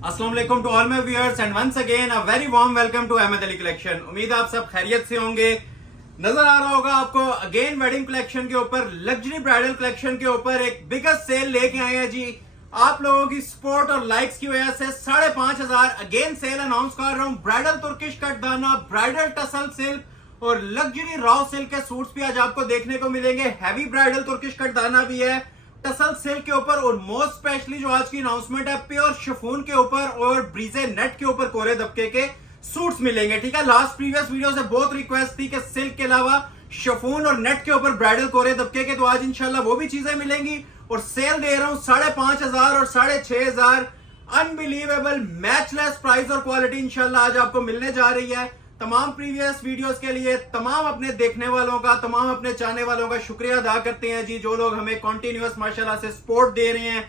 अस्सलाम वालेकुम to all my viewers and once again a very warm welcome to Ahmad Ali collection. उम्मीद है आप सब खैरियत से होंगे। नजर आ रहा होगा आपको अगेन वेडिंग कलेक्शन के ऊपर, लग्जरी ब्राइडल कलेक्शन के ऊपर एक बिगेस्ट सेल लेके आए हैं जी। आप लोगों की सपोर्ट और लाइक्स की वजह से 5,500 अगेन सेल अनाउंस कर रहा हूं। ब्राइडल तुर्किश कटदाना, ब्राइडल टसल सिल्क और लग्जरी रॉ सिल्क के सूट्स भी आज आपको देखने को मिलेंगे। हैवी ब्राइडल तुर्किश कटदाना भी है टसल सिल्क के ऊपर, और मोस्ट स्पेशली जो आज की अनाउंसमेंट है प्योर शिफॉन के ऊपर और ब्रीजे नेट के ऊपर कोरे दबके के सूट्स मिलेंगे। ठीक है, लास्ट प्रीवियस वीडियो से बहुत रिक्वेस्ट थी कि सिल्क के अलावा शिफॉन और नेट के ऊपर ब्राइडल कोरे दबके के, तो आज इंशाल्लाह वो भी चीजें मिलेंगी। और सेल दे रहा हूं 5,500 और 6,500, अनबिलीवेबल मैचलेस प्राइस और क्वालिटी इंशाल्लाह आज आपको मिलने जा रही है। तमाम प्रीवियस वीडियोस के लिए तमाम अपने देखने वालों का, तमाम अपने चाहने वालों का शुक्रिया अदा करते हैं जी, जो लोग हमें कॉन्टिन्यूअस माशाल्लाह से सपोर्ट दे रहे हैं,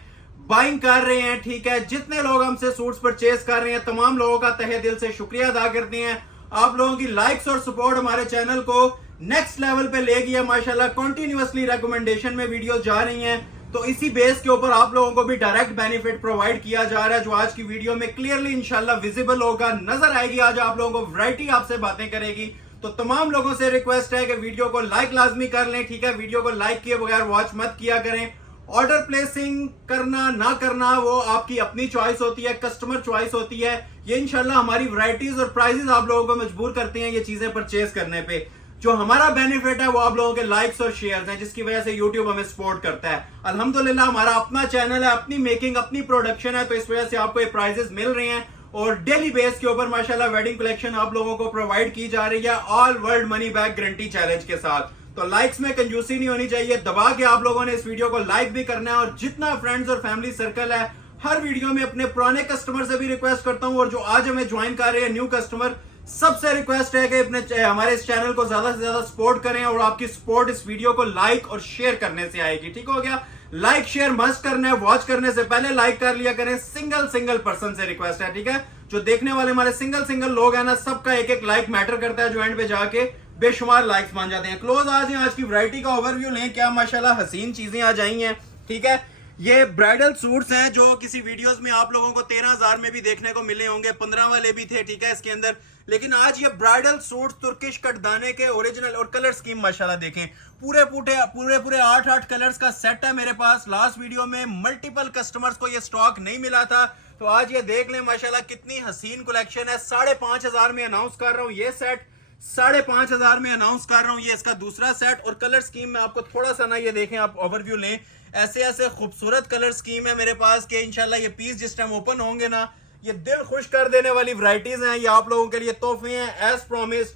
बाइंग कर रहे हैं। ठीक है, जितने लोग हमसे सूट्स परचेज कर रहे हैं तमाम लोगों का तहे दिल से शुक्रिया अदा करते हैं। आप लोगों की लाइक्स और सपोर्ट हमारे चैनल को नेक्स्ट लेवल पे ले गया माशाल्लाह। कॉन्टिन्यूअसली रिकमेंडेशन में वीडियो जा रही हैं, तो इसी बेस के ऊपर आप लोगों को भी डायरेक्ट बेनिफिट प्रोवाइड किया जा रहा है, जो आज की वीडियो में क्लियरली इंशाल्लाह विजिबल होगा, नजर आएगी। आज आप लोगों को वैरायटी आपसे बातें करेगी। तो तमाम लोगों से रिक्वेस्ट है कि वीडियो को लाइक लाजमी कर लें। ठीक है, वीडियो को लाइक किए बगैर वॉच मत किया करें। ऑर्डर प्लेसिंग करना ना करना वो आपकी अपनी चॉइस होती है, कस्टमर चॉइस होती है। ये इंशाल्लाह हमारी वैरायटीज और प्राइसेस आप लोगों को मजबूर करती हैं ये चीजें परचेज करने पे। जो हमारा बेनिफिट है वो आप लोगों के लाइक्स और शेयर्स हैं, जिसकी वजह से यूट्यूब हमें सपोर्ट करता है। अल्हम्दुलिल्लाह हमारा अपना चैनल है, अपनी मेकिंग, अपनी प्रोडक्शन है, तो इस वजह से आपको ये प्राइजेस मिल रहे हैं। और डेली बेस के ऊपर माशाल्लाह वेडिंग कलेक्शन आप लोगों को प्रोवाइड की जा रही है, all world money back guarantee challenge के साथ। तो लाइक्स में कंजूसी नहीं होनी चाहिए, दबा के आप लोगों ने इस वीडियो को लाइक भी करना है। और जितना फ्रेंड्स और फैमिली सर्कल है, हर वीडियो में अपने पुराने कस्टमर से भी रिक्वेस्ट करता हूं, और जो आज हमें ज्वाइन कर रहे हैं न्यू कस्टमर, सबसे रिक्वेस्ट है कि अपने हमारे इस चैनल को ज्यादा से ज्यादा सपोर्ट करें। और आपकी सपोर्ट इस वीडियो को लाइक और शेयर करने से आएगी। ठीक हो गया, लाइक शेयर मस्ट करना है। वॉच करने से पहले लाइक कर लिया करें। सिंगल पर्सन से रिक्वेस्ट है। ठीक है, जो देखने वाले हमारे सिंगल लोग हैं ना, सबका एक लाइक मैटर करता है, जो एंड पे जाके बेशुमार लाइक्स मान जाते हैं। क्लोज आ जाए, आज की वैरायटी का ओवरव्यू लें। क्या माशाल्लाह हसीन चीजें आ जाई हैं। ठीक है, ये ब्राइडल सूट्स हैं जो किसी वीडियोस में आप लोगों को 13,000 में भी देखने को मिले होंगे, 15 वाले भी थे। ठीक है, इसके अंदर, लेकिन आज ये ब्राइडल सूट्स तुर्किश कटदाने के ओरिजिनल और कलर स्कीम माशाल्लाह देखें, पूरे 8 कलर्स का सेट है मेरे पास। लास्ट वीडियो में मल्टीपल कस्टमर्स को ये स्टॉक नहीं मिला था, तो आज ये देख लें माशाल्लाह कितनी हसीन कलेक्शन है। 5,500 में अनाउंस कर रहा हूँ ये सेट, 5,500 में अनाउंस कर रहा हूँ ये इसका दूसरा सेट। और कलर स्कीम में आपको थोड़ा सा ना, ये देखें आप ओवरव्यू लें, ऐसे खूबसूरत कलर स्कीम है मेरे पास कि इंशाल्लाह ये पीस जिस टाइम ओपन होंगे ना, ये दिल खुश कर देने वाली वैरायटीज हैं। ये आप लोगों के लिए तोहफे हैं, as promise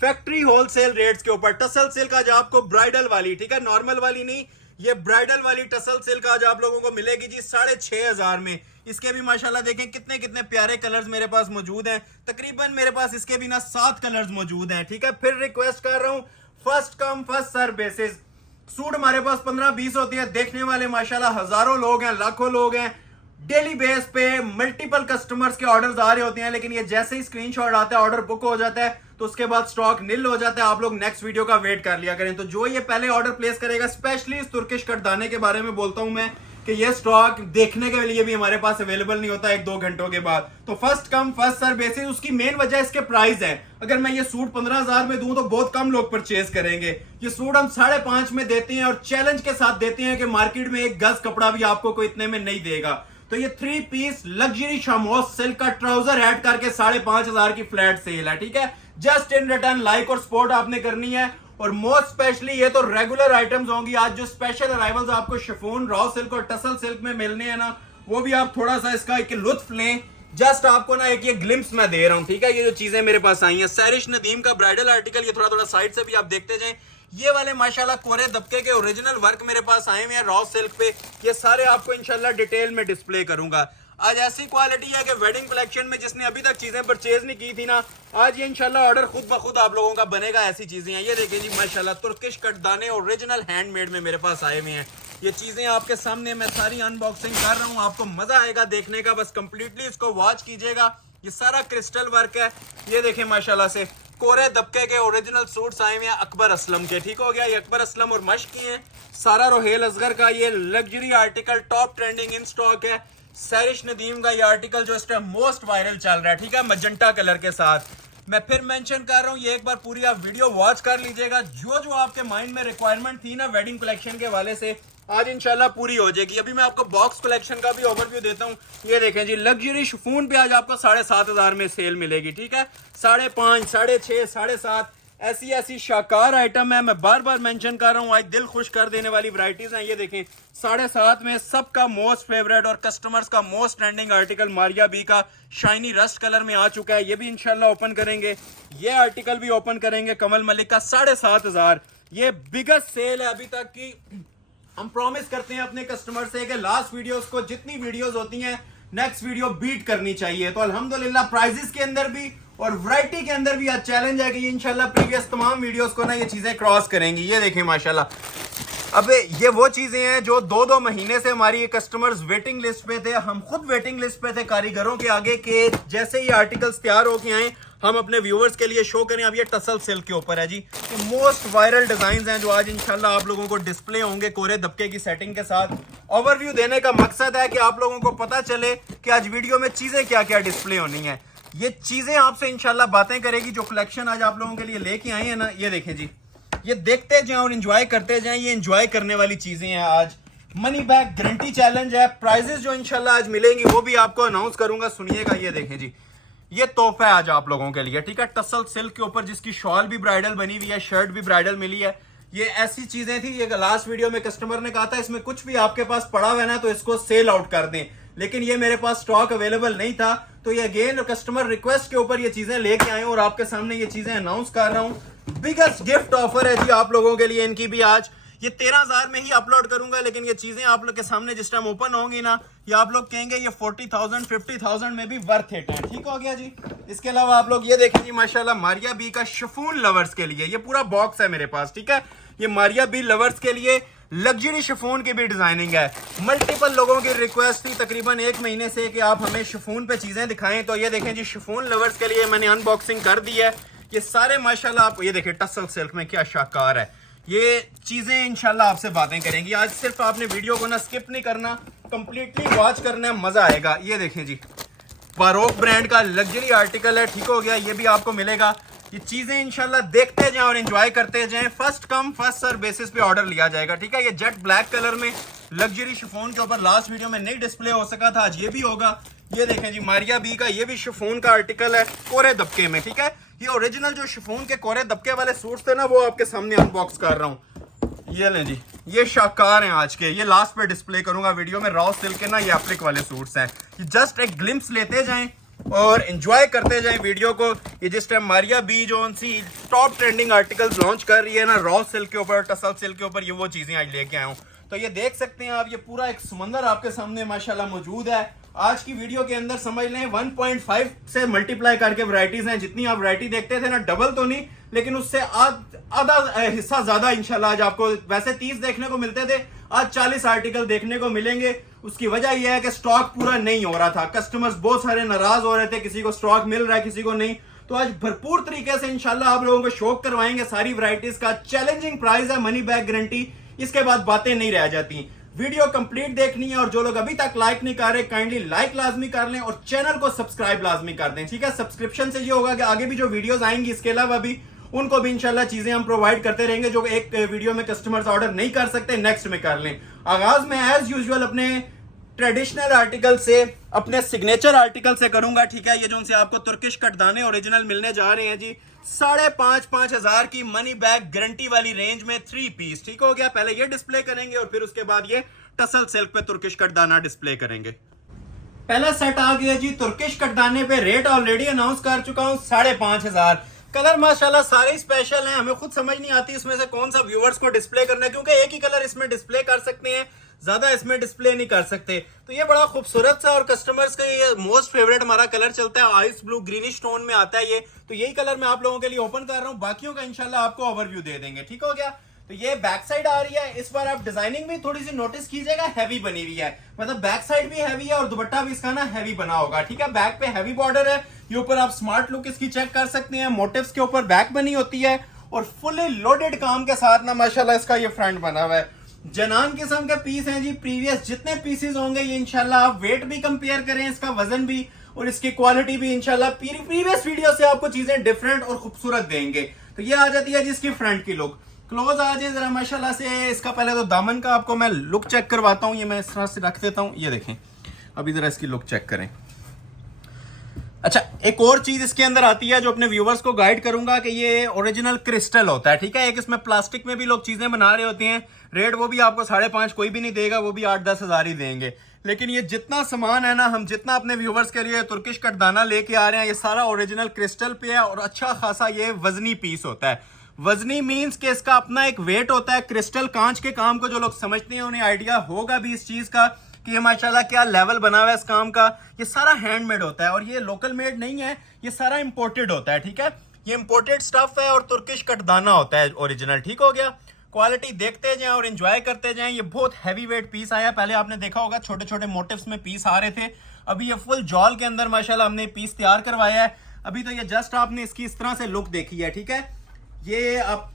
factory wholesale rates के ऊपर। टसल सिल्क आज आपको ब्राइडल वाली, ठीक है, नॉर्मल वाली नहीं, ये ब्राइडल वाली टसल सिल्क आज आप लोगों को मिलेगी जी 6,500 में। इसके भी माशाल्लाह देखें कितने प्यारे कलर्स मेरे पास मौजूद हैं। तकरीबन मेरे पास इसके भी ना 7 कलर्स मौजूद हैं। ठीक है, फिर रिक्वेस्ट कर रहा हूं, first come first serve basis. Suit हमारे पास 15-20 होती है, देखने वाले माशाल्लाह हजारों लोग हैं, लाखों लोग हैं। डेली बेस पे मल्टीपल कस्टमर्स के ऑर्डर्स आ रहे होते हैं, लेकिन ये जैसे ही स्क्रीनशॉट आता है, ऑर्डर बुक हो जाता है, तो उसके बाद स्टॉक निल हो जाता है। आप लोग नेक्स्ट वीडियो का वेट कर लिया करें। तो जो ये पहले ऑर्डर प्लेस करेगा, स्पेशली इस तुर्किश कटदाने के बारे में बोलता हूं मैं, कि ये स्टॉक देखने के लिए भी हमारे पास अवेलेबल नहीं होता 1-2 घंटों के बाद। तो first come first serve basis. उसकी मेन वजह इसके प्राइस है। अगर मैं ये सूट 15,000 में दूं तो बहुत कम लोग परचेज करेंगे। ये सूट हम 5.5 में देते हैं, और चैलेंज के साथ देते हैं कि मार्केट में एक गज कपड़ा भी आपको कोई इतने में नहीं देगा। तो ये 3 पीस लग्जरी शामोस सिल्क का ट्राउजर ऐड करके 5,500 की फ्लैट सेल है। ठीक है, जस्ट इन रिटर्न लाइक और सपोर्ट आपने करनी है। और मोस्ट स्पेशली ये तो रेगुलर आइटम्स होंगी। आज जो स्पेशल अराइवल्स आपको शिफॉन, रॉ सिल्क और टसल सिल्क में मिलने हैं ना, वो भी आप थोड़ा सा इसका एक लुत्फ लें। जस्ट आपको ना एक ये ग्लिम्स मैं दे रहा हूं। ठीक है, ये जो चीजें मेरे पास आई हैं, सैरिश नदीम का ब्राइडल आर्टिकल, ये थोड़ा साइड से भी आप देखते जाएं। ये वाले माशाल्लाह कोरे दबके के ओरिजिनल वर्क मेरे पास आए हुए हैं रॉ सिल्क पे। ये सारे आपको इंशाल्लाह डिटेल में डिस्प्ले करूंगा। आज ऐसी क्वालिटी है कि वेडिंग कलेक्शन में जिसने अभी तक चीजें परचेज नहीं की थी ना, आज ये इंशाल्लाह ऑर्डर खुद ब खुद आप लोगों का बनेगा। ऐसी चीजें हैं, ये देखिए जी माशाल्लाह तुर्किश कटदाने ओरिजिनल हैंडमेड में मेरे पास आए हुए हैं। ये चीजें आपके सामने मैं सारी अनबॉक्सिंग कर रहा हूँ, आपको मजा आएगा देखने का। बस कंप्लीटली इसको वॉच कीजिएगा। ये सारा क्रिस्टल वर्क है। ये देखें माशाल्लाह से कोरे दबके के ओरिजिनल सूट्स आए हुए हैं अकबर असलम के। ठीक हो गया, ये अकबर असलम और मश्क की हैं। सारा रोहेल असगर का ये luxury article top trending in stock है। सैरिश नदीम का ये आर्टिकल जो इस टाइम मोस्ट वायरल चल रहा है, ठीक है, मजेंटा कलर के साथ। मैं फिर मेंशन कर रहा हूँ, ये एक बार पूरी आप वीडियो वॉच कर लीजिएगा। जो जो आपके माइंड में रिक्वायरमेंट थी ना वेडिंग कलेक्शन के हवाले से, आज इंशाल्लाह पूरी हो जाएगी। अभी मैं आपको बॉक्स कलेक्शन का भी ओवरव्यू देता हूँ। ये देखें जी, लग्जरी शिफॉन पे आज आपको 7,500 में सेल मिलेगी, ठीक है। 5.5, 6.5, 7.5 ऐसी शाकार आइटम है। मैं बार बार मेंशन कर रहा हूँ, आज दिल खुश कर देने वाली वैरायटीज हैं। ये देखें 7.5 में सबका मोस्ट फेवरेट और कस्टमर्स का most trending article Maria B का शाइनी रस्ट कलर में आ चुका है। ये भी इंशाल्लाह ओपन करेंगे। ये आर्टिकल भी ओपन करेंगे कमल मलिक का 7,500। ये बिगेस्ट सेल है अभी तक की। हम प्रॉमिस करते हैं अपने कस्टमर से कि लास्ट वीडियोस को जितनी वीडियोस होती हैं नेक्स्ट वीडियो बीट करनी चाहिए। तो अल्हम्दुलिल्लाह प्राइजेस के अंदर भी और वैरायटी के अंदर भी आज चैलेंज है कि इंशाल्लाह प्रीवियस तमाम वीडियोस को ना ये चीजें क्रॉस करेंगी। ये देखें माशाल्लाह। अब ये वो चीजें हैं जो 2-2 महीने से हमारी कस्टमर्स वेटिंग लिस्ट पे थे। हम खुद वेटिंग लिस्ट पे थे कारीगरों के आगे के जैसे ये आर्टिकल्स तैयार होके आए हम अपने व्यूअर्स के लिए शो करें। अब ये टसल सिल्क के ऊपर है जी, ये मोस्ट वायरल डिजाइन हैं जो आज इंशाल्लाह आप लोगों को डिस्प्ले होंगे कोरे दबके की सेटिंग के साथ। ओवरव्यू देने का मकसद है कि आप लोगों को पता चले कि आज वीडियो में चीजें क्या क्या डिस्प्ले होनी है। ये चीजें आपसे इंशाल्लाह बातें करेगी। जो कलेक्शन आज आप लोगों के लिए लेके आए हैं ना, ये देखें जी, ये देखते जाएं और एंजॉय करते जाएं। ये एंजॉय करने वाली चीजें हैं। आज मनी बैक गारंटी चैलेंज है। प्राइजेस जो इंशाल्लाह आज मिलेंगी वो भी आपको अनाउंस करूंगा, सुनिएगा। ये देखें जी, ये तोहफा है आज आप लोगों के लिए, ठीक है। टसल सिल्क के ऊपर जिसकी शॉल भी ब्राइडल बनी हुई है, शर्ट भी ब्राइडल मिली है। ये ऐसी चीजें थी, ये लास्ट वीडियो में कस्टमर ने कहा था इसमें कुछ भी आपके पास पड़ा हुआ है ना तो इसको सेल आउट कर दें, लेकिन ये मेरे पास स्टॉक अवेलेबल नहीं था। तो ये अगेन कस्टमर रिक्वेस्ट के ऊपर ये चीजें लेके आए और आपके सामने ये चीजें अनाउंस कर रहा हूँ। बिगेस्ट गिफ्ट ऑफर है जी आप लोगों के लिए इनकी भी आज। ये 13,000 में ही अपलोड करूंगा, लेकिन ये चीजें आप लोग के सामने जिस टाइम ओपन होंगी ना, ये आप लोग कहेंगे ये 40,000 50,000 में भी वर्थ इट है। ठीक हो गया जी। इसके अलावा आप लोग ये देखें जी, माशाल्लाह मारिया बी का शिफॉन लवर्स के लिए ये पूरा बॉक्स है मेरे पास, ठीक है। ये मारिया बी लवर्स के लिए लग्जरी शिफॉन की भी डिजाइनिंग है। मल्टीपल लोगों की रिक्वेस्ट थी तकरीबन 1 महीने से कि आप हमें शिफॉन पे चीजें दिखाएं। तो ये देखें जी, शिफॉन लवर्स के लिए मैंने अनबॉक्सिंग कर दी है। ये सारे माशाल्लाह आप ये देखें टसल सिल्क में क्या शाकार है। ये चीजें इंशाल्लाह आपसे बातें करेंगी आज। सिर्फ आपने वीडियो को ना स्किप नहीं करना, कंप्लीटली वॉच करना है, मजा आएगा। ये देखें जी, बारोक ब्रांड का लग्जरी आर्टिकल है, ठीक हो गया। ये भी आपको मिलेगा। ये चीजें इंशाल्लाह देखते जाएं और एंजॉय करते जाएं। First come first serve basis पे ऑर्डर लिया जाएगा, ठीक है। ये जेट ब्लैक कलर में लग्जरी शिफॉन के ऊपर लास्ट वीडियो में नहीं डिस्प्ले हो सका था, आज ये भी होगा। ये देखें जी, मारिया बी का ये भी शिफॉन का आर्टिकल है कोरे दबके में, ठीक है। ये ओरिजिनल जो शिफॉन के कोरे दबके वाले सूट्स थे ना, वो आपके सामने अनबॉक्स कर रहा हूँ। ये लें जी, ये शाकार हैं आज के। ये लास्ट पे डिस्प्ले करूंगा वीडियो में। रॉ सिल्क के ना ये एप्लिक वाले सूट्स हैं। ये जस्ट एक ग्लिम्स लेते जाएं और एंजॉय करते जाएं वीडियो को। ये जिस टाइम मारिया बी जो सी टॉप ट्रेंडिंग आर्टिकल्स लॉन्च कर रही है ना, रॉ सिल्क के ऊपर, टसल सिल्क के ऊपर, ये वो चीजें आज लेके आया हूँ। तो ये देख सकते हैं आप, ये पूरा एक समंदर आपके सामने माशाल्लाह मौजूद है। आज की वीडियो के अंदर समझ लें 1.5 से मल्टीप्लाई करके वैरायटीज हैं। जितनी आप वैरायटी देखते थे ना, डबल तो नहीं लेकिन उससे आधा हिस्सा ज्यादा इंशाल्लाह आज आपको। वैसे 30 देखने को मिलते थे, आज 40 आर्टिकल देखने को मिलेंगे। उसकी वजह यह है कि स्टॉक पूरा नहीं हो रहा था। कस्टमर्स बहुत सारे नाराज हो रहे थे, किसी को स्टॉक मिल रहा है किसी को नहीं। तो आज भरपूर तरीके से इंशाल्लाह आप लोगों को शौक करवाएंगे सारी वैरायटीज का। चैलेंजिंग प्राइस है, मनी बैक गारंटी, इसके बाद बातें नहीं रह जाती। वीडियो कंप्लीट देखनी है और जो लोग अभी तक लाइक नहीं कर रहे काइंडली लाइक लाजमी कर लें और चैनल को सब्सक्राइब लाजमी कर दें, ठीक है। सब्सक्रिप्शन से ये होगा कि आगे भी जो वीडियोस आएंगी इसके अलावा भी उनको भी इंशाल्लाह चीजें हम प्रोवाइड करते रहेंगे। जो एक वीडियो में कस्टमर्स ऑर्डर नहीं कर सकते नेक्स्ट में कर लें। आगाज में एज यूजुअल अपने ट्रेडिशनल आर्टिकल से, अपने सिग्नेचर आर्टिकल से करूंगा, ठीक है। ये जो उनसे आपको तुर्किश कटदाने ओरिजिनल मिलने जा रहे हैं जी, 5,500 की मनी बैक गारंटी वाली रेंज में 3 पीस, ठीक हो गया। पहले ये डिस्प्ले करेंगे और फिर उसके बाद ये टसल सिल्क पे तुर्किश कटदाना डिस्प्ले करेंगे। पहला सेट आ गया जी तुर्किश कटदाने पे। रेट ऑलरेडी अनाउंस कर चुका हूं, 5,500। कलर माशाल्लाह सारे स्पेशल हैं। हमें खुद समझ नहीं आती इसमें से कौन सा व्यूअर्स को डिस्प्ले करना है, क्योंकि एक ही कलर इसमें डिस्प्ले कर सकते हैं, ज्यादा इसमें डिस्प्ले नहीं कर सकते। तो ये बड़ा खूबसूरत सा और कस्टमर्स का ये मोस्ट फेवरेट हमारा कलर चलता है। आइस ब्लू ग्रीनिश टोन में आता है ये। तो यही कलर मैं आप लोगों के लिए ओपन कर रहा हूँ। बाकियों का इंशाल्लाह आपको ओवरव्यू दे देंगे, ठीक हो गया। तो ये बैक साइड आ रही है। इस बार आप डिजाइनिंग भी थोड़ी सी नोटिस कीजिएगा, हैवी बनी हुई है। मतलब बैक साइड भी हैवी है और दुपट्टा भी इसका ना हैवी बना होगा, ठीक है। बैक पे हैवी बॉर्डर है। ये ऊपर आप स्मार्ट लुक इसकी चेक कर सकते हैं। मोटिव्स के ऊपर बैक बनी होती है और फुली लोडेड काम के साथ ना माशाल्लाह इसका ये फ्रंट बना हुआ है। जनान किस्म के पीस हैं जी। प्रीवियस जितने पीसेस होंगे ये इंशाल्लाह आप वेट भी कंपेयर करें, इसका वजन भी और इसकी क्वालिटी भी इंशाल्लाह प्रीवियस वीडियो से आपको चीजें डिफरेंट और खूबसूरत देंगे। तो ये आ जाती है जिसकी फ्रंट की लुक। क्लोज आ जाए जरा माशाल्लाह से। इसका पहले तो दामन का आपको मैं लुक चेक करवाता हूँ। ये मैं इस तरह से रख देता हूँ, ये देखें। अभी जरा इसकी लुक चेक करें। अच्छा, एक और चीज इसके अंदर आती है जो अपने व्यूवर्स को गाइड करूंगा कि ये ओरिजिनल क्रिस्टल होता है, ठीक है। एक इसमें प्लास्टिक में भी लोग चीजें बना रहे होते हैं, रेट वो भी आपको 5.5 कोई भी नहीं देगा, वो भी 8-10 हज़ार ही देंगे। लेकिन ये जितना सामान है ना, हम जितना अपने व्यूवर्स के लिए तुर्किश कटदाना लेके आ रहे हैं, ये सारा ओरिजिनल क्रिस्टल पे है और अच्छा खासा ये वजनी पीस होता है। वजनी मीन्स कि इसका अपना एक वेट होता है। क्रिस्टल कांच के काम को जो लोग समझते हैं उन्हें आइडिया होगा भी इस चीज का कि ये माशाल्लाह क्या लेवल बना हुआ है इस काम का। ये सारा हैंडमेड होता है और ये लोकल मेड नहीं है, ये सारा इंपोर्टेड होता है, ठीक है। ये इंपोर्टेड स्टफ है और तुर्किश कटदाना होता है ओरिजिनल, ठीक हो गया। क्वालिटी देखते जाएं और एंजॉय करते जाएं। ये बहुत हैवी वेट पीस आया। पहले आपने देखा होगा छोटे छोटे मोटिव्स में पीस आ रहे थे, अभी ये फुल जॉल के अंदर माशाल्लाह हमने पीस तैयार करवाया है। अभी तो ये जस्ट आपने इसकी इस तरह से लुक देखी है, ठीक है। ये आप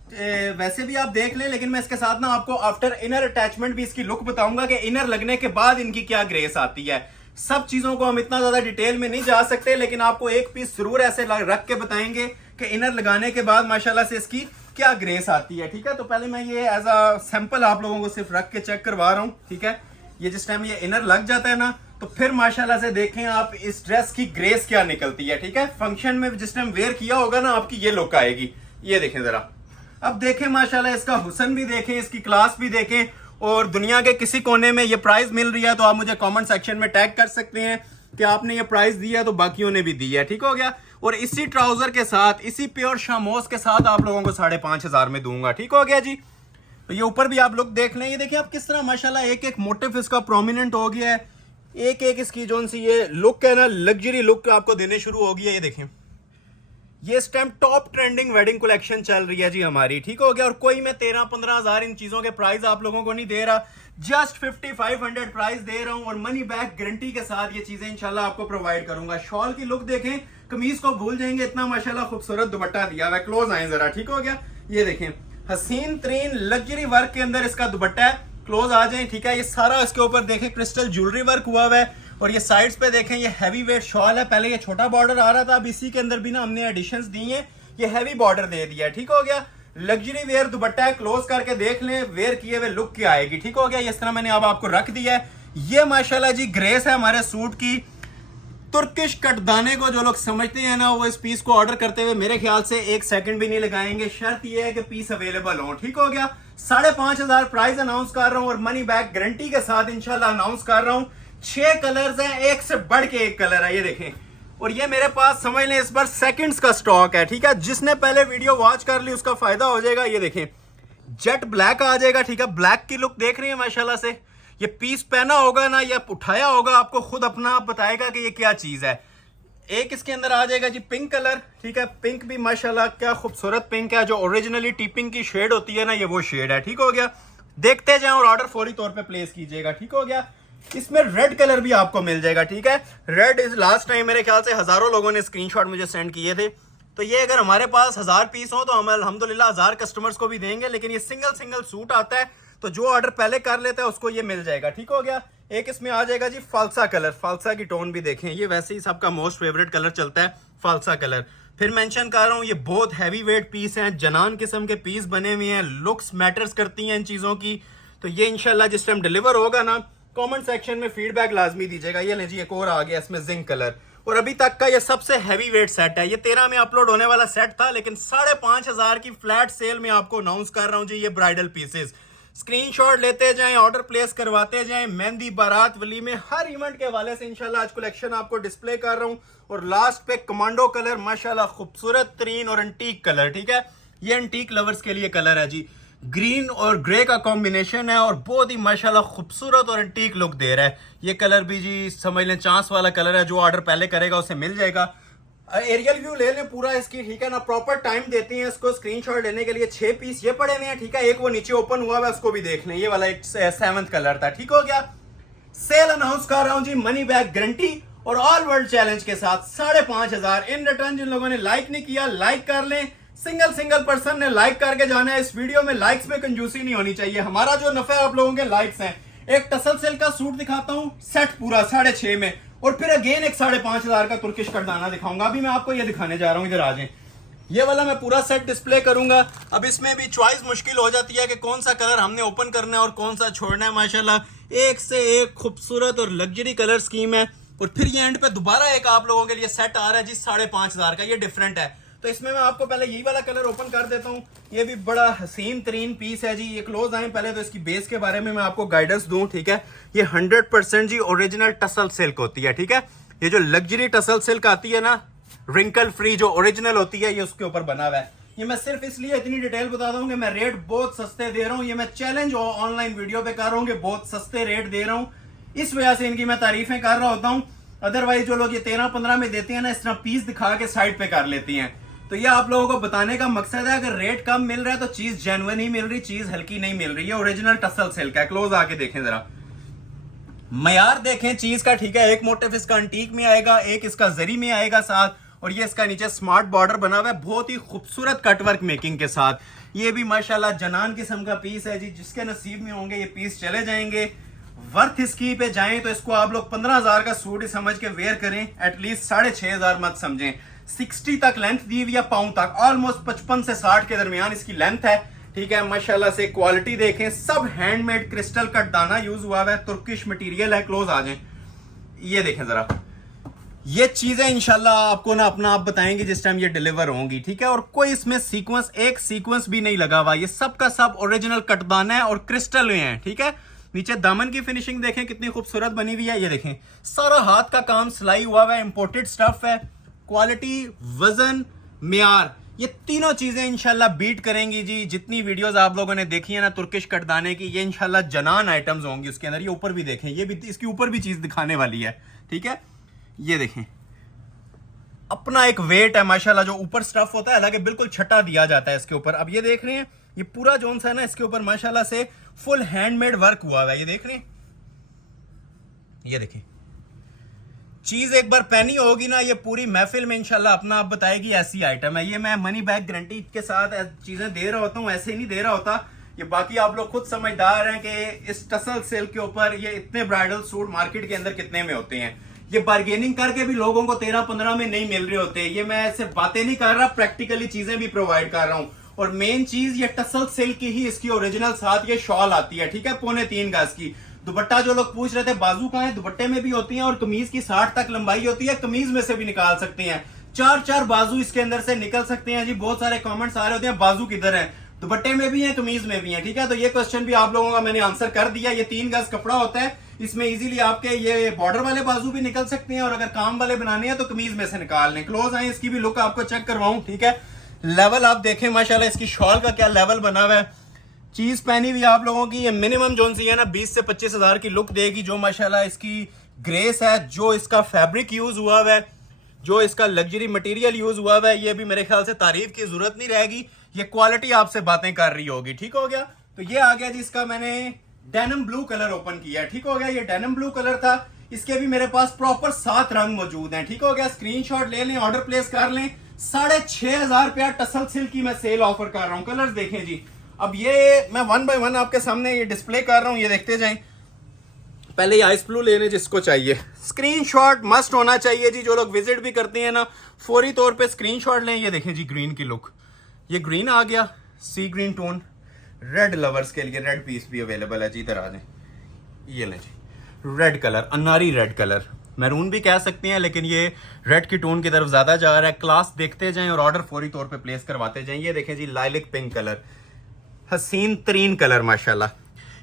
वैसे भी आप देख लें, लेकिन मैं इसके साथ ना आपको आफ्टर इनर अटैचमेंट भी इसकी लुक बताऊंगा कि इनर लगने के बाद इनकी क्या ग्रेस आती है। सब चीजों को हम इतना ज्यादा डिटेल में नहीं जा सकते, लेकिन आपको एक पीस जरूर ऐसे रख के बताएंगे कि इनर लगाने के बाद माशाल्लाह से इसकी क्या ग्रेस आती है, ठीक है। तो पहले मैं ये एज अ सैंपल आप लोगों को सिर्फ रख के चेक करवा रहा हूं, ठीक है। ये जिस टाइम ये इनर लग जाता है ना, तो फिर माशाल्लाह से देखें आप इस ड्रेस की ग्रेस क्या निकलती है, ठीक है। फंक्शन में जिस टाइम वेयर किया होगा ना, आपकी ये लुक आएगी। ये देखें जरा, अब देखें माशाल्लाह इसका हुस्न भी देखें, इसकी क्लास भी देखें। और दुनिया के किसी कोने में ये प्राइस मिल रही है तो आप मुझे कमेंट सेक्शन में टैग कर सकते हैं कि आपने ये प्राइस दिया तो बाकियों ने भी दी है, ठीक हो गया। और इसी ट्राउजर के साथ, इसी प्योर शामोस के साथ आप लोगों को 5,500 में दूंगा, ठीक हो गया जी। तो ये ऊपर भी आप लोग देख लें, ये देखिए आप किस तरह माशाल्लाह एक एक मोटिव इसका प्रोमिनेंट हो गया है। एक एक इसकी जो सी ये लुक है ना, लग्जरी लुक आपको देने शुरू हो गई है। ये देखें, ये इस time top trending wedding collection चल रही है जी हमारी, ठीक हो गया। और कोई मैं 13-15 हज़ार इन चीजों के प्राइस आप लोगों को नहीं दे रहा, जस्ट 5500 प्राइस दे रहा हूं और मनी बैक गारंटी के साथ ये चीजें इंशाल्लाह आपको प्रोवाइड करूंगा। शॉल की लुक देखें, कमीज को भूल जाएंगे, इतना माशाल्लाह खूबसूरत दुपट्टा दिया हुआ है। क्लोज आए जरा, ठीक हो गया। ये देखें, हसीन तरीन लग्जरी वर्क के अंदर इसका दुपट्टा है। क्लोज आ जाए, ठीक है। ये सारा इसके ऊपर देखें क्रिस्टल ज्वेलरी वर्क हुआ हुआ है और ये साइड्स पे देखें ये हैवी वेट शॉल है। पहले ये छोटा बॉर्डर आ रहा था, अब इसी के अंदर भी ना हमने एडिशंस दी हैं, ये हैवी बॉर्डर दे दिया, ठीक हो गया। लग्जरी वेयर दुपट्टा है, क्लोज करके देख लें, वेयर किए हुए लुक क्या आएगी, ठीक हो गया। इस तरह मैंने अब आपको रख दिया है। ये माशाल्लाह जी ग्रेस है हमारे सूट की। तुर्किश कटदाने को जो लोग समझते हैं ना, वो इस पीस को ऑर्डर करते हुए मेरे ख्याल से 1 सेकंड भी नहीं लगाएंगे। शर्त ये है कि पीस अवेलेबल हो, ठीक हो गया। 5,500 प्राइस अनाउंस कर रहा हूं और मनी बैक गारंटी के साथ इंशाल्लाह अनाउंस कर रहा हूं। 6 कलर्स हैं, एक से बढ़ के एक कलर है, ये देखें। और ये मेरे पास समझ लें इस बार सेकंड्स का स्टॉक है, ठीक है। जिसने पहले वीडियो वॉच कर ली उसका फायदा हो जाएगा। ये देखें, जेट ब्लैक आ जाएगा, ठीक है। ब्लैक की लुक देख रही है माशाल्लाह से। ये पीस पहना होगा ना या उठाया होगा, आपको खुद अपना आप बताएगा कि ये क्या चीज है। एक इसके अंदर आ जाएगा जी पिंक कलर, ठीक है। पिंक भी माशाल्लाह क्या खूबसूरत पिंक है, जो ओरिजिनली टीपिंग की शेड होती है ना, ये वो शेड है, ठीक हो गया। देखते जाएं और ऑर्डर फौरी तौर पे प्लेस कीजिएगा, ठीक हो गया। इसमें रेड कलर भी आपको मिल जाएगा, ठीक है। रेड इज लास्ट टाइम मेरे ख्याल से हजारों लोगों ने स्क्रीनशॉट मुझे सेंड किए थे। तो ये अगर हमारे पास 1000 पीस हो तो हम अल्हम्दुलिल्लाह 1000 कस्टमर्स को भी देंगे, लेकिन ये सिंगल सूट आता है तो जो ऑर्डर पहले कर लेता है उसको ये मिल जाएगा, ठीक हो गया। एक इसमें आ जाएगा जी फालसा कलर। फालसा की टोन भी देखें, ये वैसे ही सबका मोस्ट फेवरेट कलर चलता है फालसा कलर। फिर मेंशन कर रहा हूँ, ये बहुत हैवी वेट पीस हैं, जनान किस्म के पीस बने हुए हैं। लुक्स मैटर्स करती हैं इन चीजों की। तो ये इंशाल्लाह जिस टाइम डिलीवर होगा ना, कमेंट सेक्शन में फीडबैक लाजमी दीजिएगा। ये ले जी एक और आ गया इसमें जिंक कलर, और अभी तक का ये सबसे हैवी वेट सेट है। ये 13 में अपलोड होने वाला सेट था, लेकिन 5,500 की फ्लैट सेल में आपको अनाउंस कर रहा हूँ जी। ये ब्राइडल पीसेस, स्क्रीनशॉट लेते जाएं, ऑर्डर प्लेस करवाते जाएं। मेहंदी, बारात, वलीमे, हर इवेंट के हवाले से इंशाल्लाह आज कलेक्शन आपको डिस्प्ले कर रहा हूं। और लास्ट पे कमांडो कलर, माशाल्लाह खूबसूरत तरीन और एंटीक कलर, ठीक है। ये एंटीक लवर्स के लिए कलर है जी। ग्रीन और ग्रे का कॉम्बिनेशन है और बहुत ही माशाल्लाह खूबसूरत और एंटीक लुक दे रहा है। ये कलर भी जी समझ लें चांस वाला कलर है, जो ऑर्डर पहले करेगा उसे मिल जाएगा। एरियल व्यू ले लें पूरा इसकी, ठीक है ना। प्रॉपर टाइम देते हैं इसको स्क्रीनशॉट लेने के लिए। 6 पीस ये पड़े हुए हैं, ठीक है। एक वो नीचे ओपन हुआ है, उसको भी देख लें। ये वाला 7th कलर था, ठीक हो गया। सेल अनाउंस कर रहा हूं जी, मनी बैक गारंटी और ऑल वर्ल्ड चैलेंज के साथ 5,500। इन रिटर्न जिन लोगों ने लाइक नहीं किया, लाइक कर लें, सिंगल सिंगल पर्सन ने लाइक करके जाना है। इस वीडियो में लाइक्स में कंजूसी नहीं होनी चाहिए। हमारा जो नफा है आप लोगों के लाइक्स हैं। एक टसल सिल्क का सूट दिखाता हूं सेट पूरा 6.5 में, और फिर अगेन एक 5,500 का तुर्किश कटदाना दिखाऊंगा। अभी मैं आपको ये दिखाने जा रहा हूं, इधर आ जाएं। ये वाला मैं पूरा सेट डिस्प्ले करूंगा। अब इसमें भी चॉइस मुश्किल हो जाती है कि कौन सा कलर हमने ओपन करना है और कौन सा छोड़ना है। माशाल्लाह एक से एक खूबसूरत और लग्जरी कलर स्कीम है। और फिर ये एंड पे दोबारा एक आप लोगों के लिए सेट आ रहा है जी 5,500 का। ये डिफरेंट है, तो इसमें मैं आपको पहले यही वाला कलर ओपन कर देता हूँ। ये भी बड़ा हसीन तरीन पीस है जी। ये क्लोज आए पहले तो इसकी बेस के बारे में मैं आपको गाइडेंस दूं, ठीक है। ये 100% जी ओरिजिनल टसल सिल्क होती है, ठीक है। ये जो लग्जरी टसल सिल्क आती है ना, रिंकल फ्री जो ओरिजिनल होती है, ये उसके ऊपर बना हुआ है। ये मैं सिर्फ इसलिए इतनी डिटेल बता दूं कि मैं रेट बहुत सस्ते दे रहा हूं। ये मैं चैलेंज ऑनलाइन वीडियो पे कर रहा हूं कि बहुत सस्ते रेट दे रहा हूं। इस वजह से इनकी मैं तारीफें कर रहा होता हूं। अदरवाइज जो लोग ये 13-15 में देते हैं ना, इस तरह पीस दिखा के साइड पे कर लेती हैं। तो ये आप लोगों को बताने का मकसद है, अगर रेट कम मिल रहा है तो चीज जेन्युइन ही मिल रही, चीज हल्की नहीं मिल रही है। ओरिजिनल टसल सिल्क है। क्लोज आके देखें जरा, मयार देखें चीज का, ठीक है। एक मोटिफ इसका अंटीक में आएगा, एक इसका जरी में आएगा साथ, और ये इसका नीचे स्मार्ट बॉर्डर बना हुआ है बहुत ही खूबसूरत कटवर्क मेकिंग के साथ। ये भी माशाल्लाह जनान किस्म का पीस है जी। जिसके नसीब में होंगे ये पीस चले जाएंगे। वर्थ इसकी पे जाएं तो इसको आप लोग 15,000 का सूट ही समझ के वेयर करें, एटलीस्ट 6,500 मत समझें। 60 तक लेंथ दी हुई है, पाउंड तक, ऑलमोस्ट 55 से 60 के दरमियान इसकी लेंथ है, ठीक है। माशाल्लाह से क्वालिटी देखें, सब हैंडमेड क्रिस्टल कट दाना यूज हुआ है, तुर्किश मटेरियल है। क्लोज आ जाएं, ये देखें जरा। ये चीजें इंशाल्लाह आपको ना अपना आप बताएंगे जिस टाइम ये डिलीवर होंगी, ठीक है। और कोई इसमें सीक्वेंस, एक सीक्वेंस भी नहीं लगा हुआ। ये सब का सब ओरिजिनल कटदाना है और क्रिस्टल में है, ठीक है। नीचे दामन की फिनिशिंग देखें कितनी खूबसूरत बनी हुई है। ये देखें सारा हाथ का काम सिलाई हुआ है, इंपोर्टेड स्टफ है। क्वालिटी, वजन, म्यार, ये तीनों चीजें इंशाल्लाह बीट करेंगी जी। जितनी वीडियोस आप लोगों ने देखी है ना तुर्किश कटदाने की, ये इंशाल्लाह जनान आइटम्स होंगी उसके अंदर। ये ऊपर भी देखें, ये भी इसके ऊपर भी चीज दिखाने वाली है, ठीक है। ये देखें अपना एक वेट है माशाल्लाह। जो ऊपर स्टफ होता है हालांकि बिल्कुल छटा दिया जाता है इसके ऊपर। अब ये देख रहे हैं, ये पूरा जोन सा है ना, इसके ऊपर माशाल्लाह से फुल हैंडमेड वर्क हुआ है। ये देख रहे हैं, ये देखें चीज एक बार पहनी होगी ना, ये पूरी महफिल में इंशाल्लाह अपना आप बताएगी ऐसी आइटम है। ये मैं मनी बैक गारंटी के साथ चीजें दे रहा होता हूँ, ऐसे ही नहीं दे रहा होता। ये बाकी आप लोग खुद समझदार हैं कि इस टसल सिल्क के ऊपर ये इतने ब्राइडल सूट मार्केट के अंदर कितने में होते हैं। ये बार्गेनिंग करके भी लोगों को 13-15 में नहीं मिल रहे होते। ये मैं सिर्फ बातें नहीं कर रहा, प्रैक्टिकली चीजें भी प्रोवाइड कर रहा हूं। और मेन चीज ये टसल सिल्क की ही इसकी ओरिजिनल साथ ये शॉल आती है, ठीक है, 3.25 गज की। दुपट्टा जो लोग पूछ रहे थे बाजू कहां है, दुपट्टे में भी होती है और कमीज की 60 तक लंबाई होती है। कमीज में से भी निकाल सकते हैं, 4-4 बाजू इसके अंदर से निकल सकते हैं जी। बहुत सारे कमेंट्स आ रहे होते हैं बाजू किधर है, दुपट्टे में भी है, कमीज में भी है, ठीक है। तो ये क्वेश्चन भी आप लोगों का मैंने आंसर कर दिया। ये 3 गज कपड़ा होता है, इसमें इजीली आपके ये बॉर्डर वाले बाजू भी निकल सकते हैं, और अगर काम वाले बनाने हैं तो कमीज में से निकाल लें। क्लोज आए, इसकी भी लुक आपको चेक करवाऊं, ठीक है। लेवल आप देखें माशाल्लाह, इसकी शॉल का क्या लेवल बना हुआ है। चीज पहनी हुई आप लोगों की ये मिनिमम जोन सी है ना 20 से 25,000 की लुक देगी। जो माशाल्लाह इसकी ग्रेस है, जो इसका फैब्रिक यूज हुआ है, जो इसका लग्जरी मटेरियल यूज हुआ है, ये भी मेरे ख्याल से तारीफ की जरूरत नहीं रहेगी। ये क्वालिटी आपसे बातें कर रही होगी, ठीक हो गया। तो ये आ गया जी, इसका मैंने डेनिम ब्लू कलर ओपन किया, ठीक हो गया। ये डेनिम ब्लू कलर था, इसके भी मेरे पास प्रॉपर 7 रंग मौजूद हैं, ठीक हो गया। स्क्रीनशॉट ले लें, ऑर्डर प्लेस कर लें। 6,500 रुपया टसल सिल्क की मैं सेल ऑफर कर रहा हूं। कलर्स देखें जी। अब ये मैं 1 बाय 1 आपके सामने ये डिस्प्ले कर रहा हूं, ये देखते जाएं। पहले ये आइस ब्लू लेने जिसको चाहिए, स्क्रीनशॉट मस्ट होना चाहिए जी। जो लोग विजिट भी करते हैं ना, फौरी तौर पे स्क्रीनशॉट लें। ये देखें जी ग्रीन की लुक, ये ग्रीन आ गया, सी ग्रीन टोन। रेड लवर्स के लिए रेड पीस भी अवेलेबल है जी, इधर आ जाए। ये लें जी रेड कलर, अनारी रेड कलर, मैरून भी कह सकते हैं, लेकिन ये रेड की टोन की तरफ ज्यादा जा रहा है। क्लास देखते जाएं और ऑर्डर फौरी तौर पे प्लेस करवाते जाएं। ये देखें जी लाइलिक पिंक कलर, हसीन तरीन कलर माशाल्लाह।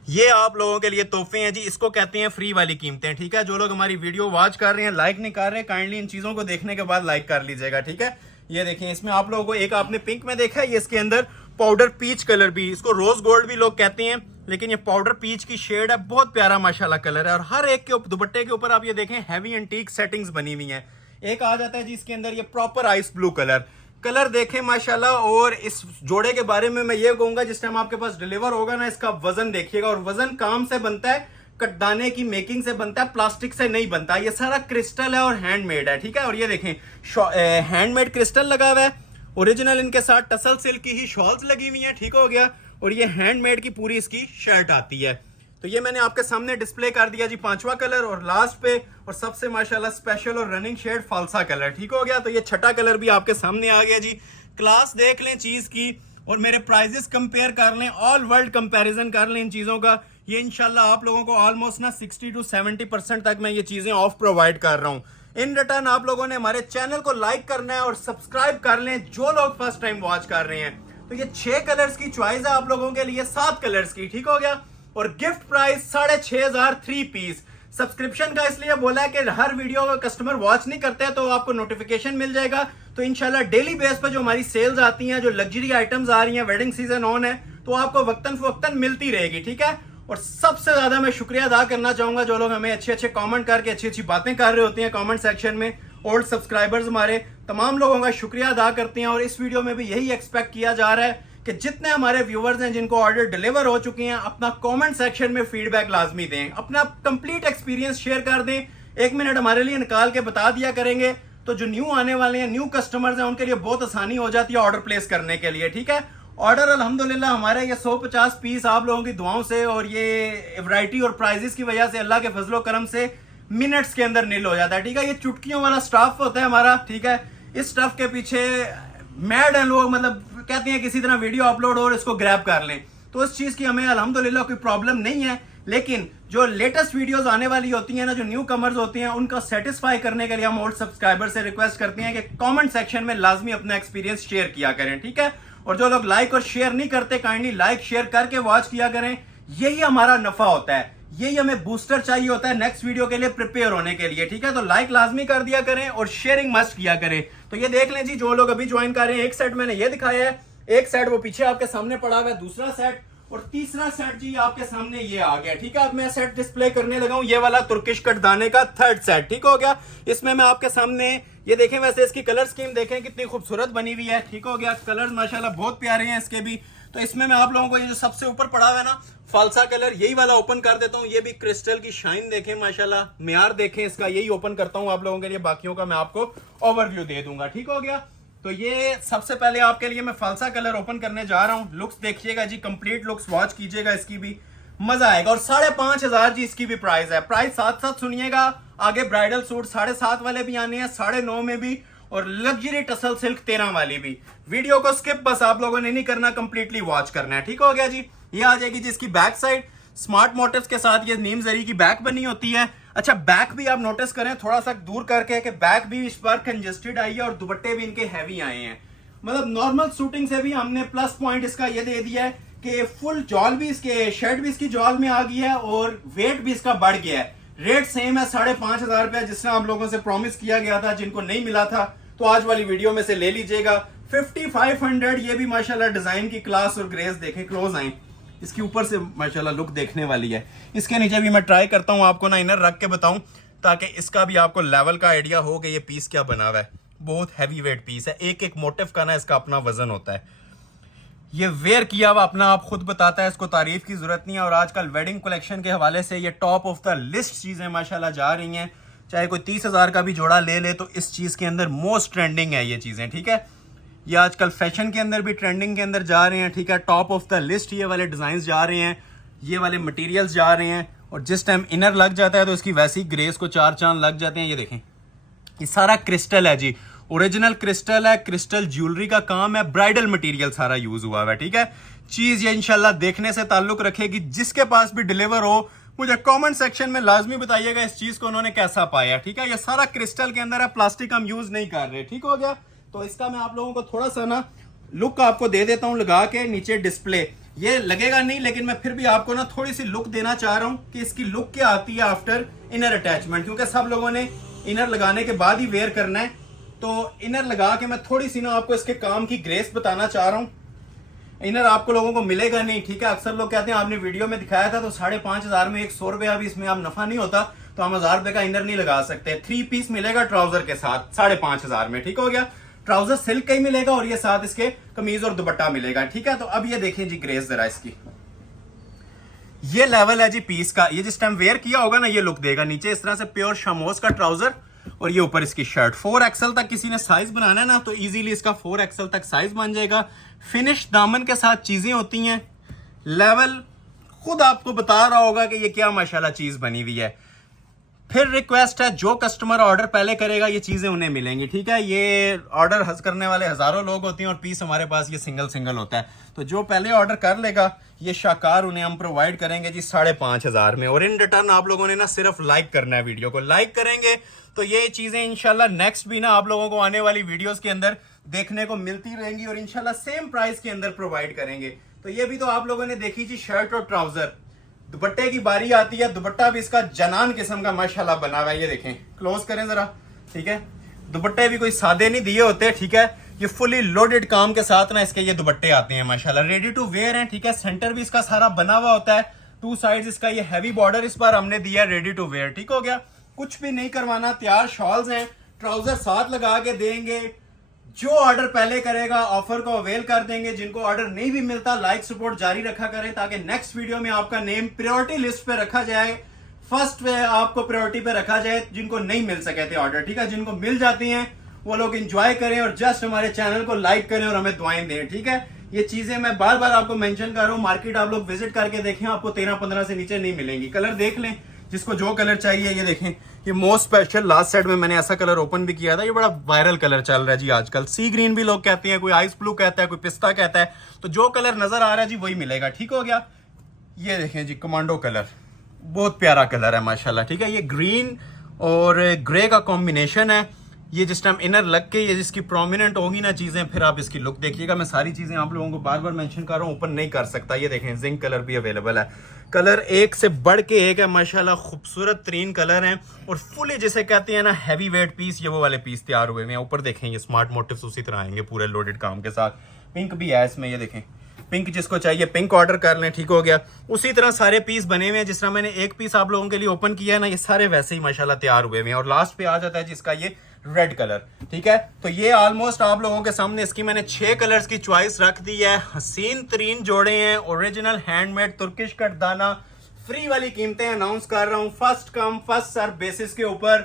ये आप लोगों के लिए तोहफे हैं जी, इसको कहते हैं फ्री वाली कीमतें, ठीक है। जो लोग हमारी वीडियो वॉच कर रहे हैं, लाइक नहीं कर रहे, काइंडली इन चीजों को देखने के बाद लाइक कर लीजिएगा, ठीक है। ये देखें, इसमें आप लोगों को एक आपने पिंक में देखा है, ये इसके अंदर पाउडर पीच कलर भी, इसको रोज गोल्ड भी लोग कहते हैं, लेकिन ये पाउडर पीच की शेड है। बहुत प्यारा माशाल्लाह कलर है। और हर एक के दुपट्टे के ऊपर आप ये देखें हैवी एंटीक सेटिंग्स बनी हुई हैं। एक आ जाता है जी इसके अंदर ये proper ice blue colour, colour देखें माशाल्लाह। और इस जोड़े के बारे में मैं ये कहूंगा, जिस टाइम आपके पास डिलीवर होगा ना, इसका वजन देखिएगा। और वजन काम से बनता है, कटदाने की मेकिंग से बनता है, प्लास्टिक से नहीं बनता। ये सारा क्रिस्टल है और हैंडमेड है, ठीक है। और ये देखें हैंडमेड क्रिस्टल लगा हुआ है, ओरिजिनल इनके साथ टसल सिल्क की ही शॉल्स लगी हुई हैं, ठीक हो गया। और ये हैंडमेड की पूरी इसकी शर्ट आती है। तो ये मैंने आपके सामने डिस्प्ले कर दिया जी 5वां कलर, और लास्ट पे और सबसे माशाल्लाह स्पेशल और रनिंग शेड फालसा कलर, ठीक हो गया। तो ये छठा कलर भी आपके सामने आ गया जी। क्लास देख लें चीज की और मेरे प्राइजेस कंपेयर कर लें, ऑल वर्ल्ड कंपैरिजन कर लें इन चीजों का। ये इंशाल्लाह आप लोगों को ऑलमोस्ट ना 60 to 70% तक मैं ये चीजें ऑफ प्रोवाइड कर रहा हूँ। इन रिटर्न आप लोगों ने हमारे चैनल को लाइक करना है और सब्सक्राइब कर लें जो लोग फर्स्ट टाइम वॉच कर रहे हैं। तो ये 6 कलर्स की चॉइस है आप लोगों के लिए, 7 कलर्स की, ठीक हो गया। और गिफ्ट प्राइस 6,500 3 पीस। सब्सक्रिप्शन का इसलिए बोला है कि हर वीडियो का कस्टमर वॉच नहीं करते तो आपको नोटिफिकेशन मिल जाएगा। तो इंशाल्लाह डेली बेस पे जो हमारी सेल्स आती हैं, जो लग्जरी आइटम्स आ रही हैं, वेडिंग सीजन ऑन है, तो आपको वक्तन फवक्तन मिलती रहेगी, ठीक है। और सबसे ज्यादा मैं शुक्रिया अदा करना चाहूंगा जो लोग हमें अच्छे अच्छे कमेंट करके अच्छी अच्छी बातें कर रहे होते हैं कमेंट सेक्शन में। ओल्ड सब्सक्राइबर्स हमारे तमाम लोगों का शुक्रिया अदा करते हैं। और इस वीडियो में भी यही एक्सपेक्ट किया जा रहा है कि जितने हमारे व्यूवर्स हैं जिनको ऑर्डर डिलीवर हो चुके हैं, अपना कमेंट सेक्शन में फीडबैक लाजमी दें, अपना कंप्लीट एक्सपीरियंस शेयर कर दें। 1 मिनट हमारे लिए निकाल के बता दिया करेंगे तो जो न्यू आने वाले हैं, न्यू कस्टमर्स हैं, उनके लिए बहुत आसानी हो जाती है ऑर्डर प्लेस करने के लिए, ठीक है। ऑर्डर अल्हम्दुलिल्लाह हमारे ये 150 पीस आप लोगों की दुआओं से और ये वैरायटी और प्राइजेस की वजह से अल्लाह के फजलो करम से मिनट्स के अंदर नील हो जाता है, ठीक है। ये चुटकियों वाला स्टाफ होता है हमारा, ठीक है। इस स्टाफ के पीछे मैड हैं लोग, मतलब कहते हैं किसी तरह वीडियो अपलोड हो और इसको ग्रैब कर लें। तो इस चीज की हमें अल्हम्दुलिल्लाह कोई प्रॉब्लम नहीं है, लेकिन जो लेटेस्ट वीडियोस आने वाली होती हैं ना, जो न्यू कमर्स होते हैं, उनका सेटिस्फाई करने के लिए हम ओल्ड सब्सक्राइबर से रिक्वेस्ट करते हैं कि कमेंट सेक्शन में लाजमी अपना एक्सपीरियंस शेयर किया करें, ठीक है। और जो लोग लाइक और शेयर नहीं करते, काइंडली लाइक शेयर करके वॉच किया करें। यही हमारा नफा होता है, यही हमें बूस्टर चाहिए होता है नेक्स्ट वीडियो के लिए प्रिपेयर होने के लिए, ठीक है। तो लाइक लाजमी कर दिया करें और शेयरिंग मस्ट किया करें। तो ये देख लें जी, जो लोग अभी ज्वाइन कर रहे हैं, एक सेट मैंने ये दिखाया है, एक सेट वो पीछे आपके सामने पड़ा हुआ है, दूसरा सेट, और तीसरा सेट जी आपके सामने ये आ गया, ठीक है। अब मैं सेट डिस्प्ले करने लगा हूं, ये वाला तुर्किश कटदाने का 3rd सेट, ठीक हो गया। इसमें मैं आपके सामने ये देखें, वैसे इसकी कलर स्कीम देखें कितनी खूबसूरत बनी हुई है, ठीक हो गया। कलर्स माशाल्लाह बहुत प्यारे हैं इसके भी। तो इसमें मैं आप लोगों को ये जो सबसे ऊपर पड़ा हुआ है ना फालसा कलर, यही वाला ओपन कर देता हूँ। ये भी क्रिस्टल की शाइन देखें माशाल्लाह, म्यार देखें इसका, यही ओपन करता हूँ आप लोगों के लिए। बाकियों का मैं आपको ओवरव्यू दे दूंगा, ठीक हो गया। तो ये सबसे पहले आपके लिए मैं फालसा कलर ओपन करने जा रहा हूँ। लुक्स देखिएगा जी, कंप्लीट लुक्स वॉच कीजिएगा, इसकी भी मजा आएगा। और 5,500 जी इसकी भी प्राइस है। प्राइस साथ साथ सुनिएगा, आगे ब्राइडल सूट 7.5 वाले भी आने हैं, 9.5 में भी, और लग्जरी टसल सिल्क 13 वाली भी। वीडियो को स्किप बस आप लोगों ने नहीं करना, कंप्लीटली वॉच करना है, ठीक हो गया जी। ये आ जाएगी जिसकी बैक साइड, स्मार्ट मोटिव्स के साथ ये नीम जरी की बैक बनी होती है। अच्छा, बैक भी आप नोटिस करें थोड़ा सा दूर करके कि बैक भी इस बार कंजेस्टेड आई है और दुपट्टे भी इनके हैवी आए हैं। मतलब नॉर्मल शूटिंग से भी हमने प्लस पॉइंट इसका ये दे दिया है कि फुल जॉल भी इसके, शर्ट भी इसकी जॉल में आ गई है और वेट भी इसका बढ़ गया है। रेट सेम है 5,500 रुपया, जिसने आप लोगों से प्रॉमिस किया गया था। जिनको नहीं मिला था तो आज वाली वीडियो में से ले लीजिएगा। 5,500। ये भी माशाल्लाह डिजाइन की क्लास और ग्रेस देखें, क्लोज आए, इसके ऊपर से माशाल्लाह लुक देखने वाली है। इसके नीचे भी मैं ट्राई करता हूं आपको ना इनर रख के बताऊं, ताकि इसका भी आपको लेवल का आइडिया हो कि ये पीस क्या बना हुआ है। बहुत हैवी वेट पीस है, एक एक मोटिव का ना इसका अपना वजन होता है। ये वेयर किया हुआ अपना आप खुद बताता है, इसको तारीफ की जरूरत नहीं है। और आजकल वेडिंग कलेक्शन के हवाले से ये टॉप ऑफ द लिस्ट चीजें माशाल्लाह जा रही हैं। चाहे कोई 30,000 का भी जोड़ा ले ले तो इस चीज के अंदर मोस्ट ट्रेंडिंग है ये चीजें, ठीक है। ये आजकल फैशन के अंदर भी ट्रेंडिंग के अंदर जा रहे हैं, ठीक है। टॉप ऑफ द लिस्ट ये वाले डिजाइन जा रहे हैं, ये वाले मटेरियल्स जा रहे हैं। और जिस टाइम इनर लग जाता है तो इसकी वैसी ग्रेस को 4 चांद लग जाते हैं। ये देखें, ये सारा क्रिस्टल है जी, ओरिजिनल क्रिस्टल है, क्रिस्टल ज्वेलरी का काम है, ब्राइडल मटेरियल सारा यूज हुआ है, ठीक है। चीज ये इंशाल्लाह देखने से ताल्लुक रखेगी। जिसके पास भी डिलीवर हो मुझे कमेंट सेक्शन में लाजमी बताइएगा इस चीज को उन्होंने कैसा पाया, ठीक है। ये सारा क्रिस्टल के अंदर है, प्लास्टिक हम यूज नहीं कर रहे, ठीक हो गया। तो इसका मैं आप लोगों को थोड़ा सा ना लुक आपको दे देता हूं लगा के नीचे डिस्प्ले। ये लगेगा नहीं, लेकिन मैं फिर भी आपको ना थोड़ी सी लुक देना चाह रहा हूं कि इसकी लुक क्या आती है आफ्टर इनर अटैचमेंट, क्योंकि सब लोगों ने इनर लगाने के बाद ही वेयर करना है। तो इनर लगा के मैं थोड़ी सी ना आपको इसके काम की ग्रेस बताना चाह रहा हूं। इनर आपको लोगों को मिलेगा नहीं, ठीक है। अक्सर लोग कहते हैं आपने वीडियो में दिखाया था तो 5,500 में 100 रुपया भी इसमें आप नफा नहीं होता, तो हम 1000 रुपए का इनर नहीं लगा सकते। 3 पीस मिलेगा ट्राउजर के साथ 5,500 में, ठीक हो गया। ट्राउजर सिल्क का ही मिलेगा और ये साथ इसके कमीज और दुपट्टा मिलेगा, ठीक है। तो अब ये देखें जी ग्रेस जरा इसकी, ये लेवल है जी पीस का। ये जिस टाइम वेयर किया होगा ना ये लुक देगा। नीचे इस तरह से प्योर शमोस का ट्राउजर और ये ऊपर इसकी शर्ट 4XL तक किसी ने साइज बनाना है ना तो इजीली इसका 4XL तक साइज बन जाएगा। फिनिश दामन के साथ चीजें होती हैं, लेवल खुद आपको बता रहा होगा कि ये क्या माशाल्लाह चीज बनी हुई है। फिर रिक्वेस्ट है, जो कस्टमर ऑर्डर पहले करेगा ये चीजें उन्हें मिलेंगी, ठीक है। ये ऑर्डर करने वाले हजारों लोग होते हैं और पीस हमारे पास ये सिंगल होता है, तो जो पहले ऑर्डर कर लेगा ये शाकार उन्हें हम प्रोवाइड करेंगे जी 5,500 में। और इन रिटर्न आप लोगों ने ना सिर्फ लाइक करना है, वीडियो को लाइक करेंगे तो ये चीजें इंशाल्लाह नेक्स्ट भी ना आप लोगों को आने वाली वीडियोस के अंदर देखने को मिलती रहेंगी और इंशाल्लाह सेम प्राइस के अंदर प्रोवाइड करेंगे। तो ये भी तो आप लोगों ने देखी जी शर्ट और ट्राउजर। दुपट्टे की बारी आती है, दुपट्टा भी इसका जनान किस्म का माशाल्लाह बना हुआ है, ये देखें, क्लोज करें जरा, ठीक है। दुपट्टे भी कोई सादे नहीं दिए होते, ठीक है। ये फुली लोडेड काम के साथ ना इसके ये दुपट्टे आते हैं माशाल्लाह, रेडी टू वेयर हैं, ठीक है। सेंटर भी इसका सारा बना हुआ होता है, 2 साइड्स इसका ये हैवी बॉर्डर इस बार हमने दिया रेडी टू वेयर, ठीक हो गया। कुछ भी नहीं करवाना, तैयार शॉल्स हैं, ट्राउजर साथ लगा के देंगे। जो ऑर्डर पहले करेगा ऑफर को अवेल कर देंगे, जिनको ऑर्डर नहीं भी मिलता लाइक सपोर्ट जारी रखा करें ताकि नेक्स्ट वीडियो में आपका नेम प्रायोरिटी लिस्ट पे रखा जाए, फर्स्ट पे आपको प्रायोरिटी पे रखा जाए। जिनको नहीं मिल सके थे ऑर्डर, ठीक है, जिनको मिल जाती हैं वो लोग एंजॉय करें और जस्ट हमारे चैनल को लाइक करें और हमें दुआएं दें, ठीक है। ये चीजें मैं बार बार आपको मेंशन कर रहा हूँ, मार्केट आप लोग विजिट करके देखें, आपको 13-15 से नीचे नहीं मिलेंगी। कलर देख लें, जिसको जो कलर चाहिए। ये देखें, ये मोस्ट स्पेशल लास्ट सेट में मैंने ऐसा कलर ओपन भी किया था, ये बड़ा वायरल कलर चल रहा है जी आजकल। सी ग्रीन भी लोग कहते हैं, कोई आइस ब्लू कहता है, कोई पिस्ता कहता है, तो जो कलर नजर आ रहा है जी वही मिलेगा, ठीक हो गया। ये देखें जी कमांडो कलर, बहुत प्यारा कलर है माशाल्लाह, ठीक है। ये ग्रीन और ग्रे का कॉम्बिनेशन है। ये जिस टाइम इनर लग के ये जिसकी प्रोमिनेंट होगी ना चीजें, फिर आप इसकी लुक देखिएगा। मैं सारी चीजें आप लोगों को बार बार मेंशन कर रहा हूँ, ओपन नहीं कर सकता। ये देखें जिंक कलर भी अवेलेबल है, कलर एक से बढ़ के एक है माशाल्लाह, खूबसूरत 3 कलर हैं और फुली जिसे कहते हैं ना हैवी वेट पीस, ये वो वाले पीस तैयार हुए हैं। ऊपर देखें ये स्मार्ट मोटिव्स उसी तरह आएंगे पूरे लोडेड काम के साथ। पिंक भी है इसमें, ये देखें, पिंक जिसको चाहिए पिंक ऑर्डर कर लें, ठीक हो गया। उसी तरह सारे पीस बने हुए हैं, जिस तरह मैंने एक पीस आप लोगों के लिए ओपन किया है ना, ये सारे वैसे ही माशाल्लाह तैयार हुए हैं। और लास्ट पे आ जाता है जिसका ये रेड कलर, ठीक है। तो ये ऑलमोस्ट आप लोगों के सामने इसकी मैंने 6 कलर्स की चॉइस रख दी है। हसीन तरीन जोड़े हैं, original handmade Turkish cutdana, free वाली कीमतें अनाउंस कर रहा हूं, first come first serve basis के ऊपर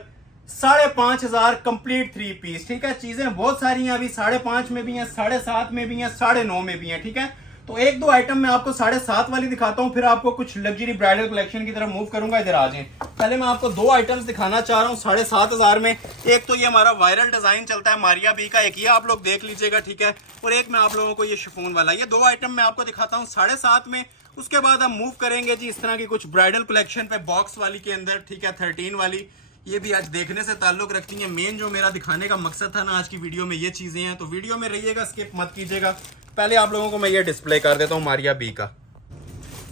5,500 कंप्लीट 3 पीस, ठीक है। चीजें बहुत सारी हैं, अभी 5.5 में भी हैं, 7.5 में भी हैं, 9.5 में भी हैं, ठीक है। तो 1-2 आइटम मैं आपको 7.5 वाली दिखाता हूं, फिर आपको कुछ लग्जरी ब्राइडल कलेक्शन की तरफ मूव करूंगा। इधर आ जाएं, पहले मैं आपको 2 आइटम्स दिखाना चाह रहा हूं 7,500 में। एक तो ये हमारा वायरल डिजाइन चलता है मारिया बी का, एक ये आप लोग देख लीजिएगा, ठीक है। और एक मैं आप लोगों को ये शिफॉन वाला, ये 2 आइटम मैं आपको दिखाता हूँ 7.5 में। उसके बाद हम मूव करेंगे जी इस तरह की कुछ ब्राइडल कलेक्शन पे, बॉक्स वाली के अंदर, ठीक है, 13 वाली। ये भी आज देखने से ताल्लुक रखती है। मेन जो मेरा दिखाने का मकसद था ना आज की वीडियो में, ये चीजें हैं, तो वीडियो में रहिएगा, स्किप मत कीजिएगा। पहले आप लोगों को मैं ये डिस्प्ले कर देता हूँ मारिया बी का।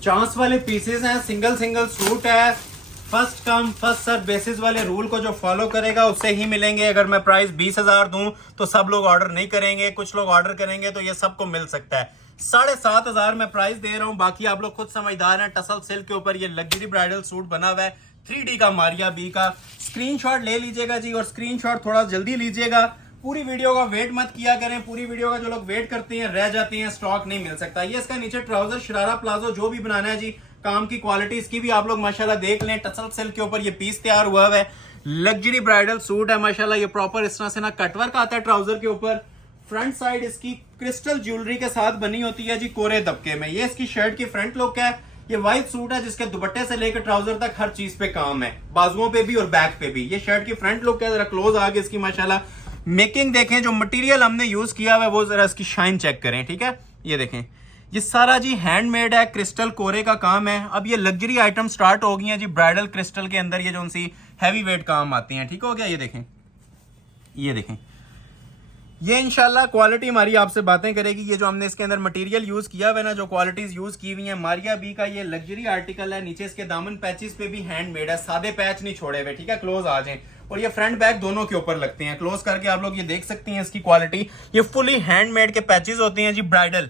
चांस वाले पीसेस हैं, सिंगल सूट है, first come first serve basis वाले रूल को जो फॉलो करेगा उससे ही मिलेंगे। अगर मैं प्राइस 20,000 दूं तो सब लोग ऑर्डर नहीं करेंगे, कुछ लोग ऑर्डर करेंगे, तो ये सबको मिल सकता है। 7,500 में प्राइस दे रहा हूं, बाकी आप लोग खुद समझदार हैं। टसल सिल्क के ऊपर ये लग्जरी ब्राइडल सूट बना हुआ है 3D का मारिया बी का। स्क्रीनशॉट ले लीजिएगा जी, और स्क्रीनशॉट थोड़ा जल्दी लीजिएगा। पूरी वीडियो का वेट मत किया करें, पूरी वीडियो का जो लोग वेट करते हैं रह जाते हैं, स्टॉक नहीं मिल सकता। ये इसका नीचे ट्राउजर शरारा प्लाजो जो भी बनाना है जी, काम की क्वालिटी इसकी भी आप लोग माशाल्लाह देख लें। टसल सिल्क के ऊपर ये पीस तैयार हुआ है, लग्जरी ब्राइडल सूट है माशाल्लाह। ये प्रॉपर इस तरह से ना कटवर्क आता है ट्राउजर के ऊपर। फ्रंट साइड इसकी क्रिस्टल ज्वेलरी के साथ बनी होती है जी, कोरे दबके में। ये इसकी शर्ट की फ्रंट लुक है। ये व्हाइट सूट है जिसके दुपट्टे से लेकर ट्राउजर तक हर चीज पे काम है, बाजुओं पे भी और बैक पे भी। ये शर्ट की फ्रंट लुक है, जरा क्लोज आगे इसकी माशाल्लाह मेकिंग देखें। जो मटेरियल हमने यूज किया हुआ है वो जरा इसकी शाइन चेक करें, ठीक है। ये देखें, ये सारा जी हैंडमेड है, क्रिस्टल कोरे का काम है। अब ये लग्जरी आइटम स्टार्ट हो गई हैं जी ब्राइडल क्रिस्टल के अंदर, ये जो उनसी हैवी वेट काम आती हैं, ठीक हो गया। ये देखें, ये देखें, ये इंशाल्लाह क्वालिटी हमारी आपसे बातें करेगी। ये जो हमने इसके अंदर मटेरियल यूज किया हुआ है ना, जो क्वालिटीज यूज की हुई है, मारिया बी का ये लग्जरी आर्टिकल है। नीचे इसके दामन पैचेस पे भी हैंडमेड है, सादे पैच नहीं छोड़े हुए, ठीक है। क्लोज आ जाएं, और ये फ्रंट बैक दोनों के ऊपर लगते हैं। क्लोज करके आप लोग ये देख सकते हैं इसकी क्वालिटी। ये फुली हैंडमेड के पैचेस होते हैं जी ब्राइडल।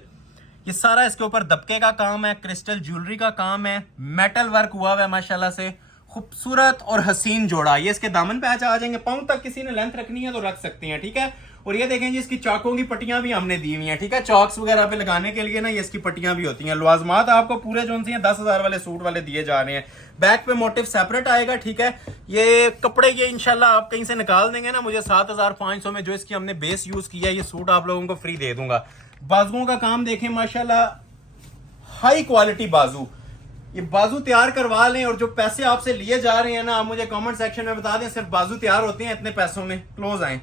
ये सारा इसके ऊपर दबके का काम है, क्रिस्टल ज्वेलरी का काम है, मेटल वर्क हुआ हुआ है माशाल्लाह से, खूबसूरत और हसीन जोड़ा। ये इसके दामन पैच आ जाएंगे, पाँव तक किसी ने लेंथ रखनी है तो रख सकती हैं, ठीक है। और ये देखें जी इसकी चाकों की पट्टियां भी हमने दी हुई हैं, ठीक है। चॉक्स वगैरह पे लगाने के लिए ना ये इसकी पट्टियां भी होती हैं। लवाजमात आपको पूरे जो सी 10,000 वाले सूट वाले दिए जा रहे हैं। बैक पे मोटिव सेपरेट आएगा, ठीक है। ये कपड़े ये इंशाल्लाह आप कहीं से निकाल देंगे ना, मुझे 7,500 में जो इसकी हमने बेस यूज किया है ये सूट आप लोगों को फ्री दे दूंगा। बाजुओं का काम देखें माशाल्लाह, हाई क्वालिटी बाजू। ये बाजू तैयार करवा लें और जो पैसे आपसे लिए जा रहे हैं ना, आप मुझे कमेंट सेक्शन में बता दें सिर्फ बाजू तैयार होते हैं इतने पैसों में। क्लोज आए,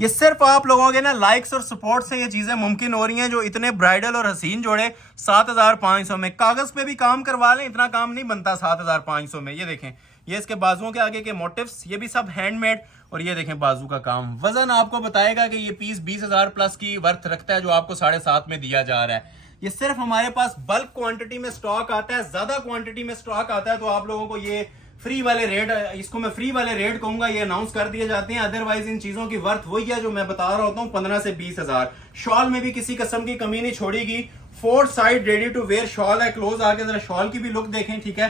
ये सिर्फ आप लोगों के ना लाइक्स और सपोर्ट से ये चीजें मुमकिन हो रही हैं। जो इतने ब्राइडल और हसीन जोड़े 7,500 में, कागज पे भी काम करवा लें इतना काम नहीं बनता 7,500 में। ये देखें, ये इसके बाजुओं के आगे के मोटिव्स, ये भी सब हैंडमेड। और ये देखें बाजू का काम, वजन आपको बताएगा कि ये पीस 20,000 प्लस की वर्थ रखता है जो आपको 7.5 में दिया जा रहा है। ये सिर्फ हमारे पास बल्क क्वांटिटी में स्टॉक आता है, ज्यादा क्वांटिटी में स्टॉक आता है तो आप लोगों को ये फ्री वाले रेट, इसको मैं फ्री वाले रेट कहूंगा, ये अनाउंस कर दिए जाते हैं। अदरवाइज इन चीजों की वर्थ वही है जो मैं बता रहा होता हूँ, 15 से 20,000। शॉल में भी किसी किस्म की कमी नहीं छोड़ेगी। 4 side ready to wear shawl है। क्लोज आके जरा शॉल की भी लुक देखें, ठीक है।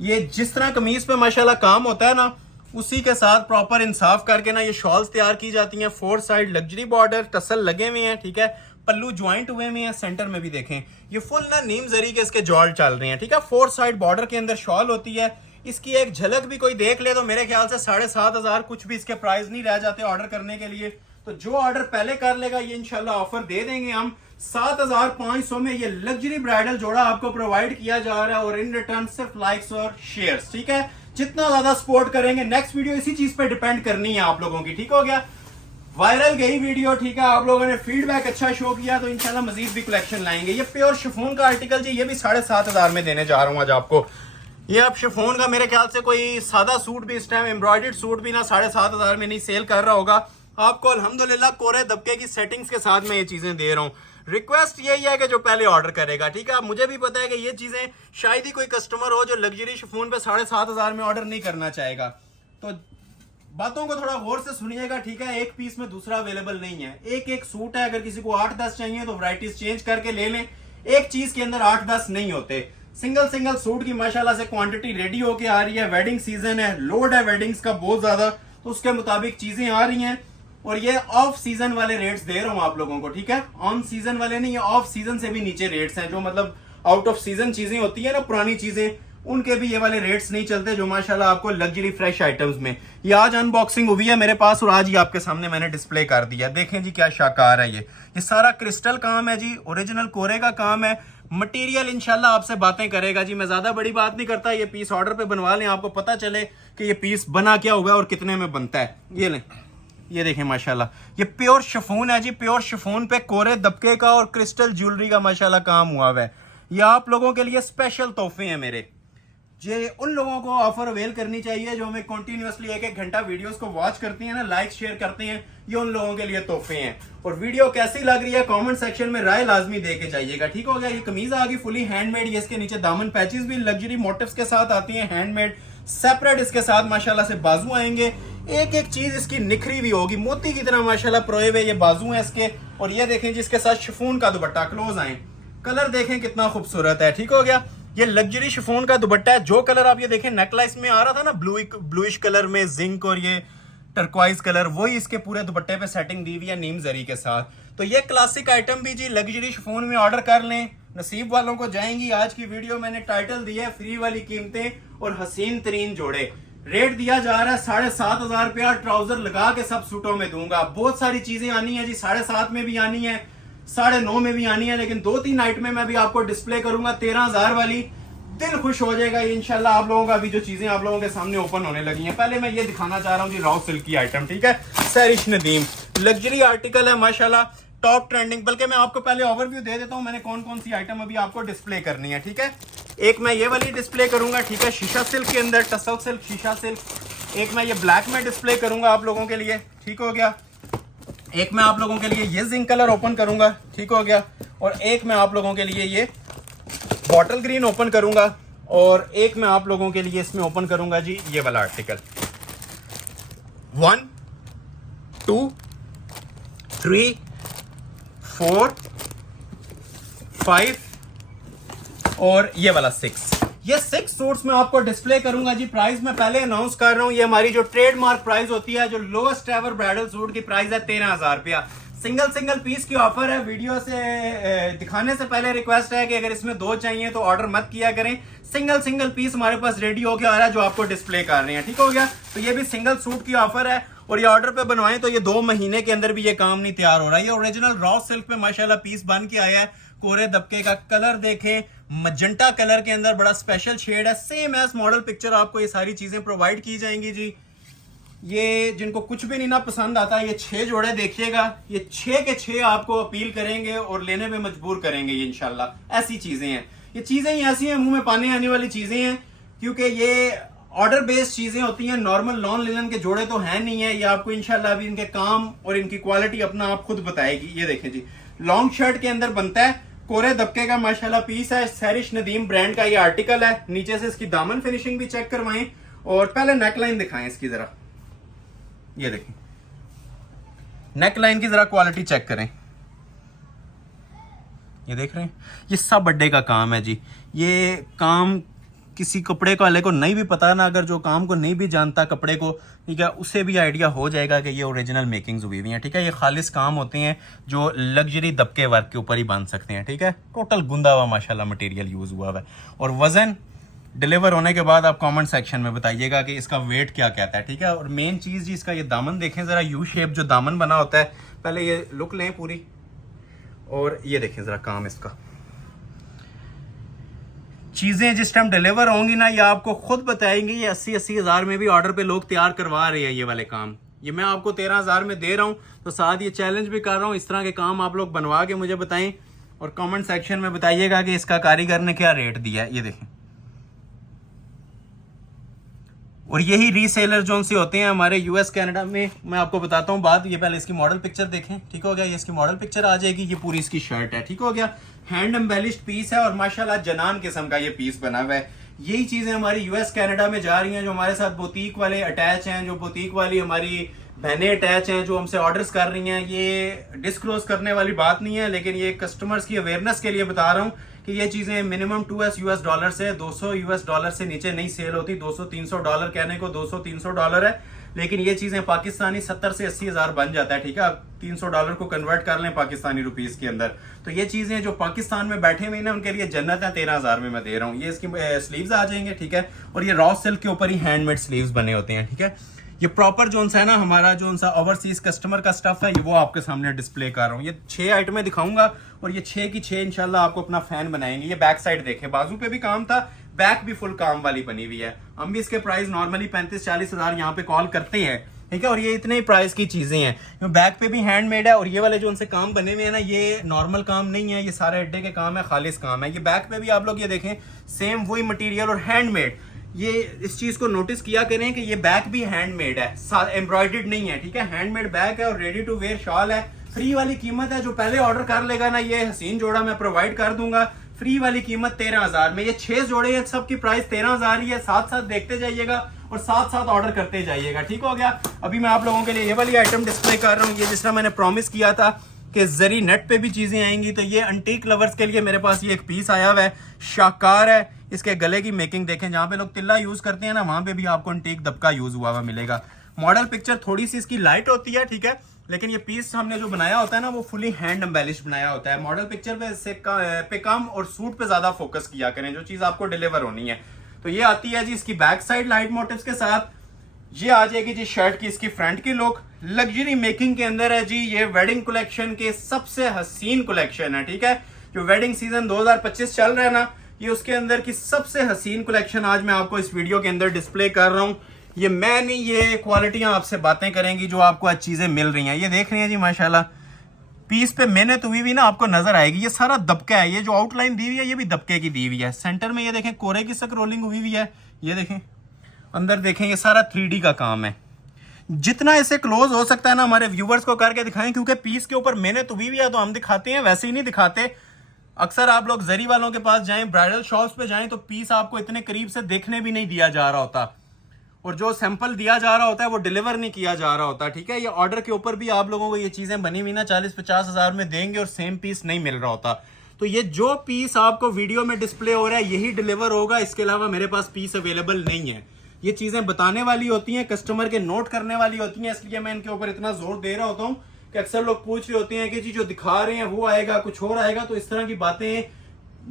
ये जिस तरह कमीज पे माशाल्लाह काम होता है ना, उसी के साथ प्रॉपर इंसाफ करके ना ये शॉल्स तैयार की जाती हैं। 4 साइड लग्जरी बॉर्डर, टसल लगे हुए हैं, ठीक है। पल्लू ज्वाइंट हुए हुए हैं, सेंटर में भी देखें ये फुल ना नीम जरी के इसके जॉल चल रहे हैं, ठीक है। 4 साइड बॉर्डर के अंदर शॉल होती है। इसकी एक झलक भी कोई देख ले तो मेरे ख्याल से 7,500 कुछ भी इसके प्राइस नहीं रह जाते ऑर्डर करने के लिए। तो जो ऑर्डर पहले कर लेगा ये इंशाल्लाह ऑफर दे देंगे हम। 7,500 में ये लग्जरी ब्राइडल जोड़ा आपको प्रोवाइड किया जा रहा है और इन रिटर्न सिर्फ लाइक्स और शेयर्स, ठीक है। जितना ज्यादा सपोर्ट करेंगे, नेक्स्ट वीडियो इसी चीज पे डिपेंड करनी है आप लोगों की, ठीक हो गया। वायरल गई वीडियो, ठीक है, आप लोगों ने फीडबैक अच्छा शो किया तो इंशाल्लाह मजीद भी कलेक्शन लाएंगे। ये प्योर शिफॉन का आर्टिकल जी, ये भी 7,500 में देने जा रहा हूँ आज आपको। ये अब शिफॉन का मेरे ख्याल से कोई सादा सूट भी इस टाइम एम्ब्रॉयडर्ड सूट भी ना 7,500 में नहीं सेल कर रहा होगा आपको। अल्हम्दुलिल्लाह कोरे दबके की सेटिंग्स के साथ मैं ये चीजें दे रहा हूँ। रिक्वेस्ट यही है कि जो पहले ऑर्डर करेगा, ठीक है। मुझे भी पता है कि ये चीजें शायद ही कोई कस्टमर हो जो लग्जरी शिफॉन पे 7,500 में ऑर्डर नहीं करना चाहेगा। तो बातों को थोड़ा गौर से सुनिएगा, ठीक है। एक पीस में दूसरा अवेलेबल नहीं है, एक एक सूट है। अगर किसी को 8-10 चाहिए तो वैरायटीज चेंज करके ले लें। एक चीज के अंदर 8-10 नहीं होते। सिंगल सिंगल सूट की माशाल्लाह से क्वांटिटी रेडी होके आ रही है। वेडिंग सीजन है, लोड है वेडिंग्स का बहुत ज्यादा, तो उसके मुताबिक चीजें आ रही हैं। और ये ऑफ सीजन वाले रेट्स दे रहा हूं आप लोगों को, ठीक है। ऑन सीजन वाले नहीं, ये ऑफ सीजन से भी नीचे रेट्स हैं। जो मतलब आउट ऑफ सीजन चीजें होती है ना, पुरानी चीजें, उनके भी ये वाले रेट्स नहीं चलते जो माशाल्लाह आपको लग्जरी फ्रेश आइटम्स में। ये आज अनबॉक्सिंग हुई है मेरे पास और आज ही आपके सामने मैंने डिस्प्ले कर दिया। देखें जी क्या शाकार है। ये सारा क्रिस्टल काम है जी, ओरिजिनल कोरे का काम है। मटेरियल इंशाल्लाह आपसे बातें करेगा जी। मैं ज्यादा बड़ी बात नहीं करता, ये पीस ऑर्डर पे बनवा लें, आपको पता चले कि ये पीस बना क्या हुआ और कितने में बनता है। ये लें, ये देखें माशाल्लाह, ये प्योर शिफॉन है जी। प्योर शिफॉन पे कोरे दबके का और क्रिस्टल ज्वेलरी का माशाल्लाह काम हुआ है। ये आप लोगों के लिए स्पेशल तोहफे हैं मेरे। ये उन लोगों को ऑफर अवेल करनी चाहिए जो हमें कंटिन्यूअसली 1-1 घंटा वीडियोस को वॉच करती हैं ना, लाइक शेयर करते हैं। ये उन लोगों के लिए तोहफे हैं। और वीडियो कैसी लग रही है कमेंट सेक्शन में राय लाजमी दे के जाइएगा, ठीक हो गया। ये कमीज आ गई फुली हैंडमेड। ये इसके नीचे दामन पैचेस भी लग्जरी मोटिव्स के साथ आती हैं, हैंडमेड। सेपरेट इसके साथ माशाल्लाह से बाजू आएंगे। एक एक चीज इसकी निखरी भी होगी, मोती की तरह माशाल्लाह प्रोए हुए ये बाजू है इसके। और ये देखें जिसके साथ शिफॉन का दुपट्टा। क्लोज आए, कलर देखें कितना खूबसूरत है, ठीक हो गया। ये लग्जरी शिफॉन का दुपट्टा है। जो कलर आप ये देखें नेकलाइस में आ रहा था ना, ब्लूइश कलर में जिंक और ये टर्क्वाइज कलर, वही इसके पूरे दुपट्टे पे सेटिंग दी हुई है नीम जरी के साथ। तो ये क्लासिक आइटम भी जी लग्जरी शिफॉन में ऑर्डर कर लें, नसीब वालों को जाएंगी। आज की वीडियो मैंने टाइटल दिया है फ्री वाली कीमतें और हसीन तरीन जोड़े। रेट दिया जा रहा है 7,500 रुपया। ट्राउजर लगा के सब सूटों में दूंगा। बहुत सारी चीजें आनी है जी, 7.5 में भी आनी है, 9.5 में भी आनी है, लेकिन 2-3 आइटम में मैं भी आपको डिस्प्ले करूंगा 13,000 वाली। दिल खुश हो जाएगा ये इंशाल्लाह आप लोगों का भी। जो चीजें आप लोगों के सामने ओपन होने लगी हैं, पहले मैं ये दिखाना चाह रहा हूँ जी रॉ सिल्क की आइटम, ठीक है। सैरिश नदीम लग्जरी आर्टिकल है माशाल्लाह, टॉप ट्रेंडिंग। बल्कि मैं आपको पहले ओवरव्यू दे देता हूँ मैंने कौन कौन सी आइटम अभी आपको डिस्प्ले करनी है, ठीक है। एक मैं ये वाली डिस्प्ले करूंगा, ठीक है, शीशा सिल्क के अंदर, टसल सिल्क, शीशा सिल्क। एक मैं ये ब्लैक में डिस्प्ले करूंगा आप लोगों के लिए, ठीक हो गया। एक मैं आप लोगों के लिए ये जिंक कलर ओपन करूंगा, ठीक हो गया। और एक मैं आप लोगों के लिए ये बॉटल ग्रीन ओपन करूंगा। और एक मैं आप लोगों के लिए इसमें ओपन करूंगा जी ये वाला आर्टिकल। 1 2 3 4 5 और ये वाला 6, ये 6 सूट्स मैं आपको डिस्प्ले करूंगा जी। प्राइस मैं पहले अनाउंस कर रहा हूं, ये हमारी जो ट्रेडमार्क प्राइस होती है, जो लोएस्ट एवर ब्राइडल सूट की प्राइस है 13,000 रुपया। सिंगल पीस की ऑफर है। वीडियो से दिखाने से पहले रिक्वेस्ट है कि अगर इसमें 2 चाहिए तो ऑर्डर मत किया करें। सिंगल पीस हमारे पास रेडी होके आ रहा है जो आपको डिस्प्ले कर रहे हैं, ठीक हो गया। तो ये भी सिंगल सूट की ऑफर है और ये ऑर्डर पे बनवाएं तो ये 2 महीने के अंदर भी ये काम नहीं तैयार हो रहा है। ये ओरिजिनल रॉ सिल्क पे माशाल्लाह पीस बन के आया है। कोरे दबके का कलर देखें, मजेंटा कलर के अंदर बड़ा स्पेशल शेड है। सेम एज मॉडल पिक्चर आपको ये सारी चीजें प्रोवाइड की जाएंगी जी। ये जिनको कुछ भी नहीं ना पसंद आता, ये 6 जोड़े देखिएगा, ये 6 के 6 आपको अपील करेंगे और लेने में मजबूर करेंगे ये इंशाल्लाह। ऐसी चीजें हैं ये, चीजें ही ऐसी हैं, मुंह में पानी आने वाली चीजें हैं, क्योंकि ये ऑर्डर बेस्ड चीजें होती हैं। नॉर्मल नॉन लिनन के जोड़े तो है नहीं है। ये आपको इंशाल्लाह अभी इनके काम और इनकी क्वालिटी अपना आप खुद बताएगी। ये देखें जी, लॉन्ग शर्ट के अंदर बनता है, कोरे दबके का माशाल्लाह पीस है। सैरिश नदीम ब्रांड का ये आर्टिकल है। नीचे से इसकी दामन फिनिशिंग भी चेक करवाएं और पहले नेकलाइन दिखाएं इसकी जरा। ये देखें नेकलाइन की जरा क्वालिटी चेक करें। ये देख रहे हैं, ये सब अड्डे का काम है जी। ये काम किसी कपड़े वाले को नहीं भी पता ना, अगर जो काम को नहीं भी जानता कपड़े को, ठीक है, उसे भी आइडिया हो जाएगा कि ये ओरिजिनल मेकिंग्स हुई हुई हैं, ठीक है। ये खालिस काम होते हैं जो लग्जरी दबके वर्क के ऊपर ही बांध सकते हैं, ठीक है। टोटल गुंदा हुआ माशाल्लाह मटेरियल यूज हुआ है। और वजन डिलीवर होने के बाद आप कमेंट सेक्शन में बताइएगा कि इसका वेट क्या कहता है, ठीक है। और मेन चीज जी, इसका ये दामन देखें जरा, यू शेप जो दामन बना होता है। पहले ये लुक लें पूरी और ये देखें जरा काम इसका। चीजें जिस टाइम डिलीवर होंगी ना, ये आपको खुद बताएंगे। ये 80-80 हज़ार में भी ऑर्डर पे लोग तैयार करवा रहे हैं ये वाले काम। ये मैं आपको 13,000 में दे रहा हूं, तो साथ ये चैलेंज भी कर रहा हूं, इस तरह के काम आप लोग बनवा के मुझे बताएं और कमेंट सेक्शन में बताइएगा कि इसका कारीगर ने क्या रेट दिया है। ये देखें, और यही रीसेलर जो से होते हैं हमारे यूएस कनाडा में, मैं आपको बताता हूँ बात। ये पहले इसकी मॉडल पिक्चर देखें, ठीक हो गया। ये इसकी मॉडल पिक्चर आ जाएगी। ये पूरी इसकी शर्ट है, ठीक हो गया। हैंड एम्बेलिश्ड पीस है और माशाल्लाह जनान किस्म का ये पीस बना हुआ है। यही चीजें हमारी यूएस कनाडा में जा रही हैं। जो हमारे साथ बुटीक वाले अटैच हैं, जो बुटीक वाली हमारी बहनें अटैच हैं, जो हमसे ऑर्डर्स कर रही हैं, ये डिस्क्लोज करने वाली बात नहीं है, लेकिन ये कस्टमर्स की अवेयरनेस के लिए बता रहा हूँ कि ये चीजें मिनिमम $2 से $200 से नीचे नहीं सेल होती। $200-300 कहने को $200-300 है, लेकिन ये चीजें पाकिस्तानी 70 से 80 हज़ार बन जाता है, ठीक है। आप $300 को कन्वर्ट कर लें पाकिस्तानी रुपीस के अंदर, तो ये चीजें जो पाकिस्तान में बैठे हुए ना, उनके लिए जन्नत है। 13,000 में मैं दे रहा हूँ। ये इसकी स्लीव्स आ जाएंगे, ठीक है। और ये रॉ सिल्क के ऊपर ही हैंडमेड स्लीव्स बने होते हैं, ठीक है। ये प्रॉपर जो है ना, हमारा जो ओवरसीज कस्टमर का स्टफ है, ये वो आपके सामने डिस्प्ले कर रहा हूँ। ये 6 आइटमें दिखाऊंगा और ये 6 की 6 इंशाल्लाह आपको अपना फैन बनाएंगे। ये बैक साइड देखें, बाजू पे भी काम था, बैक भी फुल काम वाली बनी हुई है। हम भी इसके प्राइस नॉर्मली 35-40 हज़ार यहाँ पे कॉल करते हैं, ठीक है। और ये इतने ही प्राइस की चीजें हैं। बैक पे भी हैंडमेड है और ये वाले जो उनसे काम बने हुए हैं ना, ये नॉर्मल काम नहीं है, ये सारे अड्डे के काम है, खालिस काम है। ये बैक पे भी आप लोग ये देखें, सेम वही मटेरियल और हैंडमेड। ये इस चीज को नोटिस किया करें कि ये बैक भी हैंडमेड है, एम्ब्रॉयडर्ड नहीं है, ठीक है। हैंडमेड बैक है और रेडी टू वेयर शॉल है। फ्री वाली कीमत है। जो पहले ऑर्डर कर लेगा ना, ये हसीन जोड़ा मैं प्रोवाइड कर दूंगा। फ्री वाली कीमत 13,000 में। ये 6 जोड़े हैं, सबकी प्राइस 13,000 ही है। साथ देखते जाइएगा और साथ ऑर्डर करते जाइएगा, ठीक हो गया। अभी मैं आप लोगों के लिए ये वाली आइटम डिस्प्ले कर रहा हूँ। ये जिस तरह मैंने प्रॉमिस किया था कि जरी नेट पे भी चीजें आएंगी, तो ये अंटीक लवर्स के लिए मेरे पास ये एक पीस आया हुआ है, शाकार है। इसके गले की मेकिंग देखें, जहां पे लोग तिल्ला यूज करते हैं ना, वहां पे भी आपको अंटीक दबका यूज हुआ हुआ मिलेगा। मॉडल पिक्चर थोड़ी सी इसकी लाइट होती है, ठीक है, लेकिन ये पीस हमने जो बनाया होता है ना, वो फुली हैंड एम्बेलिश बनाया होता है। मॉडल पिक्चर पे कम और सूट पे ज्यादा फोकस किया करें, जो चीज आपको डिलीवर होनी है। तो ये आती है जी इसकी बैक साइड लाइट मोटिव्स के साथ। ये आ जाएगी जी शर्ट की इसकी फ्रंट की लुक, लग्जरी मेकिंग के अंदर है जी। ये वेडिंग कलेक्शन के सबसे हसीन कलेक्शन है, ठीक है। जो वेडिंग सीजन 2025 चल रहा है ना, ये उसके अंदर की सबसे हसीन कलेक्शन आज मैं आपको इस वीडियो के अंदर डिस्प्ले कर रहा हूं। ये मैं नहीं, ये क्वालिटियां आपसे बातें करेंगी जो आपको आज चीजें मिल रही हैं। ये देख रहे हैं जी माशाल्लाह, पीस पे मेहनत हुई भी ना आपको नजर आएगी। ये सारा दबका है, ये जो आउटलाइन दी हुई है ये भी दबके की दी हुई है। सेंटर में ये देखें कोरे की स्क्रोलिंग हुई हुई है। ये देखें अंदर देखें, ये सारा 3D का काम है। जितना इसे क्लोज हो सकता है ना हमारे व्यूवर्स को करके दिखाएं, क्योंकि पीस के ऊपर मेहनत हुई हुई है तो हम दिखाते हैं, वैसे ही नहीं दिखाते। अक्सर आप लोग जरी वालों के पास जाएं, ब्राइडल शॉप्स पे जाएं, तो पीस आपको इतने करीब से देखने भी नहीं दिया जा रहा होता, और जो सैंपल दिया जा रहा होता है वो डिलीवर नहीं किया जा रहा होता, ठीक है। ये ऑर्डर के ऊपर भी आप लोगों को ये चीजें बनी हुई ना 40-50 हज़ार में देंगे और सेम पीस नहीं मिल रहा होता। तो ये जो पीस आपको वीडियो में डिस्प्ले हो रहा है यही डिलीवर होगा, इसके अलावा मेरे पास पीस अवेलेबल नहीं है। ये चीजें बताने वाली होती हैं, कस्टमर के नोट करने वाली होती हैं, इसलिए मैं इनके ऊपर इतना जोर दे रहा होता हूँ कि अक्सर लोग पूछ रहे होते हैं कि जी जो दिखा रहे हैं वो आएगा, कुछ और आएगा। तो इस तरह की बातें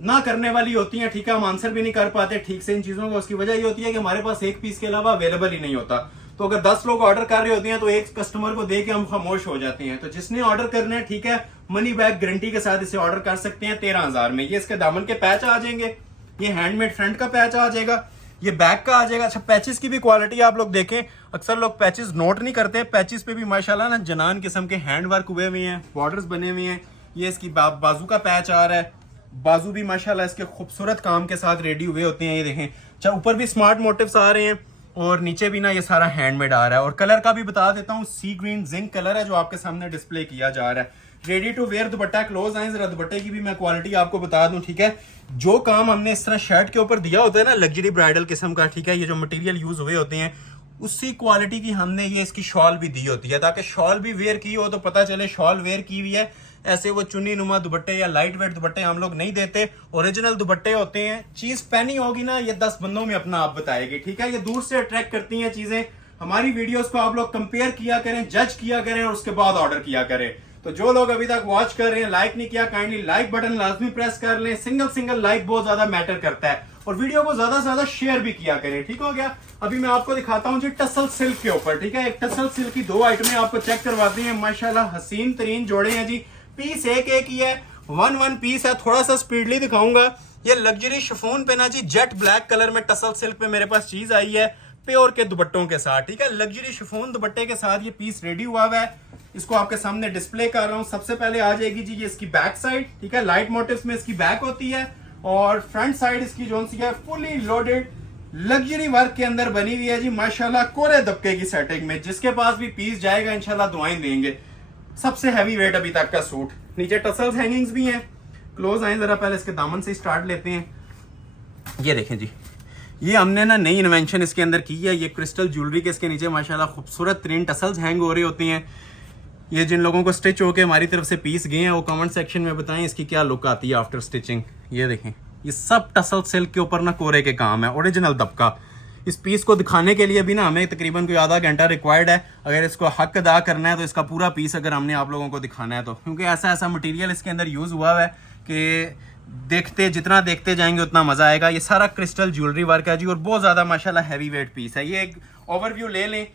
ना करने वाली होती हैं, ठीक है। हम आंसर भी नहीं कर पाते ठीक से इन चीजों को। उसकी वजह ये होती है कि हमारे पास एक पीस के अलावा अवेलेबल ही नहीं होता। तो अगर 10 लोग ऑर्डर कर रहे होते हैं तो एक कस्टमर को दे के हम खामोश हो जाते हैं। तो जिसने ऑर्डर करना है, ठीक है, मनी बैक गारंटी के साथ इसे ऑर्डर कर सकते हैं 13,000 में। ये इसके दामन के पैच आ जाएंगे, ये हैंडमेड फ्रंट का पैच आ जाएगा, ये बैक का आ जाएगा। अच्छा, पैचेस की भी क्वालिटी आप लोग देखें, अक्सर लोग पैचेस नोट नहीं करते। पैचेस पे भी माशाल्लाह ना जनान किस्म के हैंड वर्क हुए हुए हैं, बॉर्डर्स बने हुए हैं। ये इसकी बाजू का पैच आ रहा है, बाजू भी माशाल्लाह इसके खूबसूरत काम के साथ रेडी हुए होते हैं। ये देखें, अच्छा ऊपर भी स्मार्ट मोटिव्स आ रहे हैं और नीचे भी ना ये सारा हैंडमेड आ रहा है। और कलर का भी बता देता हूँ, सी ग्रीन जिंक कलर है जो आपके सामने डिस्प्ले किया जा रहा है। Ready to wear dupatta. Close आए जरा, दुपट्टे की भी मैं क्वालिटी आपको बता दूं, ठीक है। जो काम हमने इस तरह शर्ट के ऊपर दिया होता है ना, लग्जरी ब्राइडल किस्म का, ठीक है, ये जो मटेरियल यूज हुए होते हैं उसी क्वालिटी की हमने ये इसकी शॉल भी दी होती है, ताकि शॉल भी वेयर की हो तो पता चले शॉल वेयर की हुई है। ऐसे वो चुन्नी नुमा दुपट्टे या लाइट वेट दुपट्टे हम लोग नहीं देते, ओरिजिनल दुपट्टे होते हैं। चीज पहनी होगी ना, ये 10 बंदों में अपना आप बताएगी, ठीक है। ये दूर से अट्रैक्ट करती हैं चीजें। हमारी वीडियोस को आप लोग कंपेयर किया करें, जज किया करें और उसके बाद ऑर्डर किया करें। तो जो लोग अभी तक वॉच कर रहे हैं, लाइक नहीं किया, काइंडली लाइक बटन लाजमी प्रेस कर लें। सिंगल लाइक बहुत ज्यादा मैटर करता है और वीडियो को ज्यादा से ज्यादा शेयर भी किया करें, ठीक हो गया। अभी मैं आपको दिखाता हूं जी टसल सिल्क के ऊपर, ठीक है। एक टसल सिल्क की 2 आइटमें आपको चेक करवाती हैं, माशाल्लाह हसीन तरीन जोड़े हैं जी। पीस एक ही है, 1 पीस है। थोड़ा सा स्पीडली दिखाऊंगा। ये लग्जरी शिफॉन पे ना जी जेट ब्लैक कलर में टसल सिल्क पे मेरे पास चीज आई है, प्योर के दुपट्टों के साथ, ठीक है। लग्जरी शिफॉन दुपट्टे के साथ ये पीस रेडी हुआ है। इसको आपके सामने डिस्प्ले कर रहा हूं। सबसे पहले आ जाएगी जी ये इसकी बैक साइड, ठीक है। लाइट मोटिव्स में इसकी बैक होती है और फ्रंट साइड इसकी जो सी है फुली लोडेड लग्जरी वर्क के अंदर बनी हुई है जी, माशाल्लाह कोरे दबके की सेटिंग में। जिसके पास भी पीस जाएगा इंशाल्लाह दुआएं देंगे। सबसे हैवी वेट अभी तक का सूट। नीचे टसल्स हैंगिंग्स भी हैं। क्लोज आए जरा, पहले इसके दामन से स्टार्ट लेते हैं। ये देखें जी, ये हमने ना नई इन्वेंशन इसके अंदर की है। ये क्रिस्टल ज्वेलरी के इसके नीचे माशाल्लाह खूबसूरत तरीन टसल्स हैंग हो रही होती हैं। ये जिन लोगों को स्टिच होके हमारी तरफ से पीस गए हैं वो कमेंट सेक्शन में बताएं इसकी क्या लुक आती है आफ्टर स्टिचिंग। ये देखें, ये सब टसल सिल्क के ऊपर ना कोरे के काम है, ओरिजिनल दबका। इस पीस को दिखाने के लिए भी ना हमें तकरीबन कोई आधा घंटा रिक्वायर्ड है। अगर इसको हक अदा करना है तो इसका पूरा पीस अगर हमने आप लोगों को दिखाना है तो, क्योंकि ऐसा मटेरियल इसके अंदर यूज हुआ है कि जितना देखते जाएंगे उतना मजा आएगा। ये सारा क्रिस्टल ज्वेलरी वर्क है जी और बहुत ज्यादा माशाल्लाह हैवी वेट पीस है। ये एक ओवरव्यू ले लें,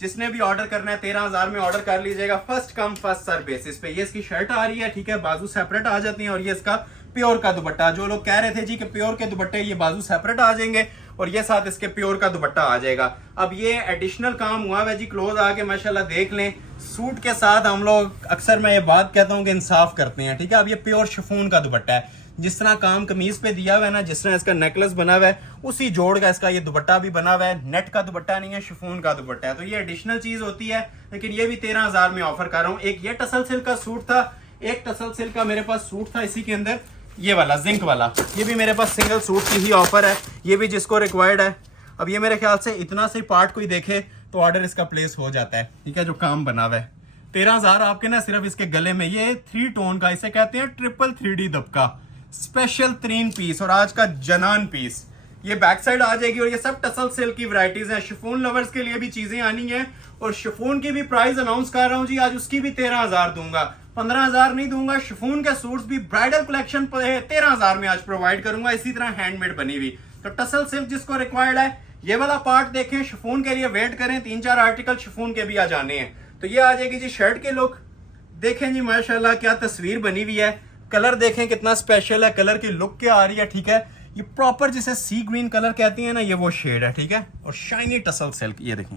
जिसने भी ऑर्डर करना है 13,000 में ऑर्डर कर लीजिएगा, first come first serve basis पे। ये इसकी शर्ट आ रही है, ठीक है, बाजू सेपरेट आ जाती हैं। और ये इसका प्योर का दुपट्टा, जो लोग कह रहे थे जी कि प्योर के दुपट्टे ये बाजू सेपरेट आ जाएंगे और ये साथ इसके प्योर का दुपट्टा आ जाएगा। अब ये एडिशनल काम हुआ है जी। क्लोज आके माशाल्लाह देख लें। सूट के साथ हम लोग अक्सर मैं ये बात कहता हूँ कि इंसाफ करते हैं, ठीक है। अब ये प्योर शिफॉन का दुपट्टा है, जिस तरह काम कमीज पे दिया हुआ है ना, जिस तरह इसका नेकलेस बना हुआ है उसी जोड़ का इसका ये दुपट्टा भी बना हुआ है। नेट का दुपट्टा नहीं है, शिफॉन का दुपट्टा है। तो ये एडिशनल चीज होती है, लेकिन ये भी 13,000 में ऑफर कर रहा हूँ। एक ये टसल सिल्क का सूट था, एक टसल सिल्क का मेरे पास सूट था इसी के अंदर, ये वाला जिंक वाला। ये भी मेरे पास सिंगल सूट की ही ऑफर है, ये भी जिसको रिक्वायर्ड है। अब ये मेरे ख्याल से इतना से पार्ट कोई देखे तो ऑर्डर इसका प्लेस हो जाता है, ठीक है, जो काम बना हुआ है। 13,000 आपके ना सिर्फ इसके गले में। ये 3 टोन का, इसे कहते हैं ट्रिपल 3D दबका, स्पेशल 3 पीस और आज का जनान पीस। ये बैक साइड आ जाएगी और ये सब टसल सिल्क की वैरायटीज हैं। शिफॉन लवर्स के लिए भी चीजें आनी है और शिफॉन की भी प्राइस अनाउंस कर रहा हूँ जी, आज उसकी भी 13,000 दूंगा, 15,000 नहीं दूंगा। शिफॉन के सूट्स भी ब्राइडल कलेक्शन पर 13,000 में आज प्रोवाइड करूंगा, इसी तरह हैंडमेड बनी हुई। तो टसल सिल्क जिसको रिक्वायर्ड है ये वाला पार्ट देखें, शिफॉन के लिए वेट करें, 3-4 आर्टिकल शिफॉन के भी आ जाने हैं। तो ये आ जाएगी जी शर्ट के लुक। देखें जी माशाल्लाह क्या तस्वीर बनी हुई है। कलर देखें कितना स्पेशल है, कलर की लुक क्या आ रही है, ठीक है। ये प्रॉपर जिसे सी ग्रीन कलर कहती है ना, ये वो शेड है, ठीक है। और शाइनी टसल सिल्क, ये देखें,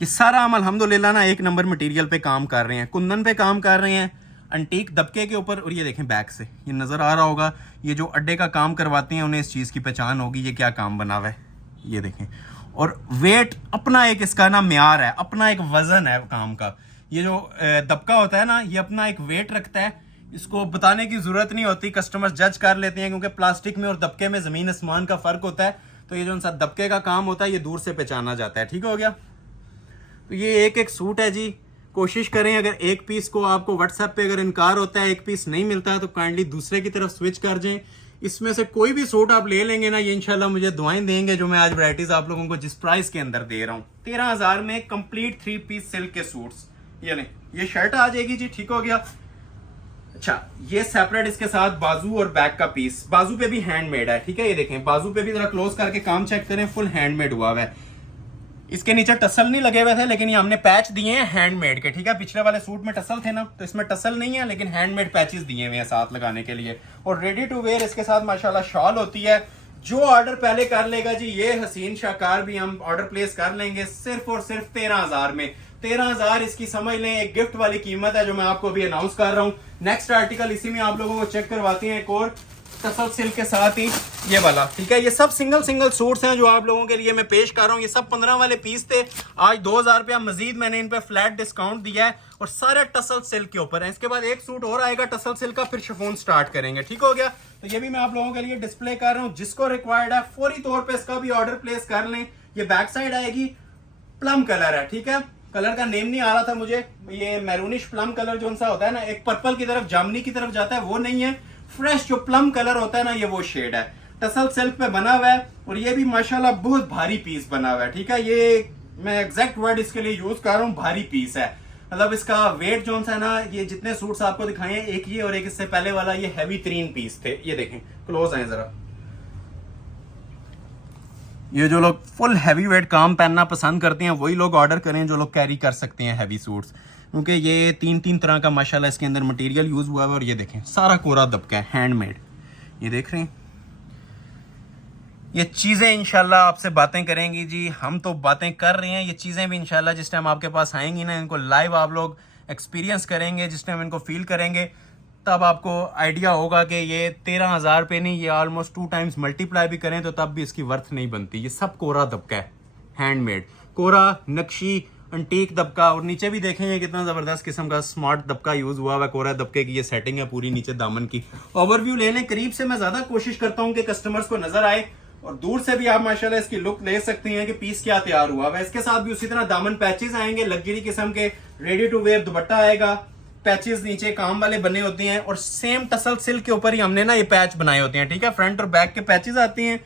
ये सारा हम अल्हम्दुलिल्लाह ना एक नंबर मटेरियल पे काम कर रहे हैं, कुंदन पे काम कर रहे हैं, अंटीक दबके के ऊपर। और ये देखें बैक से ये नजर आ रहा होगा, ये जो अड्डे का काम करवाते हैं उन्हें इस चीज की पहचान होगी, ये क्या काम बना हुआ है, ये देखें। और वेट अपना एक इसका ना म्यार है, अपना एक वजन है काम का। ये जो दबका होता है ना, ये अपना एक वेट रखता है, इसको बताने की जरूरत नहीं होती, कस्टमर्स जज कर लेते हैं, क्योंकि प्लास्टिक में और दबके में जमीन आसमान का फर्क होता है। तो ये जो सा दबके का काम होता है ये दूर से पहचाना जाता है, ठीक हो गया। तो ये एक सूट है जी, कोशिश करें, अगर एक पीस को आपको व्हाट्सएप पे अगर इनकार होता है, एक पीस नहीं मिलता है, तो काइंडली दूसरे की तरफ स्विच कर जाएं। इसमें से कोई भी सूट आप ले लेंगे ना, ये इंशाल्लाह मुझे दुआएं देंगे जो मैं आज वैरायटीज आप लोगों को जिस प्राइस के अंदर दे रहा हूँ। 13,000 में कंप्लीट 3 पीस सिल्क के सूट्स। ये नहीं, ये शर्ट आ जाएगी जी, ठीक हो गया। अच्छा, ये सेपरेट इसके साथ बाजू और बैक का पीस, बाजू पे भी हैंडमेड है, ठीक है। ये देखें, बाजू पे भी जरा क्लोज करके काम चेक करें, फुल हैंडमेड हुआ है। इसके नीचे टसल नहीं लगे हुए थे, लेकिन ये हमने पैच दिए हैं हैंडमेड के, ठीक है। पिछले वाले सूट में टसल थे ना, तो इसमें टसल नहीं है, लेकिन हैंडमेड पैचेस दिए हुए हैं साथ लगाने के लिए। और रेडी टू वेयर इसके साथ माशाल्लाह शॉल होती है। जो ऑर्डर पहले कर लेगा जी, ये हसीन शाकार भी हम ऑर्डर प्लेस कर लेंगे सिर्फ और सिर्फ 13,000 में। 13,000 इसकी समझ लें एक गिफ्ट वाली कीमत है जो मैं आपको अभी अनाउंस कर रहा हूँ। नेक्स्ट आर्टिकल इसी में आप लोगों को चेक करवाते हैं, एक और टसल सिल्क के साथ ही ये वाला, ठीक है। ये सब सिंगल सूट्स हैं जो आप लोगों के लिए मैं पेश कर रहा हूँ। ये सब 15 वाले पीस थे। आज 2,000 रुपया मजीद मैंने इन पे फ्लैट डिस्काउंट दिया है, और सारे टसल सिल्क के ऊपर है। इसके बाद एक सूट और आएगा टसल सिल्क का, फिर शिफॉन स्टार्ट करेंगे, ठीक हो गया। तो ये भी मैं आप लोगों के लिए डिस्प्ले कर रहा हूँ। जिसको रिक्वायर्ड है फौरी तौर पर इसका भी ऑर्डर प्लेस कर लें। ये बैक साइड आएगी, प्लम कलर है, ठीक है। कलर का नेम नहीं आ रहा था मुझे, ये मैरूनिश प्लम कलर जो सा होता है ना, एक पर्पल की तरफ जामनी की तरफ जाता है, वो नहीं है। फ्रेश जो प्लम कलर होता है ना, ये वो शेड है। टसल सिल्क पे बना हुआ है, और ये भी माशाल्लाह बहुत भारी पीस बना हुआ है, ठीक है। ये मैं एग्जैक्ट वर्ड इसके लिए यूज कर रहा हूँ, भारी पीस है। मतलब इसका वेट जो सा है ना, ये जितने सूट्स आपको दिखाए हैं, एक ये और एक इससे पहले वाला, ये हैवी 3 पीस थे। ये देखें, क्लोज आए जरा। ये जो लोग फुल हैवी वेट काम पहनना पसंद करते हैं, वही लोग ऑर्डर करें जो लोग कैरी कर सकते हैं हैवी सूट्स, क्योंकि ये 3 तरह का माशाल्लाह इसके अंदर मटेरियल यूज हुआ है। और ये देखें, सारा कोरा दबका है, हैंडमेड। ये देख रहे हैं, ये चीज़ें इंशाल्लाह आपसे बातें करेंगी जी। हम तो बातें कर रहे हैं, ये चीज़ें भी इंशाल्लाह जिस टाइम आपके पास आएंगी ना, इनको लाइव आप लोग एक्सपीरियंस करेंगे, जिस टाइम इनको फील करेंगे, तब आपको आइडिया होगा कि ये 13,000 पे नहीं, ये ऑलमोस्ट 2 टाइम्स मल्टीप्लाई भी करें तो तब भी इसकी वर्थ नहीं बनती। ये सब कोरा दबका है, हैंडमेड, कोरा नक्शी अंटीक दबका। और नीचे भी देखें, ये कितना जबरदस्त किस्म का स्मार्ट दबका यूज हुआ है। कोरा दबके की ये सेटिंग है पूरी नीचे दामन की। ओवरव्यू ले लें, करीब से मैं ज्यादा कोशिश करता हूँ कि कस्टमर्स को नजर आए, और दूर से भी आप माशाल्लाह इसकी लुक ले सकते हैं कि पीस क्या तैयार हुआ है। इसके साथ भी उसी तरह दामन पैचेस आएंगे, लग्जरी किस्म के, रेडी टू वेयर दुपट्टा आएगा, पैचेस नीचे काम वाले बने होते हैं, और सेम टसल सिल्क के ऊपर ही हमने ना ये पैच बनाए होते हैं, ठीक है। फ्रंट और बैक के पैचेस आते हैं,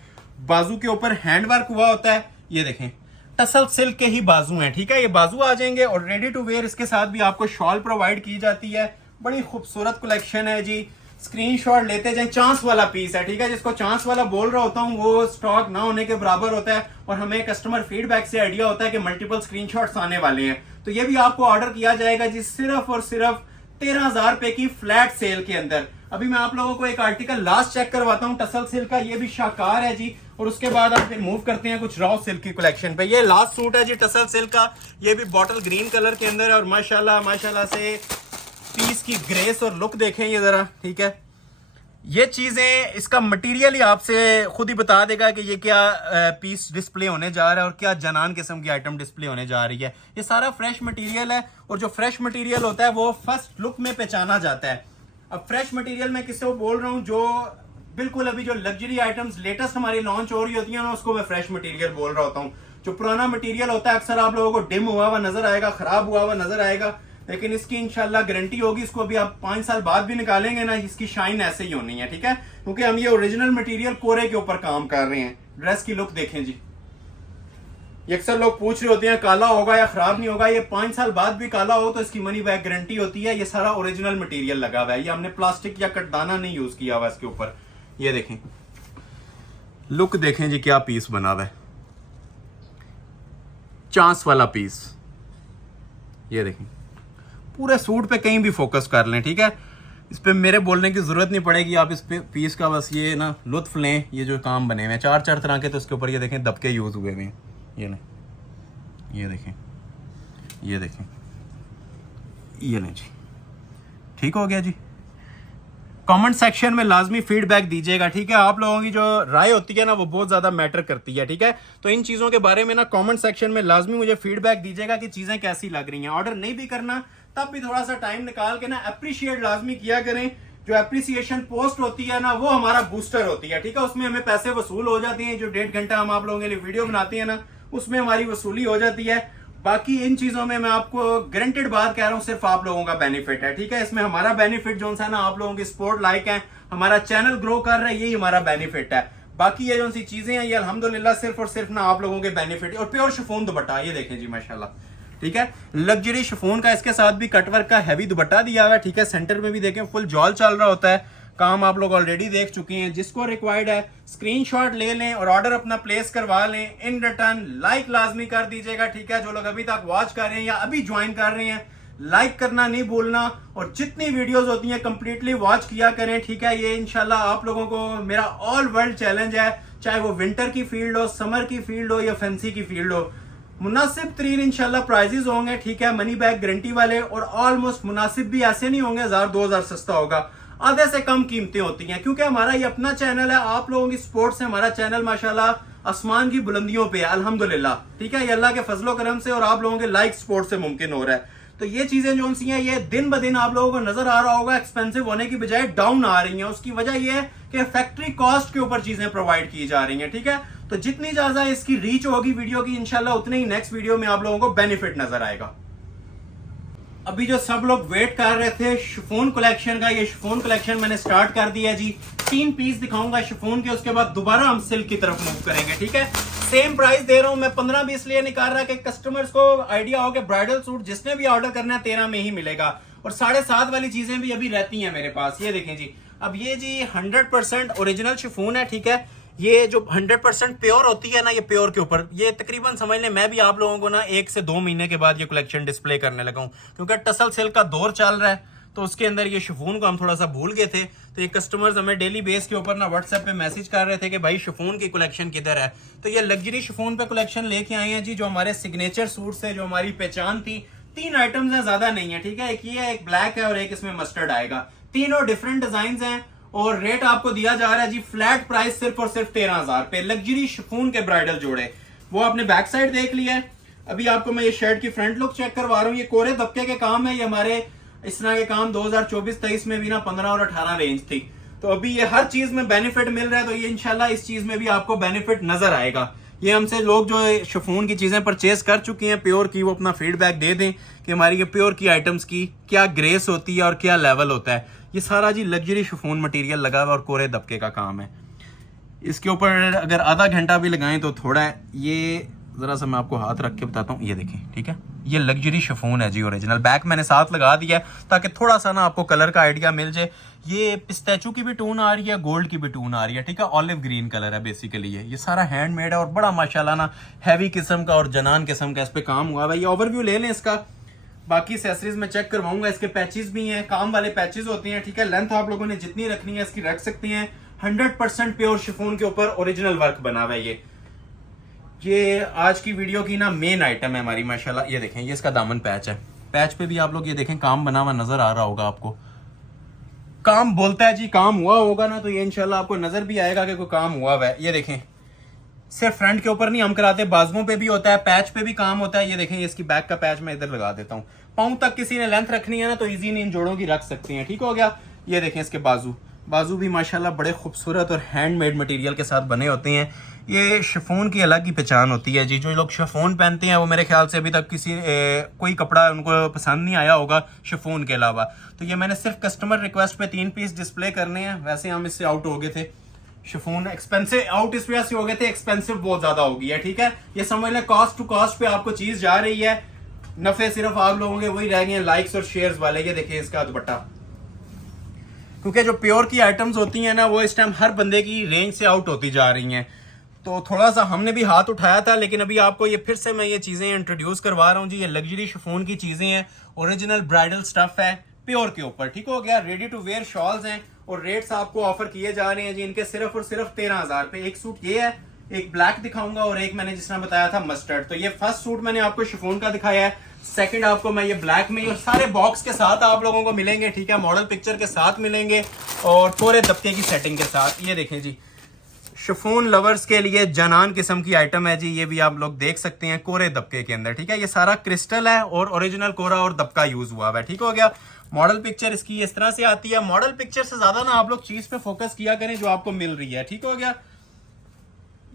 बाजू के ऊपर हैंडवर्क हुआ होता है। ये देखें, टसल सिल्क के ही बाजू हैं, ठीक है। ये बाजू आ जाएंगे, और रेडी टू वेयर इसके साथ भी आपको शॉल प्रोवाइड की जाती है। बड़ी खूबसूरत कलेक्शन है जी। स्क्रीनशॉट लेते जाएं। चांस वाला पीस है, ठीक है। जिसको चांस वाला बोल रहा होता हूँ, वो स्टॉक ना होने के बराबर होता है, और हमें कस्टमर फीडबैक से आइडिया होता है कि मल्टीपल स्क्रीनशॉट्स आने वाले हैं। तो ये भी आपको ऑर्डर किया जाएगा जी, सिर्फ और सिर्फ 13,000 रुपए की फ्लैट सेल के अंदर। अभी मैं आप लोगों को एक आर्टिकल लास्ट चेक करवाता हूँ टसल सिल्क का, ये भी शाकार है जी। और उसके बाद आप फिर मूव करते हैं कुछ रॉ सिल्क की कलेक्शन पे। ये लास्ट सूट है जी टसल सिल्क का, ये भी बॉटल ग्रीन कलर के अंदर है, और माशाल्लाह से पीस की ग्रेस और लुक देखें ये जरा, ठीक है। ये चीजें, इसका मटेरियल ही आपसे खुद ही बता देगा कि ये क्या पीस डिस्प्ले होने जा रहा है, और क्या जनान किस्म की आइटम डिस्प्ले होने जा रही है। ये सारा फ्रेश मटेरियल है, और जो फ्रेश मटेरियल होता है वो फर्स्ट लुक में पहचाना जाता है। अब फ्रेश मटेरियल मैं किससे बोल रहा हूँ, जो बिल्कुल अभी जो लग्जरी आइटम्स लेटेस्ट हमारी लॉन्च हो रही होती है ना, उसको मैं फ्रेश मटेरियल बोल रहा होता हूँ। जो पुराना मटेरियल होता है अक्सर आप लोगों को डिम हुआ हुआ नजर आएगा, खराब हुआ हुआ नजर आएगा, लेकिन इसकी इंशाल्लाह गारंटी होगी। इसको अभी आप 5 साल बाद भी निकालेंगे ना, इसकी शाइन ऐसे ही होनी है, ठीक है। क्योंकि हम ये ओरिजिनल मटेरियल कोरे के ऊपर काम कर रहे हैं। ड्रेस की लुक देखें जी। ये अक्सर लोग पूछ रहे होते हैं काला होगा या खराब नहीं होगा। ये 5 साल बाद भी काला हो तो इसकी मनी बैक गारंटी होती है। ये सारा ओरिजिनल मटेरियल लगा हुआ है, ये हमने प्लास्टिक या कटदाना नहीं यूज किया हुआ इसके ऊपर। ये देखें, लुक देखें जी, क्या पीस बना हुआ है, चांस वाला पीस। ये देखें, पूरे सूट पे कहीं भी फोकस कर लें, ठीक है। इस पे मेरे बोलने की जरूरत नहीं पड़ेगी, आप इस पे पीस का बस ये ना लुत्फ लें। ये जो काम बने हुए हैं 4 तरह के, तो इसके ऊपर ये देखें दबके यूज हुए हैं। ये नहीं, ये देखें, ये देखें, ये नहीं जी, ठीक हो गया जी। कमेंट सेक्शन में लाजमी फीडबैक दीजिएगा, ठीक है। आप लोगों की जो राय होती है ना, वो बहुत ज्यादा मैटर करती है, ठीक है। तो इन चीजों के बारे में ना कमेंट सेक्शन में लाजमी मुझे फीडबैक दीजिएगा कि चीजें कैसी लग रही हैं। ऑर्डर नहीं भी करना तब भी थोड़ा सा टाइम निकाल के ना अप्रिशिएट लाजमी किया करें। जो अप्रिसिएशन पोस्ट होती है ना, वो हमारा बूस्टर होती है, ठीक है। उसमें हमें पैसे वसूल हो जाते हैं। जो 1.5 घंटा हम आप लोगों के लिए वीडियो बनाते हैं ना, उसमें हमारी वसूली हो जाती है। बाकी इन चीजों में मैं आपको गारंटेड बात कह रहा हूँ, सिर्फ आप लोगों का बेनिफिट है, ठीक है। इसमें हमारा बेनिफिट जो है ना, आप लोगों की सपोर्ट लाइक है, हमारा चैनल ग्रो कर रहा है, यही हमारा बेनिफिट है। बाकी ये जो सी चीजें हैं ये अल्हम्दुलिल्लाह सिर्फ और सिर्फ ना आप लोगों के बेनिफिट। और प्योर शिफॉन दुपट्टा, ये देखें जी माशाल्लाह, ठीक है। लग्जरी शिफॉन का, इसके साथ भी कटवर्क का हैवी दुपट्टा दिया हुआ है, ठीक है। सेंटर में भी देखें फुल जॉल चल रहा होता है, काम आप लोग ऑलरेडी देख चुके हैं। जिसको रिक्वायर्ड है स्क्रीनशॉट ले लें और ऑर्डर अपना प्लेस करवा लें। इन रिटर्न लाइक लाजमी कर दीजिएगा, ठीक है। जो लोग अभी तक वॉच कर रहे हैं या अभी ज्वाइन कर रहे हैं, लाइक करना नहीं भूलना, और जितनी वीडियोस होती हैं कंप्लीटली वॉच किया करें, ठीक है। ये इंशाल्लाह आप लोगों को मेरा ऑल वर्ल्ड चैलेंज है, चाहे वो विंटर की फील्ड हो, समर की फील्ड हो या फैंसी की फील्ड हो। मुनासिब तरीन इंशाल्लाह प्राइजेस होंगे, ठीक है, मनी बैक गारंटी वाले, और ऑलमोस्ट मुनासिब भी ऐसे नहीं होंगे 1000-2000 सस्ता होगा, आधे से कम कीमतें होती हैं, क्योंकि हमारा ये अपना चैनल है। आप लोगों की सपोर्ट से हमारा चैनल माशाल्लाह आसमान की बुलंदियों पे है अल्हम्दुलिल्लाह, ठीक है। ये अल्लाह के फजलो करम से और आप लोगों के लाइक सपोर्ट से मुमकिन हो रहा है। तो ये चीजें जो सी हैं ये दिन ब दिन आप लोगों को नजर आ रहा होगा एक्सपेंसिव होने की बजाय डाउन आ रही हैं। उसकी वजह यह है कि फैक्ट्री कॉस्ट के ऊपर चीजें प्रोवाइड की जा रही हैं, ठीक है। तो जितनी ज्यादा इसकी रीच होगी वीडियो की, इंशाल्लाह उतने ही नेक्स्ट वीडियो में आप लोगों को बेनिफिट नजर आएगा। अभी जो सब लोग वेट कर रहे थे शिफॉन कलेक्शन का, ये शिफॉन कलेक्शन मैंने स्टार्ट कर दिया जी। 3 पीस दिखाऊंगा शिफॉन के, उसके बाद दोबारा हम सिल्क की तरफ मूव करेंगे, ठीक है। सेम प्राइस दे रहा हूं मैं, 15-20 लिए निकाल रहा कि कस्टमर्स को आइडिया हो कि ब्राइडल सूट जिसने भी ऑर्डर करना है 13 में ही मिलेगा। और 7.5 वाली चीजें भी अभी रहती हैं मेरे पास, ये देखें जी। अब ये जी 100% ओरिजिनल शिफॉन है, ठीक है। ये जो 100% प्योर होती है ना, ये प्योर के ऊपर ये तकरीबन समझ लें मैं भी आप लोगों को ना 1 से 2 महीने के बाद ये कलेक्शन डिस्प्ले करने लगा हूं, क्योंकि टसल सिल्क का दौर चल रहा है। तो उसके अंदर ये शिफॉन को हम थोड़ा सा भूल गए थे। तो ये कस्टमर्स हमें डेली बेस के ऊपर ना व्हाट्सएप पे मैसेज कर रहे थे कि भाई शिफॉन की कलेक्शन किधर है। तो ये लग्जरी शिफॉन पे कलेक्शन लेके आए हैं जी, जो हमारे सिग्नेचर सूट्स है, जो हमारी पहचान थी। 3 आइटम्स हैं, ज्यादा नहीं है, ठीक है। एक ये है, एक ब्लैक है और एक इसमें मस्टर्ड आएगा। तीनों डिफरेंट डिजाइन हैं और रेट आपको दिया जा रहा है जी फ्लैट प्राइस सिर्फ और सिर्फ 13,000 पे। लग्जरी शिफॉन के ब्राइडल जोड़े, वो आपने बैक साइड देख लिया है। अभी आपको मैं ये शर्ट की फ्रंट लुक चेक करवा रहा हूँ। ये कोरे दबके के काम है, ये हमारे इस तरह के काम 2024-23 में भी ना 15 और 18 रेंज थी। तो अभी ये हर चीज में बेनिफिट मिल रहा है, तो ये इंशाल्लाह इस चीज में भी आपको बेनिफिट नजर आएगा। ये हमसे लोग जो शिफॉन की चीजें परचेज कर चुके हैं प्योर की, वो अपना फीडबैक दे दें कि हमारी ये प्योर की आइटम्स की क्या ग्रेस होती है और क्या लेवल होता है। ये सारा जी लग्जरी शिफॉन मटेरियल लगा हुआ और कोरे दबके का काम है। इसके ऊपर अगर आधा घंटा भी लगाएं तो थोड़ा है। ये जरा सा मैं आपको हाथ रख के बताता हूँ, ये देखें, ठीक है। ये लग्जरी शिफॉन है जी ओरिजिनल। बैक मैंने साथ लगा दिया है ताकि थोड़ा सा ना आपको कलर का आइडिया मिल जाए। ये पिस्ताचू की भी टोन आ रही है, गोल्ड की भी टोन आ रही है, ठीक है। ऑलिव ग्रीन कलर है बेसिकली। ये सारा हैंडमेड है और बड़ा माशाल्लाह ना हैवी किस्म का और जनान किस्म का इस पे काम हुआ है। ये ओवरव्यू ले लें इसका, बाकी एक्सेसरीज में चेक करवाऊंगा। इसके पैचेस भी हैं, काम वाले पैचेस होते हैं, ठीक है। लेंथ आप लोगों ने जितनी रखनी है इसकी रख सकती हैं। 100% प्योर शिफॉन के ऊपर ओरिजिनल वर्क बना हुआ है। ये आज की वीडियो की ना मेन आइटम है हमारी माशाल्लाह। ये देखें, ये इसका दामन पैच है। पैच पे भी आप लोग ये देखें काम बना हुआ नजर आ रहा होगा आपको। काम बोलता है जी, काम हुआ होगा ना, तो ये इंशाल्लाह आपको नजर भी आएगा कि कोई काम हुआ है। ये देखें, सिर्फ फ्रंट के ऊपर नहीं हम कराते, बाजुओं पे भी होता है, पैच पे भी काम होता है। ये देखें, इसकी बैक का पैच मैं इधर लगा देता हूँ। पाँव तक किसी ने लेंथ रखनी है ना, तो इजी इन जोड़ों की रख सकते हैं, ठीक हो गया। ये देखें, इसके बाजू भी माशाल्लाह बड़े खूबसूरत और हैंडमेड मटेरियल के साथ बने होते हैं। ये शिफॉन की अलग ही पहचान होती है जी। जो लोग शिफॉन पहनते हैं वो मेरे ख्याल से अभी तक कोई कपड़ा उनको पसंद नहीं आया होगा शिफॉन के अलावा। तो ये मैंने सिर्फ कस्टमर रिक्वेस्ट पे 3 पीस डिस्प्ले करने हैं। वैसे हम इससे आउट हो गए थे, शिफॉन एक्सपेंसिव आउट इस वजह से हो गए थे, एक्सपेंसिव बहुत ज्यादा हो गई है, ठीक है। ये समझ लें कॉस्ट टू कॉस्ट पे आपको चीज जा रही है। नफे सिर्फ आप लोगों के वही रह गए हैं लाइक्स और शेयर्स वाले। ये देखिए इसका दुपट्टा, क्योंकि जो प्योर की आइटम्स होती हैं ना, वो इस टाइम हर बंदे की रेंज से आउट होती जा रही हैं। तो थोड़ा सा हमने भी हाथ उठाया था, लेकिन अभी आपको ये फिर से मैं ये चीजें इंट्रोड्यूस करवा रहा हूँ जी। ये लग्जरी शिफॉन की चीजें हैं, ओरिजिनल ब्राइडल स्टफ है प्योर के ऊपर, ठीक हो गया। रेडी टू वेयर शॉल्स हैं और रेट्स आपको ऑफर किए जा रहे हैं जी इनके सिर्फ और सिर्फ 13,000 पे। एक सूट ये है, एक ब्लैक दिखाऊंगा और एक मैंने जिस तरह बताया था मस्टर्ड। तो ये फर्स्ट सूट मैंने आपको शिफॉन का दिखाया है, सेकंड आपको मैं ये ब्लैक में, और सारे बॉक्स के साथ आप लोगों को मिलेंगे, ठीक है। मॉडल पिक्चर के साथ मिलेंगे और पूरे दबके की सेटिंग के साथ। ये देखें जी, शिफॉन लवर्स के लिए जनान किस्म की आइटम है जी। ये भी आप लोग देख सकते हैं कोरे दबके के अंदर, ठीक है। ये सारा क्रिस्टल है और ओरिजिनल कोरा और दबका यूज हुआ है, ठीक हो गया। मॉडल पिक्चर इसकी इस तरह से आती है। मॉडल पिक्चर से ज्यादा ना आप लोग चीज पे फोकस किया करें जो आपको मिल रही है, ठीक हो गया।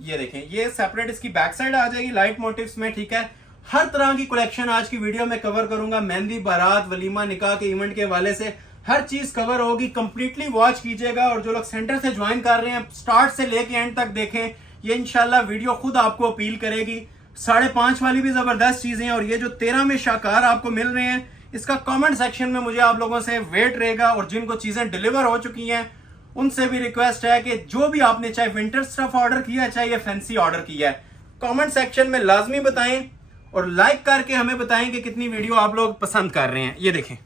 ये देखें, ये सेपरेट इसकी बैक साइड आ जाएगी लाइट मोटिव्स में, ठीक है। हर तरह की कलेक्शन आज की वीडियो में कवर करूंगा। मेहंदी, बारात, वलीमा, निकाह के इवेंट के हवाले से हर चीज कवर होगी। कंप्लीटली वॉच कीजिएगा और जो लोग सेंटर से ज्वाइन कर रहे हैं स्टार्ट से लेके एंड तक देखें। ये इंशाल्लाह वीडियो खुद आपको अपील करेगी। 5.5 वाली भी जबरदस्त चीजें हैं और ये जो 13 में शाकार आपको मिल रहे हैं, इसका कमेंट सेक्शन में मुझे आप लोगों से वेट रहेगा। और जिनको चीजें डिलीवर हो चुकी हैं उनसे भी रिक्वेस्ट है कि जो भी आपने चाहे विंटर स्टफ ऑर्डर किया है चाहे ये फैंसी ऑर्डर किया है, कमेंट सेक्शन में लाजमी बताएं और लाइक करके हमें बताएं कि कितनी वीडियो आप लोग पसंद कर रहे हैं। ये देखें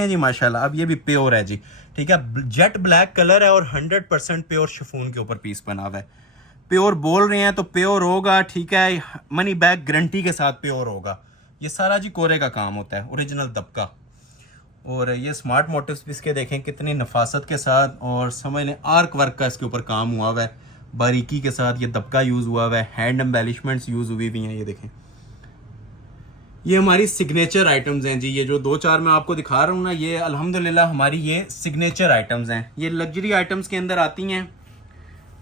जी माशाल्लाह। अब ये भी प्योर है जी, ठीक है, जेट ब्लैक कलर है और 100% प्योर शिफॉन के ऊपर पीस बना हुआ है। प्योर बोल रहे हैं तो प्योर होगा, ठीक है, मनी बैक गारंटी के साथ प्योर होगा। ये सारा जी कोरे का काम होता है, ओरिजिनल दबका। और ये स्मार्ट मोटिव्स भी इसके देखें कितनी नफासत के साथ, और समझ लें आर्क वर्क का इसके ऊपर काम हुआ हुआ है, बारीकी के साथ ये दबका यूज़ हुआ हुआ है, हैंड एम्बेलिशमेंट्स यूज़ हुई हुई हैं। ये देखें, ये हमारी सिग्नेचर आइटम्स हैं जी। ये जो 2-4 मैं आपको दिखा रहा हूँ ना, ये अल्हम्दुलिल्लाह हमारी ये सिग्नेचर आइटम्स हैं। ये लग्जरी आइटम्स के अंदर आती हैं।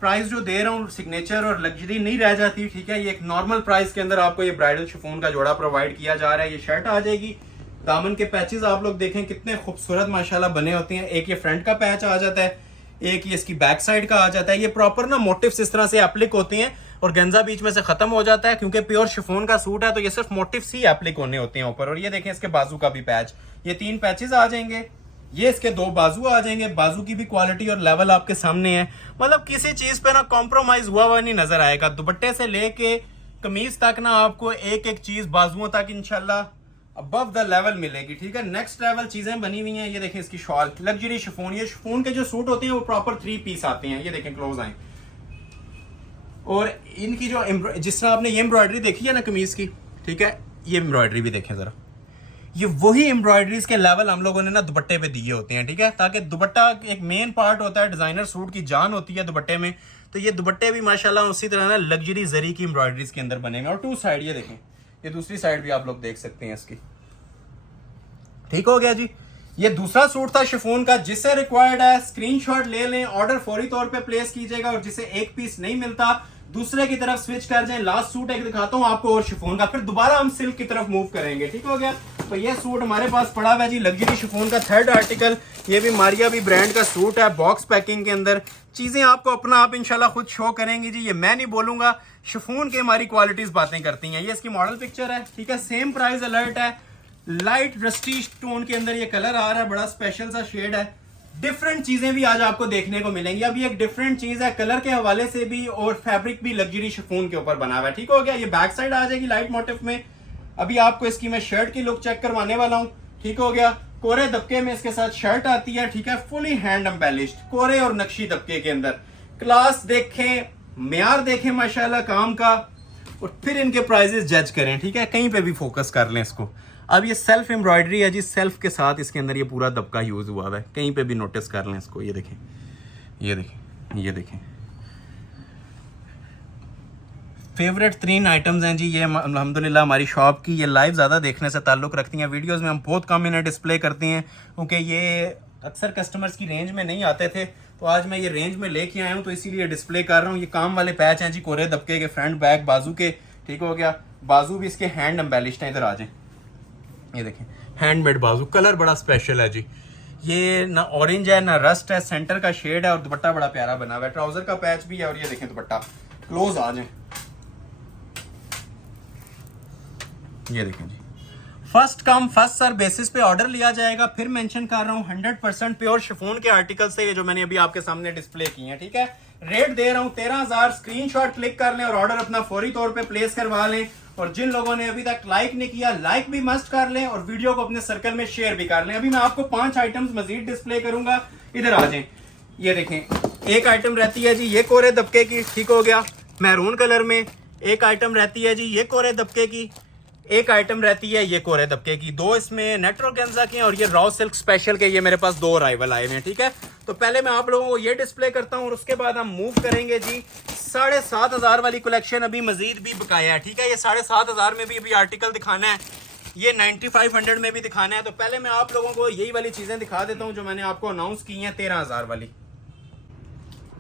प्राइस जो दे रहा हूँ सिग्नेचर और लग्जरी नहीं रह जाती, ठीक है। ये एक नॉर्मल प्राइस के अंदर आपको ये ब्राइडल शिफॉन का जोड़ा प्रोवाइड किया जा रहा है। ये शर्ट आ जाएगी। दामन के पैचेस आप लोग देखें कितने खूबसूरत माशाल्लाह बने होते हैं। एक ये फ्रंट का पैच आ जाता है, एक ये इसकी बैक साइड का आ जाता है। ये प्रॉपर ना मोटिव्स इस तरह से एप्लिक होते हैं और गंजा बीच में से खत्म हो जाता है, क्योंकि प्योर शिफॉन का सूट है तो ये सिर्फ मोटिव्स ही एप्लिक होने होते हैं ऊपर। और ये देखें इसके बाजू का भी पैच, ये 3 पैचेस आ जाएंगे। ये इसके 2 बाजू आ जाएंगे। बाजू की भी क्वालिटी और लेवल आपके सामने है। मतलब किसी चीज पे ना कॉम्प्रोमाइज हुआ नहीं नजर आएगा। दुपट्टे से लेके कमीज तक ना आपको एक एक चीज बाजुओं तक इंशाल्लाह अबव द लेवल मिलेगी, ठीक है। नेक्स्ट लेवल चीजें बनी हुई हैं। ये देखें इसकी शॉल, लग्जरी शिफॉन। ये शिफॉन के जो सूट होते हैं वो प्रॉपर 3 पीस आते हैं। ये देखें क्लोज आए। और इनकी जो जिस तरह आपने ये एम्ब्रॉयडरी देखी है ना कमीज की, ठीक है, ये एम्ब्रॉयडरी भी देखें जरा। ये वही एम्ब्रॉयडरीज के लेवल हम लोगों ने ना दुपट्टे पे दिए होते हैं, ठीक है, ताकि दुपट्टा एक मेन पार्ट होता है, डिजाइनर सूट की जान होती है दुपट्टे में। तो ये दुपट्टे भी माशाल्लाह उसी तरह ना लग्जरी जरी की एम्ब्रॉयडरीज के अंदर बनेंगे। और 2 साइड ये देखें, ये दूसरी साइड भी आप लोग देख सकते हैं इसकी। ठीक हो गया जी। ये दूसरा सूट था शिफॉन का। जिससे रिक्वायर्ड है स्क्रीनशॉट ले लें, ऑर्डर फौरी तौर पे प्लेस कीजिएगा। और जिसे एक पीस नहीं मिलता दूसरे की तरफ स्विच कर जाएं। लास्ट सूट एक दिखाता हूं आपको और शिफॉन का, फिर दोबारा हम सिल्क की तरफ मूव करेंगे। ठीक हो गया। तो ये सूट हमारे पास पड़ा हुआ है जी, लग्जरी शिफॉन का 3rd आर्टिकल। ये भी मारिया भी ब्रांड का सूट है, बॉक्स पैकिंग के अंदर। चीजें आपको अपना आप इंशाल्लाह खुद शो करेंगी जी। ये मैं नहीं बोलूंगा, शिफॉन की हमारी क्वालिटीज बातें करती हैं। ये इसकी मॉडल पिक्चर है, ठीक है। सेम प्राइस अलर्ट है। लाइट रस्टी टोन के अंदर ये कलर आ रहा है, बड़ा स्पेशल सा शेड है। डिफरेंट चीजें भी आज आपको देखने को मिलेंगी। अभी एक डिफरेंट चीज है कलर के हवाले से भी, और फैब्रिक भी लग्जरी शिफॉन के ऊपर बना हुआ है। ठीक हो गया। ये बैक साइड आ जाएगी लाइट मोटिव में। अभी आपको इसकी मैं शर्ट की लुक चेक करवाने वाला हूँ। ठीक हो गया। कोरे दबके में इसके साथ शर्ट आती है, ठीक है, फुली हैंड एम्बेलिश्ड, कोरे और नक्शी दबके के अंदर। क्लास देखें, म्यार देखें माशाल्लाह काम का, और फिर इनके प्राइजेस जज करें, ठीक है। कहीं पे भी फोकस कर लें इसको। अब ये सेल्फ एम्ब्रॉयडरी है जी, सेल्फ के साथ इसके अंदर ये पूरा दबका यूज हुआ है। कहीं पे भी नोटिस कर लें इसको। ये देखें, ये देखें, ये देखें। फेवरेट 3 आइटम्स हैं जी ये अल्हम्दुलिल्लाह हमारी शॉप की। ये लाइव ज़्यादा देखने से ताल्लुक़ रखती हैं, वीडियोस में हम बहुत कम इन्हें डिस्प्ले करते हैं, क्योंकि ये अक्सर कस्टमर्स की रेंज में नहीं आते थे। तो आज मैं ये रेंज में लेके आया हूँ, तो इसीलिए डिस्प्ले कर रहा हूँ। ये काम वाले पैच हैं जी, कोरे दबके के, फ्रंट बैक बाजू के। ठीक हो गया। बाजू भी इसके हैंड एम्बेलिश्ड हैं। इधर आ जाएं, ये देखें, हैंडमेड बाजू। कलर बड़ा स्पेशल है जी। ये ना ऑरेंज है ना रस्ट है, सेंटर का शेड है, और दुपट्टा बड़ा प्यारा बना हुआ है। ट्राउजर का पैच भी है। और ये देखें दुपट्टा। क्लोज आ जाएं, ये देखें जी। First come first serve basis पे ऑर्डर लिया जाएगा। फिर मेंशन कर रहा हूँ 100% प्योर शिफॉन के आर्टिकल से, ये जो मैंने अभी आपके सामने डिस्प्ले किए हैं, ठीक है। रेट दे रहा हूँ 13,000। स्क्रीनशॉट क्लिक कर लें और ऑर्डर अपना फौरी तौर पे प्लेस करवा लें। और जिन लोगों ने अभी तक लाइक नहीं किया, लाइक भी मस्ट कर लें और वीडियो को अपने सर्कल में शेयर भी कर लें। अभी मैं आपको 5 आइटम्स मजीद डिस्प्ले करूंगा। इधर आ जाएं, ये देखें। एक आइटम रहती है जी ये कोरे दबके की, ठीक हो गया, मैरून कलर में। एक आइटम रहती है जी ये कोरे दबके की। एक आइटम रहती है ये कोरे दबके की। 2 इसमें नेट ऑर्गेन्जा के और ये रॉ सिल्क स्पेशल के। ये मेरे पास 2 अराइवल आए हुए हैं, ठीक है। तो पहले मैं आप लोगों को ये डिस्प्ले करता हूँ और उसके बाद हम मूव करेंगे जी। 7,500 वाली कलेक्शन अभी मजीद भी बकाया है, ठीक है। ये 7,500 में भी अभी आर्टिकल दिखाना है, ये 9500 में भी दिखाना है। तो पहले मैं आप लोगों को यही वाली चीजें दिखा देता हूँ जो मैंने आपको अनाउंस की हैं 13,000 वाली।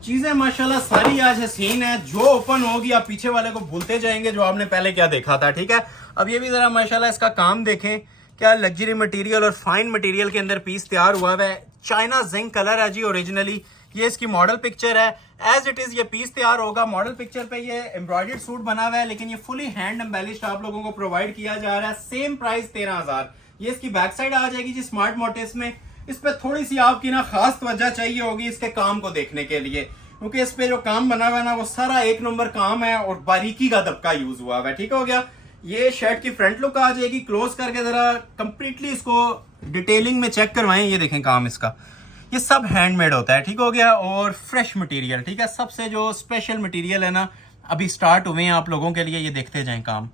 चीजें माशाल्लाह सारी आज हसीन है। जो ओपन होगी आप पीछे वाले को भूलते जाएंगे जो आपने पहले क्या देखा था। ठीक है, अब ये भी जरा माशाल्लाह इसका काम देखें, क्या लग्जरी मटेरियल और फाइन मटेरियल के अंदर पीस तैयार हुआ है। चाइना जिंक कलर है जी ओरिजिनली। ये इसकी मॉडल पिक्चर है, एज इट इज ये पीस तैयार होगा। मॉडल पिक्चर पे ये एम्ब्रॉयडर्ड सूट बना हुआ है, लेकिन ये फुली हैंड एम्बेलिश्ड आप लोगों को प्रोवाइड किया जा रहा है। Same price 13,000। ये इसकी बैक साइड आ जाएगी जी स्मार्ट मोटिव्स में। इस पे थोड़ी सी आपकी ना खास तवज्जो चाहिए होगी इसके काम को देखने के लिए, क्योंकि इस पे जो काम बना हुआ है ना वो सारा एक नंबर काम है और बारीकी का दबका यूज हुआ है। ठीक हो गया। ये शर्ट की फ्रंट लुक आ जाएगी। क्लोज करके जरा कंप्लीटली इसको डिटेलिंग में चेक करवाएं। ये देखें काम इसका, ये सब हैंडमेड होता है। ठीक हो गया, और फ्रेश मटेरियल। ठीक है, सबसे जो स्पेशल मटेरियल है ना अभी स्टार्ट हुए हैं आप लोगों के लिए। ये देखते जाएं काम,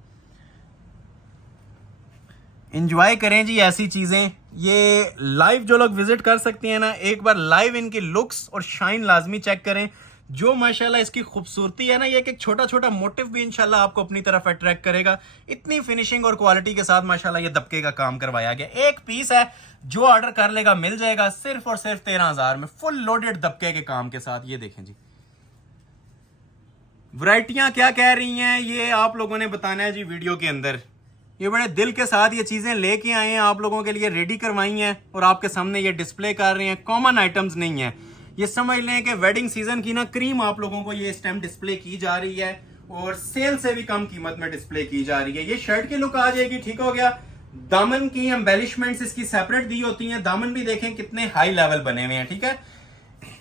एंजॉय करें जी ऐसी चीजें। ये लाइव जो लोग विजिट कर सकती हैं ना, एक बार लाइव इनकी लुक्स और शाइन लाजमी चेक करें। जो माशाल्लाह इसकी खूबसूरती है ना, ये एक छोटा छोटा मोटिव भी इंशाल्लाह आपको अपनी तरफ अट्रैक्ट करेगा। इतनी फिनिशिंग और क्वालिटी के साथ माशाल्लाह ये दबके का काम करवाया गया। एक पीस है, जो ऑर्डर कर लेगा मिल जाएगा सिर्फ और सिर्फ 13,000 में, फुल लोडेड दबके के काम के साथ। ये देखें जी, वैरायटियां क्या कह रही हैं ये आप लोगों ने बताना है जी वीडियो के अंदर। ये बड़े दिल के साथ ये चीजें लेके आए हैं, आप लोगों के लिए रेडी करवाई हैं और आपके सामने ये डिस्प्ले कर रहे हैं। कॉमन आइटम्स नहीं है, ये समझ लें कि वेडिंग सीजन की ना क्रीम आप लोगों को ये इस टाइम डिस्प्ले की जा रही है, और सेल से भी कम कीमत में डिस्प्ले की जा रही है। ये शर्ट की लुक आ जाएगी। ठीक हो गया। दामन की एम्बेलिशमेंट्स इसकी सेपरेट दी होती हैं। दामन भी देखें कितने हाई लेवल बने हुए हैं। ठीक है,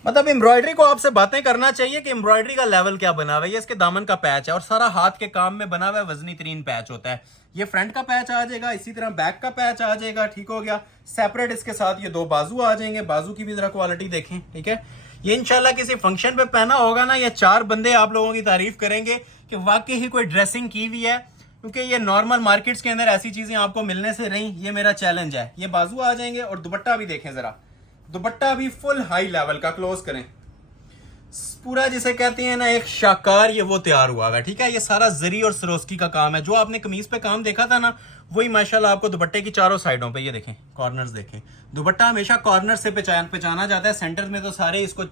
मतलब एम्ब्रॉयडरी को आपसे बातें करना चाहिए कि एम्ब्रॉयडरी का लेवल क्या बना हुआ है। ये इसके दामन का पैच है और सारा हाथ के काम में बना हुआ है, वजनी तरीन पैच होता है। ये फ्रंट का पैच आ जाएगा, इसी तरह बैक का पैच आ जाएगा। ठीक हो गया। सेपरेट इसके साथ ये 2 बाजू आ जाएंगे। बाजू की भी जरा क्वालिटी देखें। ठीक है, ये इंशाल्लाह किसी फंक्शन पे पहना होगा ना, ये 4 बंदे आप लोगों की तारीफ करेंगे कि वाकई ही कोई ड्रेसिंग की हुई है, क्योंकि ये नॉर्मल मार्केट्स के अंदर ऐसी चीजें आपको मिलने से रही। ये मेरा चैलेंज है। ये बाजू आ जाएंगे और दुपट्टा भी देखें जरा, दुपट्टा भी फुल हाई लेवल का। क्लोज करें, पूरा जिसे कहते हैं ना एक शाकार, ये वो तैयार हुआ है। ठीक है, ये सारा जरी और सरोस्की का काम है। जो आपने कमीज पे काम देखा था ना, वही माशाल्लाह आपको दुपट्टे की चारों साइडों पे। ये देखें कॉर्नर्स देखें, दुपट्टा हमेशा कॉर्नर से पहचाना जाता है। सेंटर में तो सारे इसको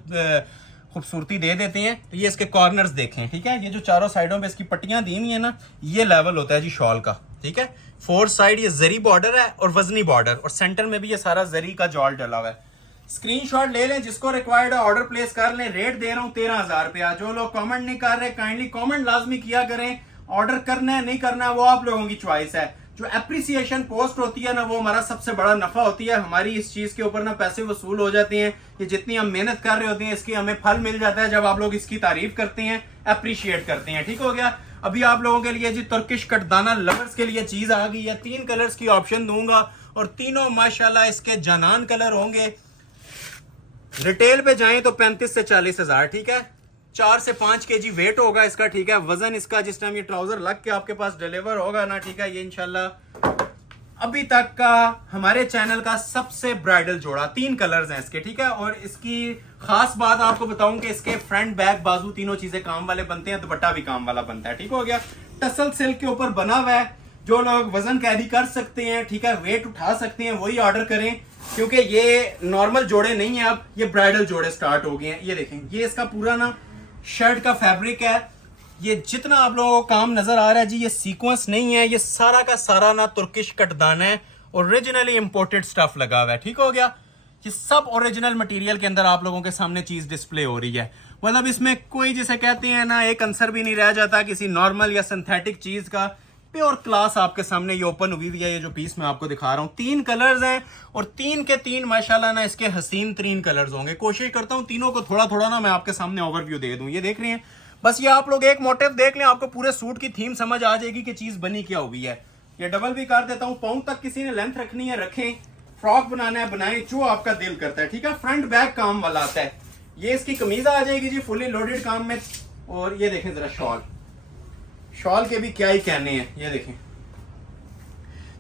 खूबसूरती दे देते हैं। तो ये इसके कॉर्नर्स देखें। ठीक है, ये जो चारों साइडों पे इसकी पट्टियां दी हुई है ना, ये लेवल होता है जी शॉल का। ठीक है, 4 साइड ये जरी बॉर्डर है और वजनी बॉर्डर, और सेंटर में भी ये सारा जरी का जॉल डला हुआ है। स्क्रीनशॉट ले लें, जिसको रिक्वायर्ड है ऑर्डर प्लेस कर लें। रेट दे रहा हूं 13,000 रुपया। जो लोग कमेंट नहीं कर रहे, काइंडली कमेंट लाजमी किया करें। ऑर्डर करना है नहीं करना है वो आप लोगों की चॉइस है। जो एप्रिसिएशन पोस्ट होती है ना, वो हमारा सबसे बड़ा नफा होती है। हमारी इस चीज के ऊपर ना पैसे वसूल हो जाते हैं कि जितनी हम मेहनत कर रहे होते हैं इसकी हमें फल मिल जाता है जब आप लोग इसकी तारीफ करते हैं, अप्रिशिएट करते हैं। ठीक हो गया। अभी आप लोगों के लिए जी तुर्किश कटदाना लवर्स के लिए चीज आ गई है। 3 कलर्स की ऑप्शन दूंगा और तीनों माशाल्लाह इसके जानान कलर होंगे। रिटेल पे जाएं तो 35 से 40 हजार। ठीक है, 4 से 5 केजी वेट होगा इसका। ठीक है, वजन इसका जिस टाइम ये ट्राउजर लग के आपके पास डिलीवर होगा ना, ठीक है, ये इंशाल्लाह अभी तक का हमारे चैनल का सबसे ब्राइडल जोड़ा। 3 कलर्स हैं इसके। ठीक है, और इसकी खास बात आपको बताऊं कि इसके फ्रंट बैक बाजू तीनों चीजें काम वाले बनते हैं, दुपट्टा भी काम वाला बनता है। ठीक हो गया। टसल सिल्क के ऊपर बना हुआ है। जो लोग वजन कैरी कर सकते हैं, ठीक है, वेट उठा सकते हैं, वही ऑर्डर करें, क्योंकि ये नॉर्मल जोड़े नहीं है, अब ये ब्राइडल जोड़े स्टार्ट हो गए हैं। ये देखें, ये इसका पूरा ना शर्ट का फैब्रिक है। ये जितना आप लोगों को काम नजर आ रहा है जी, ये सीक्वेंस नहीं है, ये सारा का सारा ना तुर्किश कटदाना है, ओरिजिनली इंपोर्टेड स्टफ लगा हुआ है। ठीक हो गया। ये सब ओरिजिनल मटेरियल के अंदर आप लोगों के सामने चीज डिस्प्ले हो रही है। मतलब इसमें कोई जिसे कहते हैं ना एक आंसर भी नहीं रह जाता किसी नॉर्मल या सिंथेटिक चीज का। प्योर क्लास आपके सामने ये ओपन हुई है। ये जो पीस मैं आपको दिखा रहा हूँ, 3 कलर्स हैं और 3 के 3 माशाल्लाह ना इसके हसीन 3 कलर्स होंगे। कोशिश करता हूँ तीनों को थोड़ा थोड़ा ना मैं आपके सामने ओवरव्यू दे दूं। ये देख रहे हैं, बस ये आप लोग एक मोटिव देख लें, आपको पूरे सूट की थीम समझ आ जाएगी कि चीज बनी क्या हुई है। ये डबल भी कर देता हूँ, पाउंड तक किसी ने लेंथ रखनी है रखें, फ्रॉक बनाना है बनाएं, जो आपका दिल करता है। ठीक है, फ्रंट बैक काम वाला आता है। ये इसकी कमीज आ जाएगी जी फुली लोडेड काम में। और ये देखें जरा शॉल, शॉल के भी क्या ही कहने हैं। ये देखें,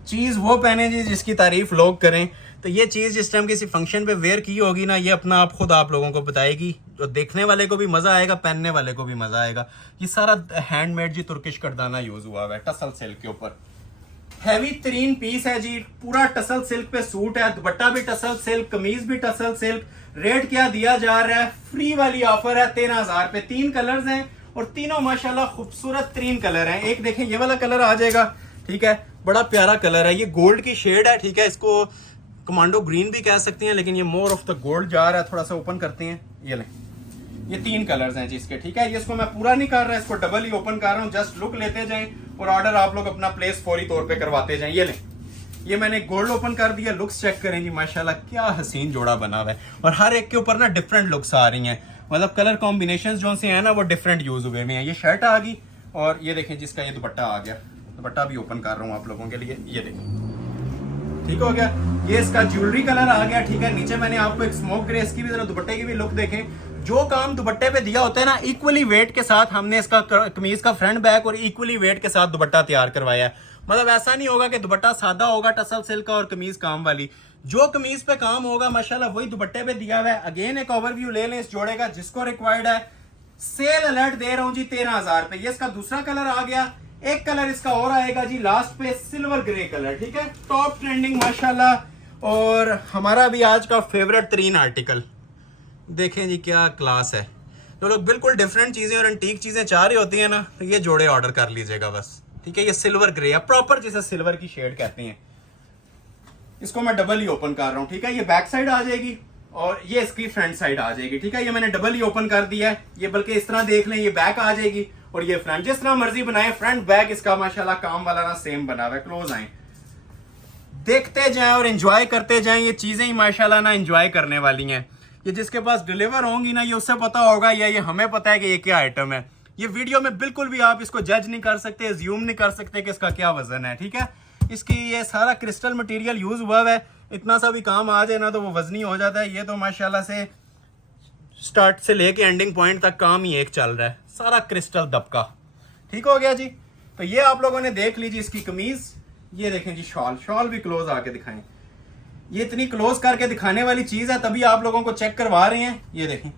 चीज वो पहने जी जिसकी तारीफ लोग करें। तो ये चीज जिस टाइम किसी फंक्शन पे वेयर की होगी ना, ये अपना आप खुद आप लोगों को बताएगी। जो देखने वाले को भी मजा आएगा, पहनने वाले को भी मजा आएगा। ये सारा हैंडमेड जी तुर्किश कटदाना यूज हुआ है टसल सिल्क के ऊपर। हैवी तरीन पीस है जी, पूरा टसल सिल्क पे सूट है, दुपट्टा भी टसल सिल्क, कमीज भी टसल सिल्क। रेट क्या दिया जा रहा है, फ्री वाली ऑफर है 13,000 पे। 3 कलर्स हैं और तीनों माशाल्लाह खूबसूरत 3 कलर हैं। एक देखें ये वाला कलर आ जाएगा, ठीक है, बड़ा प्यारा कलर है, ये गोल्ड की शेड है, ठीक है, इसको कमांडो ग्रीन भी कह सकते हैं, लेकिन ये मोर ऑफ द गोल्ड जा रहा है। थोड़ा सा ओपन करते हैं, ये लें, ये 3 कलर्स हैं जी इसके, ठीक है। ये इसको मैं पूरा नहीं कर रहा, इसको डबल ही ओपन कर रहा हूँ, जस्ट लुक लेते जाएं और ऑर्डर आप लोग अपना प्लेस फौरी तौर पे करवाते जाएं। ये लें, ये मैंने गोल्ड ओपन कर दिया, लुक्स चेक करें जी, माशाल्लाह क्या हसीन जोड़ा बना हुआ है। और हर एक के ऊपर ना डिफरेंट लुक्स आ रही हैं, मतलब कलर कॉम्बिनेशन जो से हैं ना वो डिफरेंट यूज हुए में हैं। ये शर्ट आ गई और ये देखें जिसका ये दुपट्टा आ गया, दुपट्टा भी ओपन कर रहा हूँ आप लोगों के लिए, ये देखें, ठीक हो गया। ये इसका ज्वेलरी कलर आ गया, ठीक है। नीचे मैंने आपको एक स्मोक ग्रे, इसकी भी जरा दुपट्टे की भी लुक देखें। जो काम दुपट्टे पे दिया होता है ना, इक्वली वेट के साथ हमने इसका कमीज का फ्रंट बैक और इक्वली वेट के साथ दुपट्टा तैयार करवाया है। मतलब ऐसा नहीं होगा कि दुपट्टा सादा होगा टसल सिल्क का और कमीज काम वाली। जो कमीज पे काम होगा माशाल्लाह वही दुपट्टे पे दिया हुआ है। अगेन एक ओवरव्यू ले लें इस जोड़े का, जिसको रिक्वायर्ड है। सेल अलर्ट दे रहा हूं जी 13,000 पे। ये इसका दूसरा कलर आ गया, एक कलर इसका और आएगा जी लास्ट पे, सिल्वर ग्रे कलर, ठीक है, टॉप ट्रेंडिंग माशाल्लाह। और हमारा भी आज का फेवरेट 3 आर्टिकल देखें जी, क्या क्लास है। जो लोग बिल्कुल डिफरेंट चीजें और एंटीक चीजें चाह रही होती है ना, तो ये जोड़े ऑर्डर कर लीजिएगा बस, ठीक है। ये सिल्वर ग्रे है, प्रॉपर जिसे सिल्वर की शेड कहते हैं। इसको मैं डबल ही ओपन कर रहा हूं, ठीक है। ये बैक साइड आ जाएगी और ये इसकी फ्रंट साइड आ जाएगी, ठीक है। ये मैंने डबल ही ओपन कर दिया है। ये बल्कि इस तरह देख लें, ये बैक आ जाएगी और ये फ्रंट, जिस तरह मर्जी बनाए। फ्रंट बैक इसका माशाल्लाह काम वाला ना सेम बना हुआ है। क्लोज आए, देखते जाएं और एंजॉय करते जाएं। ये चीजें ही माशाल्लाह ना एंजॉय करने वाली हैं। ये जिसके पास डिलीवर होंगी ना, ये उससे पता होगा या ये हमें पता है कि ये क्या आइटम है। ये वीडियो में बिल्कुल भी आप इसको जज नहीं कर सकते, अज्यूम नहीं कर सकते कि इसका क्या वजन है, ठीक है। इसकी ये सारा क्रिस्टल मटेरियल यूज हुआ है। इतना सा भी काम आ जाए ना तो वो वजनी हो जाता है। ये तो माशाल्लाह से स्टार्ट से लेके एंडिंग पॉइंट तक काम ही एक चल रहा है, सारा क्रिस्टल दबका, ठीक हो गया जी। तो ये आप लोगों ने देख लीजिए इसकी कमीज। ये देखें जी शॉल, शॉल भी क्लोज आके दिखाएं। ये इतनी क्लोज करके दिखाने वाली चीज है, तभी आप लोगों को चेक करवा रहे हैं। ये देखें,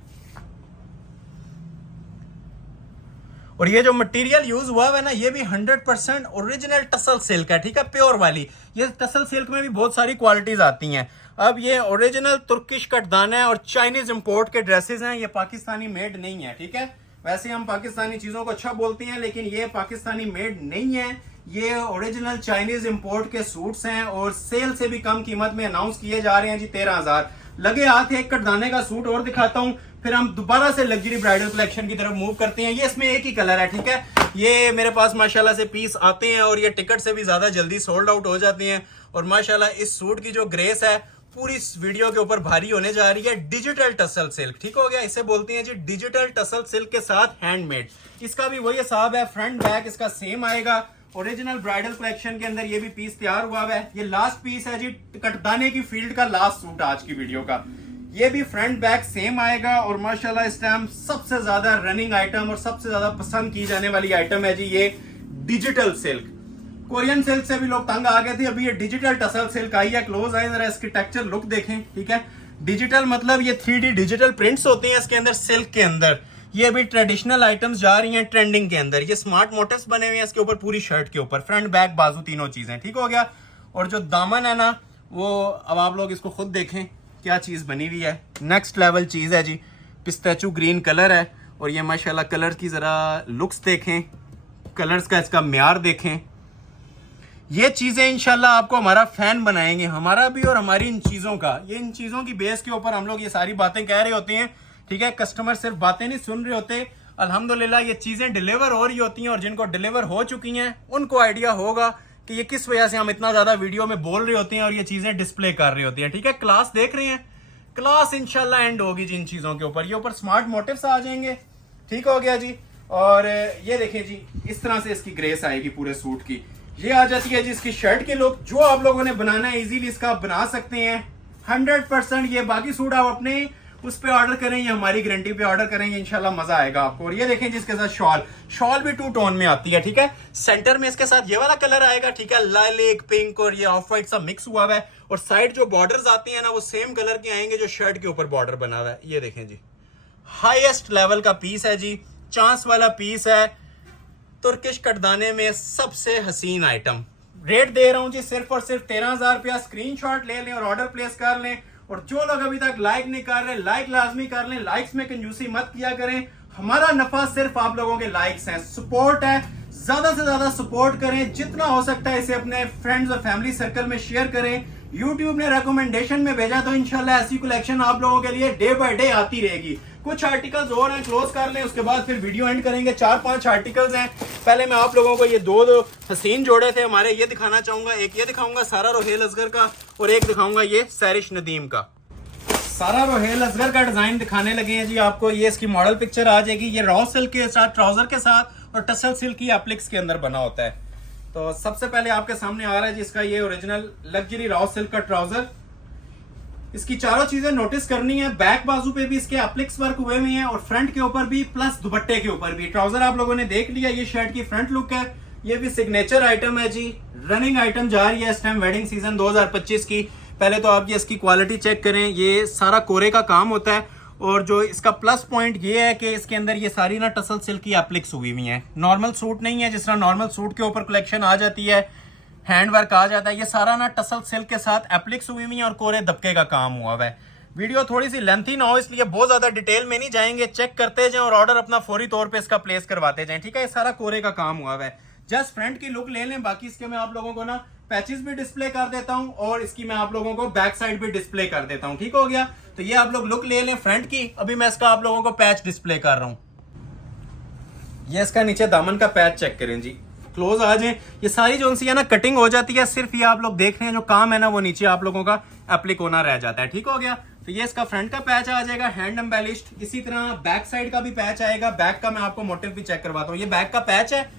और ये जो मटेरियल यूज हुआ है ना, ये भी 100% ओरिजिनल टसल सिल्क है, ठीक है, प्योर वाली। ये टसल सिल्क में भी बहुत सारी क्वालिटीज आती हैं। अब ये ओरिजिनल तुर्किश कटदाना है और चाइनीज इंपोर्ट के ड्रेसेस हैं, ये पाकिस्तानी मेड नहीं है, ठीक है। वैसे हम पाकिस्तानी चीजों को अच्छा बोलते हैं, लेकिन ये पाकिस्तानी मेड नहीं है। ये ओरिजिनल चाइनीज इंपोर्ट के सूट्स हैं और सेल से भी कम कीमत में अनाउंस किए जा रहे हैं जी 13,000। लगे हाथ एक कटदाने का सूट और दिखाता हूं, फिर हम दोबारा से लग्जरी ब्राइडल कलेक्शन की तरफ मूव करते हैं। ये इसमें एक ही कलर है, ठीक है। ये मेरे पास माशाल्लाह से पीस आते हैं और ये टिकट से भी ज्यादा जल्दी सोल्ड आउट हो जाते हैं। और माशाल्लाह इस सूट की जो ग्रेस है पूरी इस वीडियो के ऊपर भारी होने जा रही है। डिजिटल टसल सिल्क, ठीक हो गया, इसे बोलते हैं जी डिजिटल टसल सिल्क के साथ हैंडमेड। इसका भी वही हिसाब है, फ्रंट बैक इसका सेम आएगा। ओरिजिनल ब्राइडल कलेक्शन के अंदर ये भी पीस तैयार हुआ है। ये लास्ट पीस है जी कटदाने की फील्ड का लास्ट सूट आज की वीडियो का। ये भी फ्रंट बैक सेम आएगा और माशाल्लाह इस टाइम सबसे ज्यादा रनिंग आइटम और सबसे ज्यादा पसंद की जाने वाली आइटम है जी ये डिजिटल सिल्क। कोरियन सिल्क से भी लोग तंग आ गए थे, अभी ये डिजिटल टसल सिल्क आई है। क्लोज आए जरा इसकी टेक्सचर लुक देखें, ठीक है। डिजिटल मतलब ये 3D डिजिटल प्रिंट्स होते हैं इसके अंदर, सिल्क के अंदर। ये अभी ट्रेडिशनल आइटम्स जा रही हैं ट्रेंडिंग के अंदर। ये स्मार्ट मोटिव्स बने हुए हैं इसके ऊपर, पूरी शर्ट के ऊपर, फ्रंट बैक बाजू तीनों चीजें, ठीक हो गया। और जो दामन है ना, वो अब आप लोग इसको खुद देखें क्या चीज बनी हुई है। नेक्स्ट लेवल चीज है जी, पिस्ताचू ग्रीन कलर है और ये माशाल्लाह कलर की जरा लुक्स देखें, कलर्स का इसका म्यार देखें। ये चीजें इंशाल्लाह आपको हमारा फैन बनाएंगे, हमारा भी और हमारी इन चीजों का। ये इन चीजों की बेस के ऊपर हम लोग ये सारी बातें कह रहे होते हैं, ठीक है। कस्टमर सिर्फ बातें नहीं सुन रहे होते, अल्हम्दुलिल्लाह ये चीजें डिलीवर हो रही होती हैं और जिनको डिलीवर हो चुकी हैं उनको आइडिया होगा कि ये किस वजह से हम इतना ज्यादा वीडियो में बोल रहे होते हैं और ये चीजें डिस्प्ले कर रही होती हैं, ठीक है। क्लास देख रहे हैं, क्लास इंशाल्लाह एंड होगी जी इन चीजों के ऊपर। ये ऊपर स्मार्ट मोटिव्स आ जाएंगे, ठीक हो गया जी। और ये देखिए जी, इस तरह से इसकी ग्रेस आएगी पूरे सूट की। ये आ जाती है जी इसकी शर्ट की लुक। जो आप लोगों ने बनाना है इजीली इसका आप बना सकते हैं 100%। ये बाकी सूट आप अपने उस पे ऑर्डर करें, ये हमारी गारंटी पे ऑर्डर करेंगे, इंशाल्लाह मजा आएगा आपको। और ये देखें जिसके साथ शॉल, शॉल भी 2 टोन में आती है, ठीक है। सेंटर में इसके साथ ये वाला कलर आएगा, ठीक है, लाइलेक पिंक और ये ऑफ व्हाइट सा मिक्स हुआ है। और साइड जो बॉर्डर्स आती है ना, वो सेम कलर के आएंगे जो शर्ट के ऊपर बॉर्डर बना हुआ है। ये देखें जी, हाईएस्ट लेवल का पीस है जी, चांस वाला पीस है, तुर्किश कटदाने में सबसे हसीन आइटम। रेट दे रहा हूं जी सिर्फ और सिर्फ 13,000 रुपया। स्क्रीनशॉट ले लें और ऑर्डर प्लेस कर लें। और जो लोग अभी तक लाइक नहीं कर रहे, लाइक लाजमी कर लें। लाइक्स में कंजूसी मत किया करें, हमारा नफा सिर्फ आप लोगों के लाइक्स हैं, सपोर्ट है। ज्यादा से ज्यादा सपोर्ट करें, जितना हो सकता है इसे अपने फ्रेंड्स और फैमिली सर्कल में शेयर करें। YouTube ने रिकमेंडेशन में भेजा तो इंशाल्लाह ऐसी कलेक्शन आप लोगों के लिए डे बाय डे आती रहेगी। कुछ आर्टिकल्स और हैं, क्लोज कर लें, उसके बाद फिर वीडियो एंड करेंगे। 4-5 आर्टिकल्स हैं। पहले मैं आप लोगों को ये दो हसीन जोड़े थे हमारे, ये दिखाना चाहूंगा। एक ये दिखाऊंगा सारा रोहेल असगर का, और एक दिखाऊंगा ये सैरिश नदीम का। सारा रोहेल असगर का डिजाइन दिखाने लगे हैं जी आपको। ये इसकी मॉडल पिक्चर आ जाएगी। ये रॉ सिल्क के साथ, ट्राउजर के साथ और टसल सिल्क की एप्लिक्स के अंदर बना होता है। तो सबसे पहले आपके सामने आ रहा है जिसका ये ओरिजिनल लग्जरी रॉ सिल्क का ट्राउजर। इसकी चारों चीजें नोटिस करनी है। बैक बाजू पे भी इसके एप्लिक्स वर्क हुए हुए हैं और फ्रंट के ऊपर भी, प्लस दुपट्टे के ऊपर भी। ट्राउजर आप लोगों ने देख लिया, ये शर्ट की फ्रंट लुक है। ये भी सिग्नेचर आइटम है जी, रनिंग आइटम जा रही है इस टाइम वेडिंग सीजन 2025 की। पहले तो आप ये इसकी क्वालिटी चेक करें, ये सारा कोरे का काम होता है। और जो इसका प्लस पॉइंट ये है कि इसके अंदर ये सारी ना टसल सिल्क की एप्लिक्स हुई हुई हैं। नॉर्मल सूट नहीं है, जिस तरह नॉर्मल सूट के ऊपर कलेक्शन आ जाती है, हैंड वर्क आ जाता है, ये सारा ना टसल सिल्क के साथ एप्लिक्स हुई हुई है और कोरे दबके का काम हुआ हुआ है। वीडियो थोड़ी सी लेंथी ना हो, इसलिए बहुत ज्यादा डिटेल में नहीं जाएंगे। चेक करते जाएं और ऑर्डर अपना फौरी तौर पे इसका प्लेस करवाते जाएं, ठीक है। ये सारा कोरे का काम हुआ हुआ है। जस्ट फ्रंट की लुक ले लें, बाकी इसके मैं आप लोगों को ना पैचेस भी डिस्प्ले कर देता हूं और इसकी मैं आप लोगों को बैक साइड भी डिस्प्ले कर देता हूं, ठीक हो गया। तो ये आप लोग लुक ले लें फ्रंट की। अभी मैं इसका आप लोगों को पैच डिस्प्ले कर रहा हूं। ये इसका नीचे दामन का पैच चेक करें जी, क्लोज आ जाए। ये सारी जो सी है ना कटिंग हो जाती है, सिर्फ ये आप लोग देख रहे हैं जो काम है ना वो नीचे आप लोगों का एप्लिक होना रह जाता है, ठीक हो गया। तो ये इसका फ्रंट का पैच आ जाएगा, हैंड एम्बेलिश्ड। इसी तरह बैक साइड का भी पैच आएगा। बैक का मैं आपको मोटिव भी चेक करवाता हूँ। ये बैक का पैच है।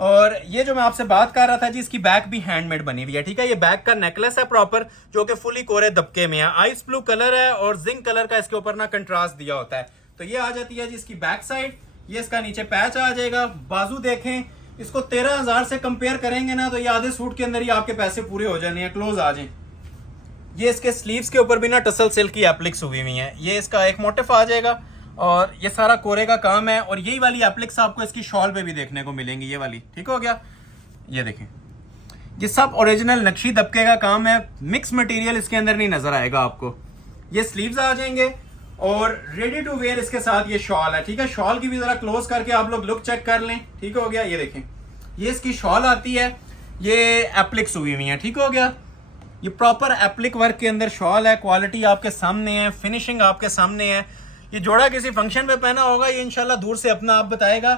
और ये जो मैं आपसे बात कर रहा था जी, इसकी बैक भी हैंडमेड बनी हुई है, ठीक है। ये बैक का नेकलेस है प्रॉपर, जो कि फुली कोरे दबके में है। आइस ब्लू कलर है और जिंक कलर का इसके ऊपर ना कंट्रास्ट दिया होता है। तो ये आ जाती है जी इसकी बैक साइड। ये इसका नीचे पैच आ जाएगा। बाजू देखें, इसको 13,000 से कंपेयर करेंगे ना तो ये आधे सूट के अंदर ही आपके पैसे पूरे हो जाने हैं। क्लोज आ जाए। ये इसके स्लीव्स के ऊपर भी ना टसल सिल्क की एप्लिक्स हुई हुई है। ये इसका एक मोटिफ आ जाएगा और ये सारा कोरे का काम है। और यही वाली एप्लिक्स आपको इसकी शॉल पे भी देखने को मिलेंगी, ये वाली, ठीक हो गया। ये देखें, ये सब ओरिजिनल नक्शी दबके का काम है। मिक्स मटेरियल इसके अंदर नहीं नजर आएगा आपको। ये स्लीव्स आ जाएंगे और रेडी टू वेयर इसके साथ ये शॉल है, ठीक है। शॉल की भी जरा क्लोज करके आप लोग लुक चेक कर लें, ठीक हो गया। ये देखें, ये इसकी शॉल आती है। ये एप्लिक्स हुई हुई है, ठीक हो गया। ये प्रॉपर एप्लिक वर्क के अंदर शॉल है। क्वालिटी आपके सामने है, फिनिशिंग आपके सामने है। ये जोड़ा किसी फंक्शन में पहना होगा, ये इंशाल्लाह दूर से अपना आप बताएगा।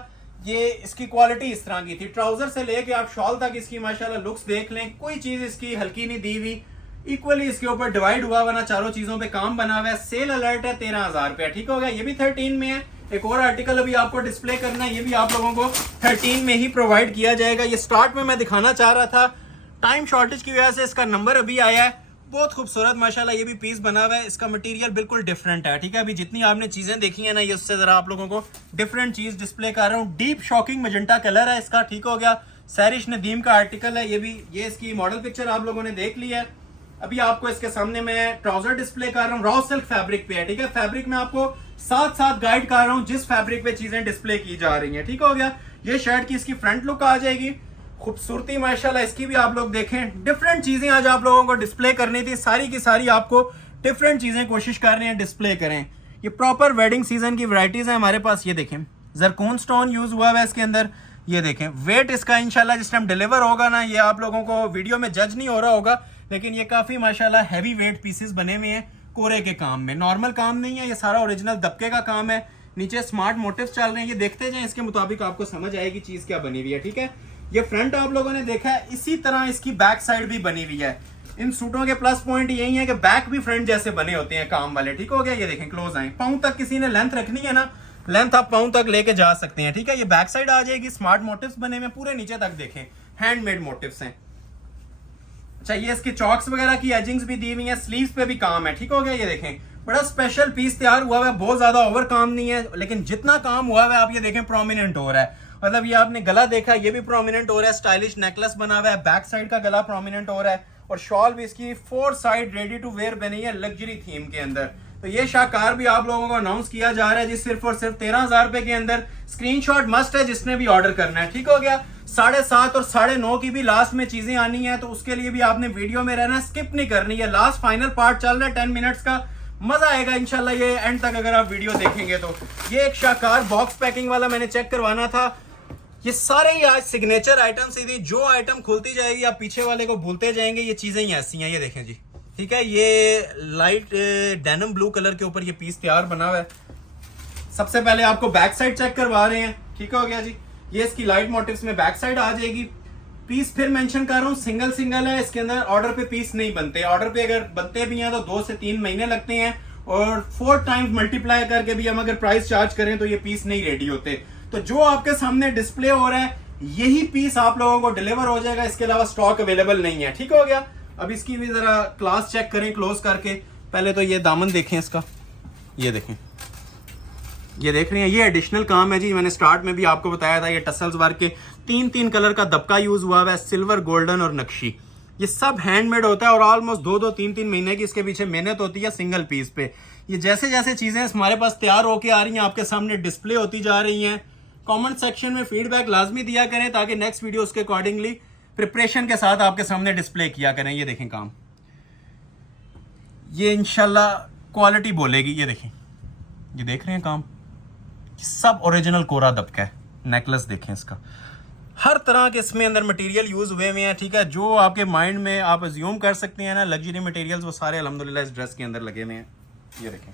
ये इसकी क्वालिटी इस तरह की थी। ट्राउजर से लेके आप शॉल तक इसकी माशाल्लाह लुक्स देख लें, कोई चीज इसकी हल्की नहीं दी हुई। इक्वली इसके ऊपर डिवाइड हुआ हुआ ना, चारों चीजों पे काम बना हुआ है। सेल अलर्ट है 13,000 रुपया, ठीक हो गया। ये भी 13 में है। एक और आर्टिकल अभी आपको डिस्प्ले करना है, ये भी आप लोगों को 13 में ही प्रोवाइड किया जाएगा। ये स्टार्ट में मैं दिखाना चाह रहा था, टाइम शॉर्टेज की वजह से इसका नंबर अभी आया है। बहुत खूबसूरत माशाल्लाह ये भी पीस बना हुआ है। इसका मटेरियल बिल्कुल डिफरेंट है, ठीक है। अभी जितनी आपने चीजें देखी है ना, ये उससे जरा आप लोगों को डिफरेंट चीज डिस्प्ले कर रहा हूँ। डीप शॉकिंग मजेंटा कलर है इसका, ठीक हो गया। सैरिश नदीम का आर्टिकल है ये भी। ये इसकी मॉडल पिक्चर आप लोगों ने देख ली है। अभी आपको इसके सामने मैं ट्राउजर डिस्प्ले कर रहा हूँ। रॉ सिल्क फैब्रिक पे है, ठीक है। फैब्रिक में आपको साथ साथ गाइड कर रहा हूँ जिस फैब्रिक पे चीजें डिस्प्ले की जा रही हैं, ठीक हो गया। ये शर्ट की इसकी फ्रंट लुक आ जाएगी। खूबसूरती माशाल्लाह इसकी भी आप लोग देखें। डिफरेंट चीजें आज आप लोगों को डिस्प्ले करनी थी, सारी की सारी आपको डिफरेंट चीजें कोशिश कर रहे हैं डिस्प्ले करें। ये प्रॉपर वेडिंग सीजन की वैरायटीज है हमारे पास। ये देखें, जरकून स्टोन यूज हुआ है इसके अंदर। ये देखें, वेट इसका इंशाल्लाह जिस टाइम डिलीवर होगा ना, ये आप लोगों को वीडियो में जज नहीं हो रहा होगा, लेकिन ये काफी माशाल्लाह हैवी वेट पीसेस बने हुए हैं कोरे के काम में। नॉर्मल काम नहीं है, ये सारा ओरिजिनल दबके का काम है। नीचे स्मार्ट मोटिव्स चल रहे हैं, ये देखते जाएं, इसके मुताबिक आपको समझ आएगी चीज क्या बनी हुई है, ठीक है। ये फ्रंट आप लोगों ने देखा है, इसी तरह इसकी बैक साइड भी बनी हुई है। इन सूटों के प्लस पॉइंट यही है कि बैक भी फ्रंट जैसे बने होते हैं काम वाले, ठीक हो गया। ये देखें, क्लोज आए, पाँव तक किसी ने लेंथ रखनी है ना, लेंथ आप पाँव तक लेके जा सकते हैं, ठीक है। ये बैक साइड आ जाएगी। स्मार्ट मोटिव्स बने हुए पूरे नीचे तक देखें, हैंडमेड मोटिव्स हैं। अच्छा, ये इसकी चॉक्स वगैरह की एजिंग्स भी दी हुई है। स्लीव्स पे भी काम है, ठीक हो गया। ये देखें, बड़ा स्पेशल पीस तैयार हुआ है। बहुत ज्यादा ओवर काम नहीं है, लेकिन जितना काम हुआ है आप ये देखें प्रोमिनेंट हो रहा है। मतलब ये आपने गला देखा, ये भी प्रोमिनेंट हो रहा है। स्टाइलिश नेकलेस बना हुआ है, बैक साइड का गला प्रोमिनेंट हो रहा है और शॉल भी इसकी 4 साइड रेडी टू वेयर बनी है लग्जरी थीम के अंदर। तो ये शाकार भी आप लोगों को अनाउंस किया जा रहा है जी सिर्फ और सिर्फ 13,000 रुपए के अंदर। स्क्रीनशॉट मस्ट है जिसने भी ऑर्डर करना है, ठीक हो गया। 7:30 और 9:30 की भी लास्ट में चीजें आनी है, तो उसके लिए भी आपने वीडियो में रहना, स्किप नहीं करनी है। लास्ट फाइनल पार्ट चल रहा है 10 मिनट्स का, मजा आएगा इंशाल्लाह ये एंड तक अगर आप वीडियो देखेंगे तो। ये एक शाकार बॉक्स पैकिंग वाला मैंने चेक करवाना था। ये सारे ही आज सिग्नेचर आइटम्स ही थी, जो आइटम खुलती जाएगी आप पीछे वाले को भूलते जाएंगे। ये चीजें ही ऐसी हैं, ये देखें जी, ठीक है। ये लाइट डेनिम ब्लू कलर के ऊपर ये पीस तैयार बना हुआ है। सबसे पहले आपको बैक साइड चेक करवा रहे हैं, ठीक हो गया जी। ये इसकी लाइट मोटिव्स में बैक साइड आ जाएगी। पीस फिर मेंशन कर रहा हूँ, सिंगल सिंगल है, इसके अंदर ऑर्डर पे पीस नहीं बनते। ऑर्डर पे अगर बनते भी हैं तो 2 से 3 महीने लगते हैं, और 4 टाइम्स मल्टीप्लाई करके भी हम अगर प्राइस चार्ज करें तो ये पीस नहीं रेडी होते। तो जो आपके सामने डिस्प्ले हो रहा है यही पीस आप लोगों को डिलीवर हो जाएगा, इसके अलावा स्टॉक अवेलेबल नहीं है, ठीक हो गया। अब इसकी भी जरा क्लास चेक करें क्लोज करके। पहले तो ये दामन देखें इसका, ये देखें, ये देख रहे हैं, ये एडिशनल काम है जी। मैंने स्टार्ट में भी आपको बताया था, ये टसल्स वर्क के 3 कलर का दबका यूज हुआ है, सिल्वर, गोल्डन और नक्शी। ये सब हैंडमेड होता है और ऑलमोस्ट 2-2, 3-3 महीने की इसके पीछे मेहनत होती है सिंगल पीस पे। ये जैसे जैसे चीजें हमारे पास तैयार होके आ रही हैं, आपके सामने डिस्प्ले होती जा रही हैं। कमेंट सेक्शन में फीडबैक लाजमी दिया करें ताकि नेक्स्ट वीडियो उसके अकॉर्डिंगली प्रिपरेशन के साथ आपके सामने डिस्प्ले किया करें। ये देखें काम, ये इंशाल्लाह क्वालिटी बोलेगी। ये देखें, ये देख रहे हैं काम, सब ओरिजिनल कोरा दबका है। नेकलेस देखें इसका, हर तरह के इसमें अंदर मटेरियल यूज हुए हुए हैं, ठीक है। जो आपके माइंड में आप अज्यूम कर सकते हैं ना लग्जरी मटेरियल्स, वो सारे अल्हम्दुलिल्लाह इस ड्रेस के अंदर लगे हुए हैं। ये देखें,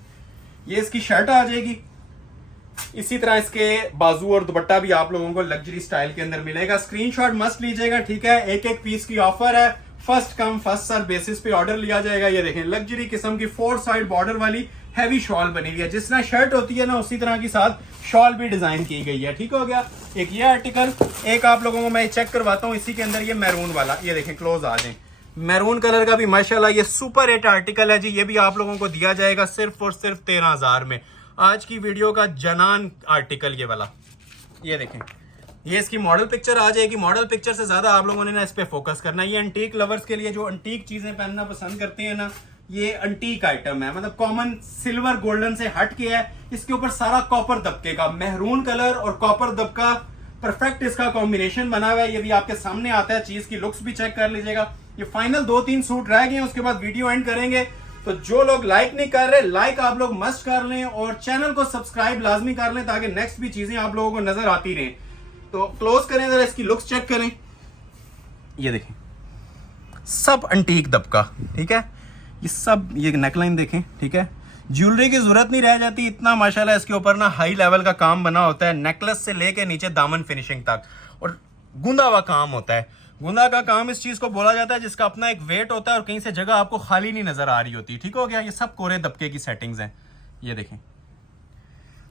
ये इसकी शर्ट आ जाएगी। इसी तरह इसके बाजू और दुपट्टा भी आप लोगों को लग्जरी स्टाइल के अंदर मिलेगा। स्क्रीनशॉट मस्ट लीजिएगा, ठीक है। एक पीस की ऑफर है, first come first serve basis पे ऑर्डर लिया जाएगा। ये देखें, लग्जरी किस्म की 4 साइड बॉर्डर वाली हैवी शॉल बनी हुई है। जिस तरह शर्ट होती है ना उसी तरह की साथ शॉल भी डिजाइन की गई है, ठीक हो गया। एक ये आर्टिकल, एक आप लोगों को मैं चेक करवाता हूँ इसी के अंदर, ये मैरून वाला, ये देखें क्लोज आ जाए। मैरून कलर का भी माशाल्लाह ये सुपर हिट आर्टिकल है जी। ये भी आप लोगों को दिया जाएगा सिर्फ और सिर्फ 13,000 में। आज की वीडियो का जनान आर्टिकल ये वाला, ये देखें, ये इसकी मॉडल पिक्चर आ जाएगी। मॉडल पिक्चर से ज्यादा आप लोगों ने ना इस पे फोकस करना है। ये एंटीक लवर्स के लिए जो एंटीक चीजें पहनना पसंद करते हैं ना, ये एंटीक आइटम है, मतलब कॉमन सिल्वर गोल्डन से हट के है। इसके ऊपर सारा कॉपर दबके का, मैरून कलर और कॉपर दबका परफेक्ट इसका कॉम्बिनेशन बना हुआ है। ये भी आपके सामने आता है, चीज की लुक्स भी चेक कर लीजिएगा। ये फाइनल 2-3 सूट रह गए, उसके बाद वीडियो एंड करेंगे। तो जो लोग लाइक नहीं कर रहे, लाइक आप लोग मस्ट कर लें और चैनल को सब्सक्राइब लाजमी कर लें ताकि नेक्स्ट भी चीजें आप लोगों को नजर आती रहें। तो क्लोज करें जरा, इसकी लुक्स चेक करें। ये देखें, सब एंटीक दबका, ठीक है। ये सब, ये नेकलाइन देखें, ठीक है। ज्वेलरी की जरूरत नहीं रह जाती, इतना माशाल्लाह इसके ऊपर ना हाई लेवल का काम बना होता है। नेकलेस से लेके नीचे दामन फिनिशिंग तक, और गूंदा हुआ काम होता है। गुंदा का काम इस चीज को बोला जाता है जिसका अपना एक वेट होता है और कहीं से जगह आपको खाली नहीं नजर आ रही होती, ठीक हो गया। ये सब कोरे दबके की सेटिंग्स हैं। ये देखें,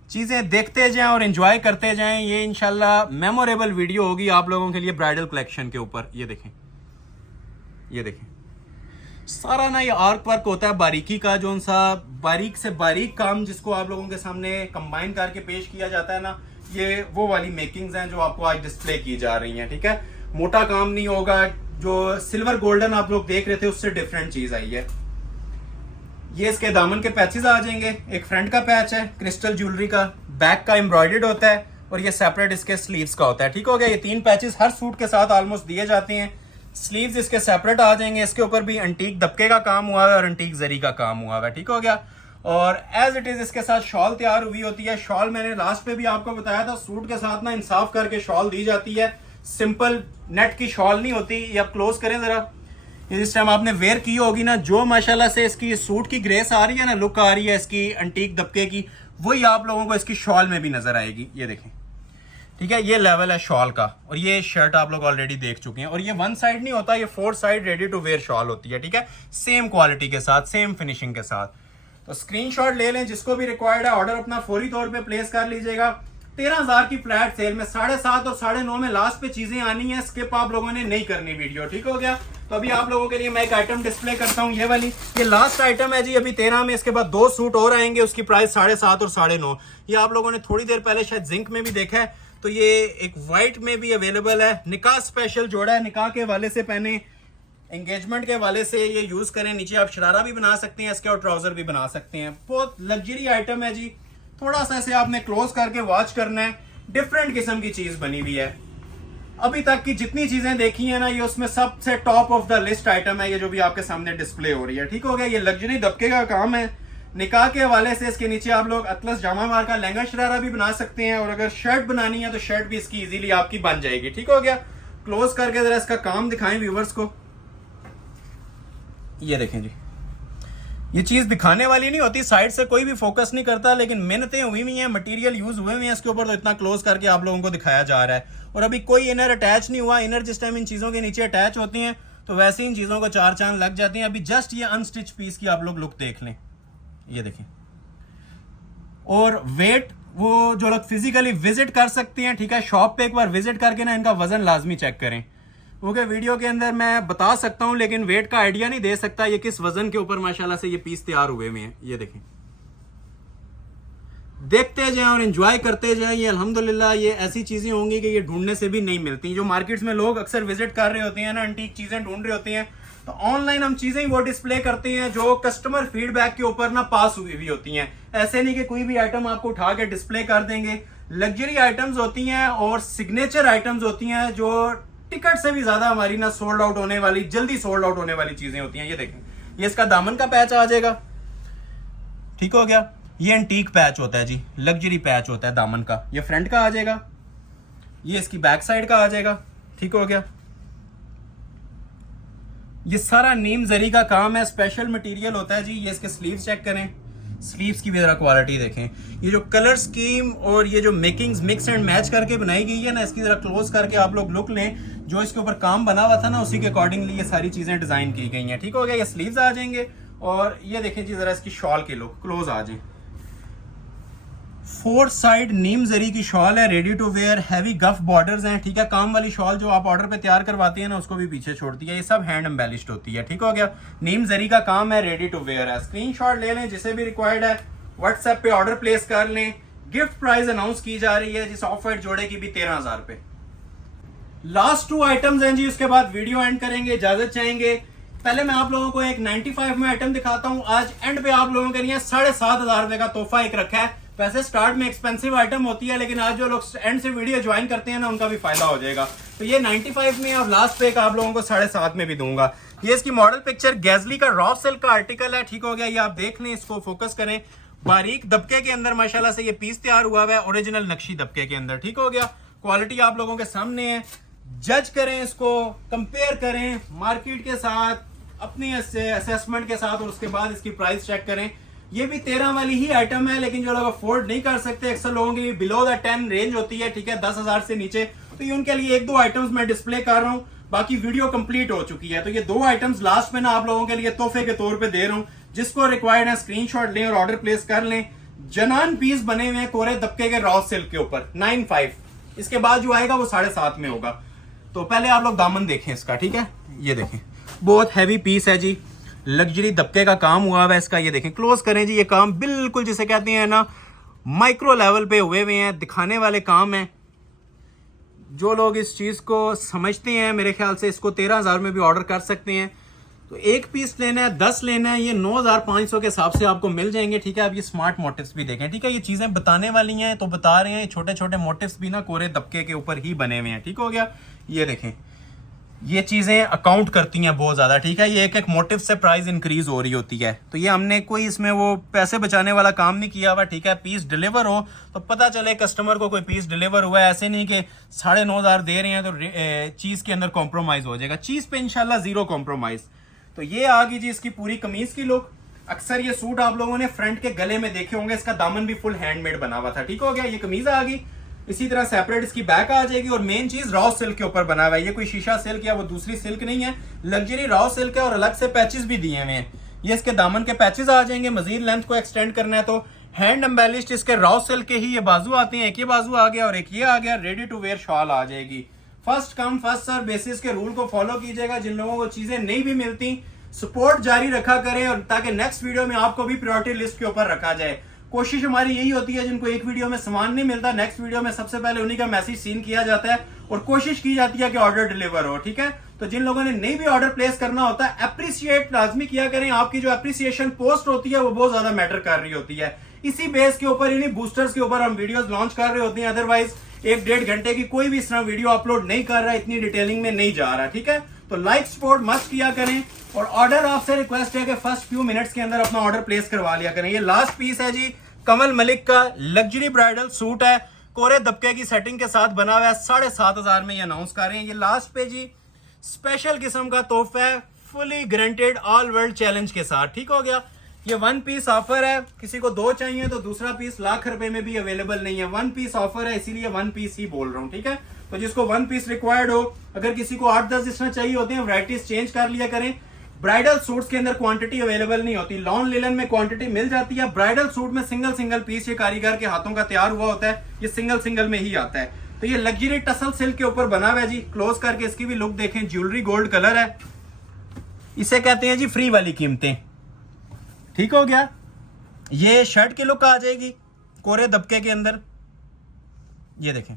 चीजें देखते जाएं और एंजॉय करते जाएं। ये इंशाल्लाह मेमोरेबल वीडियो होगी आप लोगों के लिए ब्राइडल कलेक्शन के ऊपर। ये देखें, ये देखें, सारा ना ये आर्क वर्क होता है बारीकी का, जो सा बारीक से बारीक काम जिसको आप लोगों के सामने कंबाइन करके पेश किया जाता है ना, ये वो वाली मेकिंग्स हैं जो आपको आज डिस्प्ले की जा रही हैं, ठीक है। मोटा काम नहीं होगा, जो सिल्वर गोल्डन आप लोग देख रहे थे उससे डिफरेंट चीज आई है। ये इसके दामन के पैचेस आ जाएंगे। एक फ्रंट का पैच है क्रिस्टल ज्वेलरी का, बैक का एम्ब्रॉयडर्ड होता है और ये सेपरेट इसके स्लीव्स का होता है, ठीक हो गया। ये 3 पैचेस हर सूट के साथ ऑलमोस्ट दिए जाते हैं। स्लीव्स इसके सेपरेट आ जाएंगे। इसके ऊपर भी एंटीक दबके का काम हुआ है और एंटीक जरी का काम हुआ है, ठीक हो गया। और एज इट इज इसके साथ शॉल तैयार हुई होती है। शॉल मैंने लास्ट पे भी आपको बताया था, सूट के साथ ना इंसाफ करके शॉल दी जाती है। सिंपल नेट की शॉल नहीं होती। ये आप क्लोज करें जरा, ये जिस टाइम आपने वेयर की होगी ना, जो माशाल्लाह से इसकी सूट की ग्रेस आ रही है ना, लुक आ रही है इसकी एंटीक दबके की, वही आप लोगों को इसकी शॉल में भी नजर आएगी। ये देखें, ठीक है। ये लेवल है शॉल का और ये शर्ट आप लोग ऑलरेडी देख चुके हैं। और ये 1 साइड नहीं होता, ये 4 side ready to wear shawl होती है, ठीक है। सेम क्वालिटी के साथ, सेम फिनिशिंग के साथ। तो स्क्रीनशॉट ले लें, जिसको भी रिक्वायर्ड है ऑर्डर अपना फौरी तौर पे प्लेस कर लीजिएगा। 13,000 की फ्लैट सेल में 7:30 और 9:30 में लास्ट पे चीजें आनी है। स्किप आप लोगों ने नहीं करनी वीडियो, ठीक हो गया। तो अभी आप लोगों के लिए मैं एक आइटम डिस्प्ले करता हूँ, ये वाली। ये लास्ट आइटम है जी अभी 13 में। इसके बाद 2 सूट और आएंगे, उसकी प्राइस 7:30 और 9:30। ये आप लोगों ने थोड़ी देर पहले शायद जिंक में भी देखा है। तो ये एक व्हाइट में भी अवेलेबल है। निकाह स्पेशल जोड़ा है, निकाह के वाले से पहने, एंगेजमेंट के वाले से ये यूज करें। नीचे आप शरारा भी बना सकते हैं इसके और ट्राउजर भी बना सकते हैं। बहुत लग्जरी आइटम है जी। थोड़ा सा इसे आपने क्लोज करके वॉच करना है। डिफरेंट किस्म की चीज बनी हुई है। अभी तक की जितनी चीजें देखी है ना, ये उसमें सबसे top of the list item है, ये जो भी आपके सामने डिस्प्ले हो रही है। ठीक हो गया, ये लग्जरी दबके का काम है। निकाह के हवाले से इसके नीचे आप लोग अतलस जामा मार का लहंगा शरारा भी बना सकते हैं, और अगर शर्ट बनानी है तो शर्ट भी इसकी इजीली आपकी बन जाएगी। ठीक हो गया, क्लोज करके जरा इसका काम दिखाएं व्यूवर्स को। ये देखें जी, ये चीज दिखाने वाली नहीं होती, साइड से कोई भी फोकस नहीं करता, लेकिन मेहनतें हुई हुई हैं, मटेरियल यूज हुए हुए हैं इसके ऊपर, तो इतना क्लोज करके आप लोगों को दिखाया जा रहा है। और अभी कोई इनर अटैच नहीं हुआ। इनर जिस टाइम इन चीजों के नीचे अटैच होती हैं तो वैसे इन चीजों को चार चांद लग जाती हैं। अभी जस्ट ये अनस्टिच पीस की आप लोग लुक देख लें, ये देखें। और वेट वो जो लोग फिजिकली विजिट कर सकते हैं, ठीक है, शॉप पे एक बार विजिट करके ना इनका वजन लाजमी चेक करें, क्योंकि वीडियो के अंदर मैं बता सकता हूं लेकिन वेट का आइडिया नहीं दे सकता ये किस वजन के ऊपर माशाल्लाह से ये पीस तैयार हुए हुए हैं। ये देखें, देखते जाएं और एंजॉय करते जाएं। ये अल्हम्दुलिल्लाह ये ऐसी चीजें होंगी कि ये ढूंढने से भी नहीं मिलती। जो मार्केट्स में लोग अक्सर विजिट कर रहे होते हैं ना, एंटीक चीजें ढूंढ रहे होते हैं, तो ऑनलाइन हम चीजें ही वो डिस्प्ले करते हैं जो कस्टमर फीडबैक के ऊपर ना पास हुई हुई होती हैं। ऐसे नहीं कि कोई भी आइटम आपको उठा के डिस्प्ले कर देंगे। लग्जरी आइटम्स होती हैं और सिग्नेचर आइटम्स होती हैं जो टिकट से भी ज्यादा हमारी ना सोल्ड आउट होने वाली, जल्दी सोल्ड आउट होने वाली चीजें होती हैं। ये देखें, ये इसका दामन का पैच आ जाएगा। ठीक हो गया, ये एंटीक पैच होता है जी, लग्जरी पैच होता है दामन का। ये फ्रंट का आ जाएगा, ये इसकी बैक साइड का आ जाएगा। ठीक हो गया, ये सारा नीम जरी का काम है, स्पेशल मटेरियल होता है जी। ये इसके स्लीव्स चेक करें, स्लीव्स की भी जरा क्वालिटी देखें। ये जो कलर स्कीम और ये जो मेकिंग्स मिक्स एंड मैच करके बनाई गई है ना, इसकी जरा क्लोज करके आप लोग लुक लें। जो इसके ऊपर काम बना हुआ था ना, उसी के अकॉर्डिंगली ये सारी चीजें डिजाइन की गई हैं। ठीक हो गया, ये स्लीव्स आ जाएंगे। और ये देखें जी, जरा इसकी शॉल की लुक क्लोज आ जाए। 4 साइड नीम जरी की शॉल है, रेडी टू वेयर, हैवी गफ बॉर्डर्स हैं। ठीक है, काम वाली शॉल जो आप ऑर्डर पे तैयार करवाती है ना, उसको भी पीछे छोड़ती है। ये सब हैंड एम्बेलिश्ड होती है। ठीक हो गया, नीम जरी का काम है, रेडी टू वेयर है। स्क्रीनशॉट ले लें जिसे भी रिक्वायर्ड है, व्हाट्सएप पे ऑर्डर प्लेस कर लें। गिफ्ट प्राइस अनाउंस की जा रही है जिस ऑफ वाइट जोड़े की भी 13,000 पे। लास्ट 2 आइटम्स हैं जी, उसके बाद वीडियो एंड करेंगे, इजाजत चाहेंगे। पहले मैं आप लोगों को एक 95 में आइटम दिखाता हूं। आज एंड पे आप लोगों के लिए 7,500 रुपए का तोहफा एक रखा है। वैसे स्टार्ट में एक्सपेंसिव आइटम होती है, लेकिन आज जो लोग एंड से वीडियो ज्वाइन करते हैं ना, उनका भी फायदा हो जाएगा। तो ये 95 में और लास्ट पे आप लोगों को 7.5 में भी दूंगा। ये इसकी मॉडल पिक्चर गैजली का रॉ सिल्क का आर्टिकल है। ठीक हो गया, ये आप देख लें, इसको फोकस करें। बारीक दबके के अंदर माशाल्लाह से ये पीस तैयार हुआ है, ओरिजिनल नक्शी दबके के अंदर। ठीक हो गया, क्वालिटी आप लोगों के सामने है, जज करें, इसको कंपेयर करें मार्केट के साथ, अपनी असेसमेंट के साथ, और उसके बाद इसकी प्राइस चेक करें। ये भी 13 वाली ही आइटम है, लेकिन जो लोग अफोर्ड नहीं कर सकते, अक्सर लोगों की बिलो द 10 रेंज होती है, ठीक है, 10,000 से नीचे, तो ये उनके लिए 1-2 आइटम्स मैं डिस्प्ले कर रहा हूँ, बाकी वीडियो कंप्लीट हो चुकी है। तो ये 2 आइटम्स लास्ट में ना आप लोगों के लिए तोहफे के तौर पे दे रहा हूँ। जिसको रिक्वायर्ड है स्क्रीनशॉट लें और ऑर्डर प्लेस कर लें। जनान पीस बने हुए हैं कोरे दबके के रॉ सिल्क के ऊपर, 9.5। इसके बाद जो आएगा वो 7.5 में होगा। तो पहले आप लोग दामन देखें इसका। ठीक है, ये देखें, बहुत हैवी पीस है जी, लग्जरी दबके का काम हुआ है इसका। ये देखें, क्लोज करें जी, ये काम बिल्कुल जिसे कहते हैं ना माइक्रो लेवल पे हुए हुए हैं, दिखाने वाले काम है। जो लोग इस चीज को समझते हैं, मेरे ख्याल से इसको 13,000 में भी ऑर्डर कर सकते हैं। तो एक पीस लेना है, 10 लेना है, ये 9,500 के हिसाब से आपको मिल जाएंगे। ठीक है, अब ये स्मार्ट मोटिव्स भी देखें। ठीक है, ये चीजें बताने वाली हैं तो बता रहे हैं, छोटे छोटे मोटिव्स भी ना कोरे दबके के ऊपर ही बने हुए हैं। ठीक हो गया, ये देखें, ये चीजें अकाउंट करती हैं बहुत ज्यादा। ठीक है, ये एक एक मोटिव से प्राइस इंक्रीज हो रही होती है। तो ये हमने कोई इसमें वो पैसे बचाने वाला काम नहीं किया हुआ। ठीक है, पीस डिलीवर हो तो पता चले कस्टमर को कोई पीस डिलीवर हुआ है। ऐसे नहीं कि 9,500 दे रहे हैं तो चीज के अंदर कॉम्प्रोमाइज हो जाएगा। चीज पे इंशाल्लाह 0 कॉम्प्रोमाइज। तो ये आ गई जी इसकी पूरी कमीज की लुक। अक्सर ये सूट आप लोगों ने फ्रंट के गले में देखे होंगे, इसका दामन भी फुल हैंडमेड बना हुआ था। ठीक हो गया, ये कमीज आ गई। इसी तरह सेपरेट इसकी बैक आ जाएगी। और मेन चीज रॉ सिल्क के ऊपर बना हुआ है, ये कोई शीशा सिल्क या वो दूसरी सिल्क नहीं है, लग्जरी रॉ सिल्क है। और अलग से पैचेस भी दिए हुए हैं, ये इसके दामन के पैचेस आ जाएंगे। मजीद लेंथ को एक्सटेंड करना है तो हैंड एम्बेलिश्ड इसके रॉ सिल्क के ही ये बाजू आते हैं। एक ये बाजू आ गया और एक ये आ गया। रेडी टू वेयर शॉल आ जाएगी। First come first serve basis के रूल को फॉलो कीजिएगा। जिन लोगों को चीजें नहीं भी मिलती, सपोर्ट जारी रखा करें, और ताकि नेक्स्ट वीडियो में आपको भी प्रायोरिटी लिस्ट के ऊपर रखा जाए। कोशिश हमारी यही होती है, जिनको एक वीडियो में सामान नहीं मिलता, नेक्स्ट वीडियो में सबसे पहले उन्हीं का मैसेज सीन किया जाता है और कोशिश की जाती है कि ऑर्डर डिलीवर हो। ठीक है, तो जिन लोगों ने नहीं भी ऑर्डर प्लेस करना होता है, अप्रिशिएट लाजमी किया करें। आपकी जो अप्रिसिएशन पोस्ट होती है वो बहुत ज्यादा मैटर कर रही होती है। इसी बेस के ऊपर, इन्हीं बूस्टर्स के ऊपर हम वीडियोस लॉन्च कर रहे होते हैं। अदरवाइज 1-1.5 घंटे की कोई भी इस तरह वीडियो अपलोड नहीं कर रहा, इतनी डिटेलिंग में नहीं जा रहा, ठीक है। तो लाइक सपोर्ट मस्त किया करें और ऑर्डर आपसे रिक्वेस्ट है कि फर्स्ट फ्यू मिनट्स के अंदर अपना ऑर्डर प्लेस करवा लिया करें। ये लास्ट पीस है जी, कमल मलिक का लग्जरी ब्राइडल सूट है, कोरे दबके की सेटिंग के साथ बना हुआ है, 7,500 में ये अनाउंस कर रहे हैं। ये लास्ट पे जी स्पेशल किस्म का तोहफा है, fully guaranteed all world challenge के साथ, ठीक हो गया। ये 1 पीस ऑफर है, किसी को 2 चाहिए तो दूसरा पीस लाख रुपए में भी अवेलेबल नहीं है, 1 पीस ऑफर है, इसीलिए 1 पीस ही बोल रहा हूँ, ठीक है। तो जिसको 1 पीस रिक्वायर्ड हो, अगर किसी को 8-10 इस तरह चाहिए होते हैं, वैरायटीज चेंज कर लिया करें। ब्राइडल सूट्स के अंदर क्वांटिटी अवेलेबल नहीं होती, लॉन लिलन में क्वांटिटी मिल जाती है, ब्राइडल सूट में सिंगल पीस ये कारीगर के हाथों का तैयार हुआ होता है, ये सिंगल में ही आता है। तो ये लग्जरी टसल सिल्क के ऊपर बना हुआ है जी। क्लोज करके इसकी भी लुक देखें, ज्वेलरी गोल्ड कलर है, इसे कहते हैं जी फ्री वाली कीमतें, ठीक हो गया। ये शर्ट की लुक आ जाएगी कोरे दबके के अंदर, ये देखें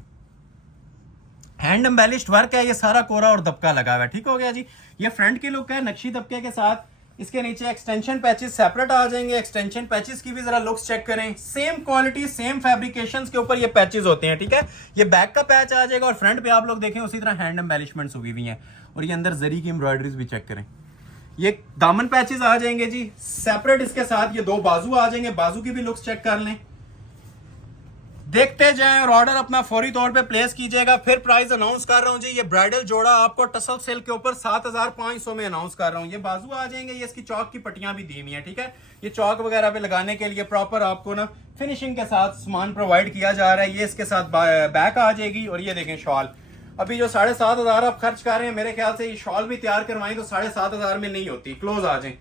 हैंड एम्बेलिश्ड वर्क है, ये सारा कोरा और दबका लगा हुआ है, ठीक हो गया जी। ये फ्रंट की लुक है नक्शी दबके के साथ, इसके नीचे एक्सटेंशन पैचेस सेपरेट आ जाएंगे। एक्सटेंशन पैचेस की भी जरा लुक्स चेक करें, सेम क्वालिटी सेम फैब्रिकेशंस के ऊपर ये पैचेस होते हैं, ठीक है। ये बैक का पैच आ जाएगा और फ्रंट पे आप लोग देखें उसी तरह हैंड एम्बेलिशमेंट्स हुई हुई हैं, और ये अंदर जरी की एम्ब्रॉयडरीज भी चेक करें। ये दामन पैचेस आ जाएंगे जी सेपरेट, इसके साथ ये 2 बाजू आ जाएंगे, बाजू की भी लुक्स चेक कर लें, देखते जाएं और ऑर्डर अपना फौरी तौर पे प्लेस कीजिएगा। फिर प्राइस अनाउंस कर रहा हूं जी, ये ब्राइडल जोड़ा आपको टसल सिल्क के ऊपर 7,500 में अनाउंस कर रहा हूं। ये बाजू आ जाएंगे, ये इसकी चौक की पट्टियां भी दी हुई हैं, ठीक है। ये चौक वगैरह पे लगाने के लिए प्रॉपर आपको ना फिनिशिंग के साथ सामान प्रोवाइड किया जा रहा है। ये इसके साथ बैक आ जाएगी, और ये देखें शॉल, अभी जो 7,500 आप खर्च कर रहे हैं, मेरे ख्याल से ये शॉल भी तैयार करवाएं तो 7,500 में नहीं होती। क्लोज आ जाए,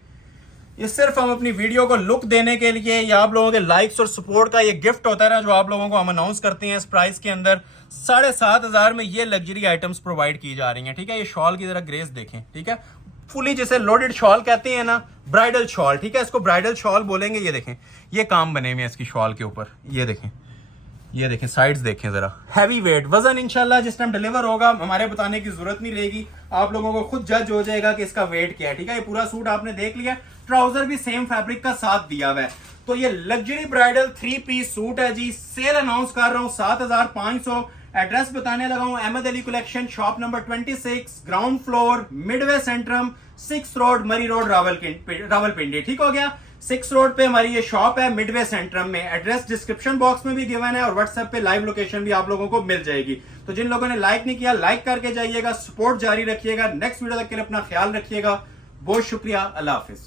ये सिर्फ हम अपनी वीडियो को लुक देने के लिए, या आप लोगों के लाइक्स और सपोर्ट का ये गिफ्ट होता है ना, जो आप लोगों को हम अनाउंस करते हैं इस प्राइस के अंदर। 7,500 में ये लग्जरी आइटम्स प्रोवाइड की जा रही हैं, ठीक है। ये शॉल की जरा ग्रेस देखें, ठीक है, फुली जिसे लोडेड शॉल कहते हैं ना, ब्राइडल शॉल, ठीक है, इसको ब्राइडल शॉल बोलेंगे। ये देखें ये काम बने हुए हैं इसकी शॉल के ऊपर, ये देखें साइड्स देखें जरा, हैवी वेट, वजन इंशाल्लाह जिस टाइम डिलीवर होगा हमारे बताने की जरूरत नहीं रहेगी, आप लोगों को खुद जज हो जाएगा कि इसका वेट क्या है, ठीक है। ये पूरा सूट आपने देख लिया, ट्राउजर भी सेम फैब्रिक का साथ दिया हुआ है। तो ये लग्जरी ब्राइडल 3 पीस सूट है जी, सेल अनाउंस कर रहा हूं 7,500। एड्रेस बताने लगा हूं, Ahmad Ali collection, shop number 26, ground floor, midway centrum, 6 road, Murree road, Rawalpindi, ठीक हो गया। 6 रोड पे हमारी ये शॉप है, मिडवे सेंट्रम में। एड्रेस डिस्क्रिप्शन बॉक्स में भी गिवन है और व्हाट्सएप पे लाइव लोकेशन भी आप लोगों को मिल जाएगी। तो जिन लोगों ने लाइक नहीं किया, लाइक करके जाइएगा, सपोर्ट जारी रखिएगा। नेक्स्ट वीडियो तक के लिए अपना ख्याल रखिएगा, बहुत शुक्रिया, अल्लाह हाफिज।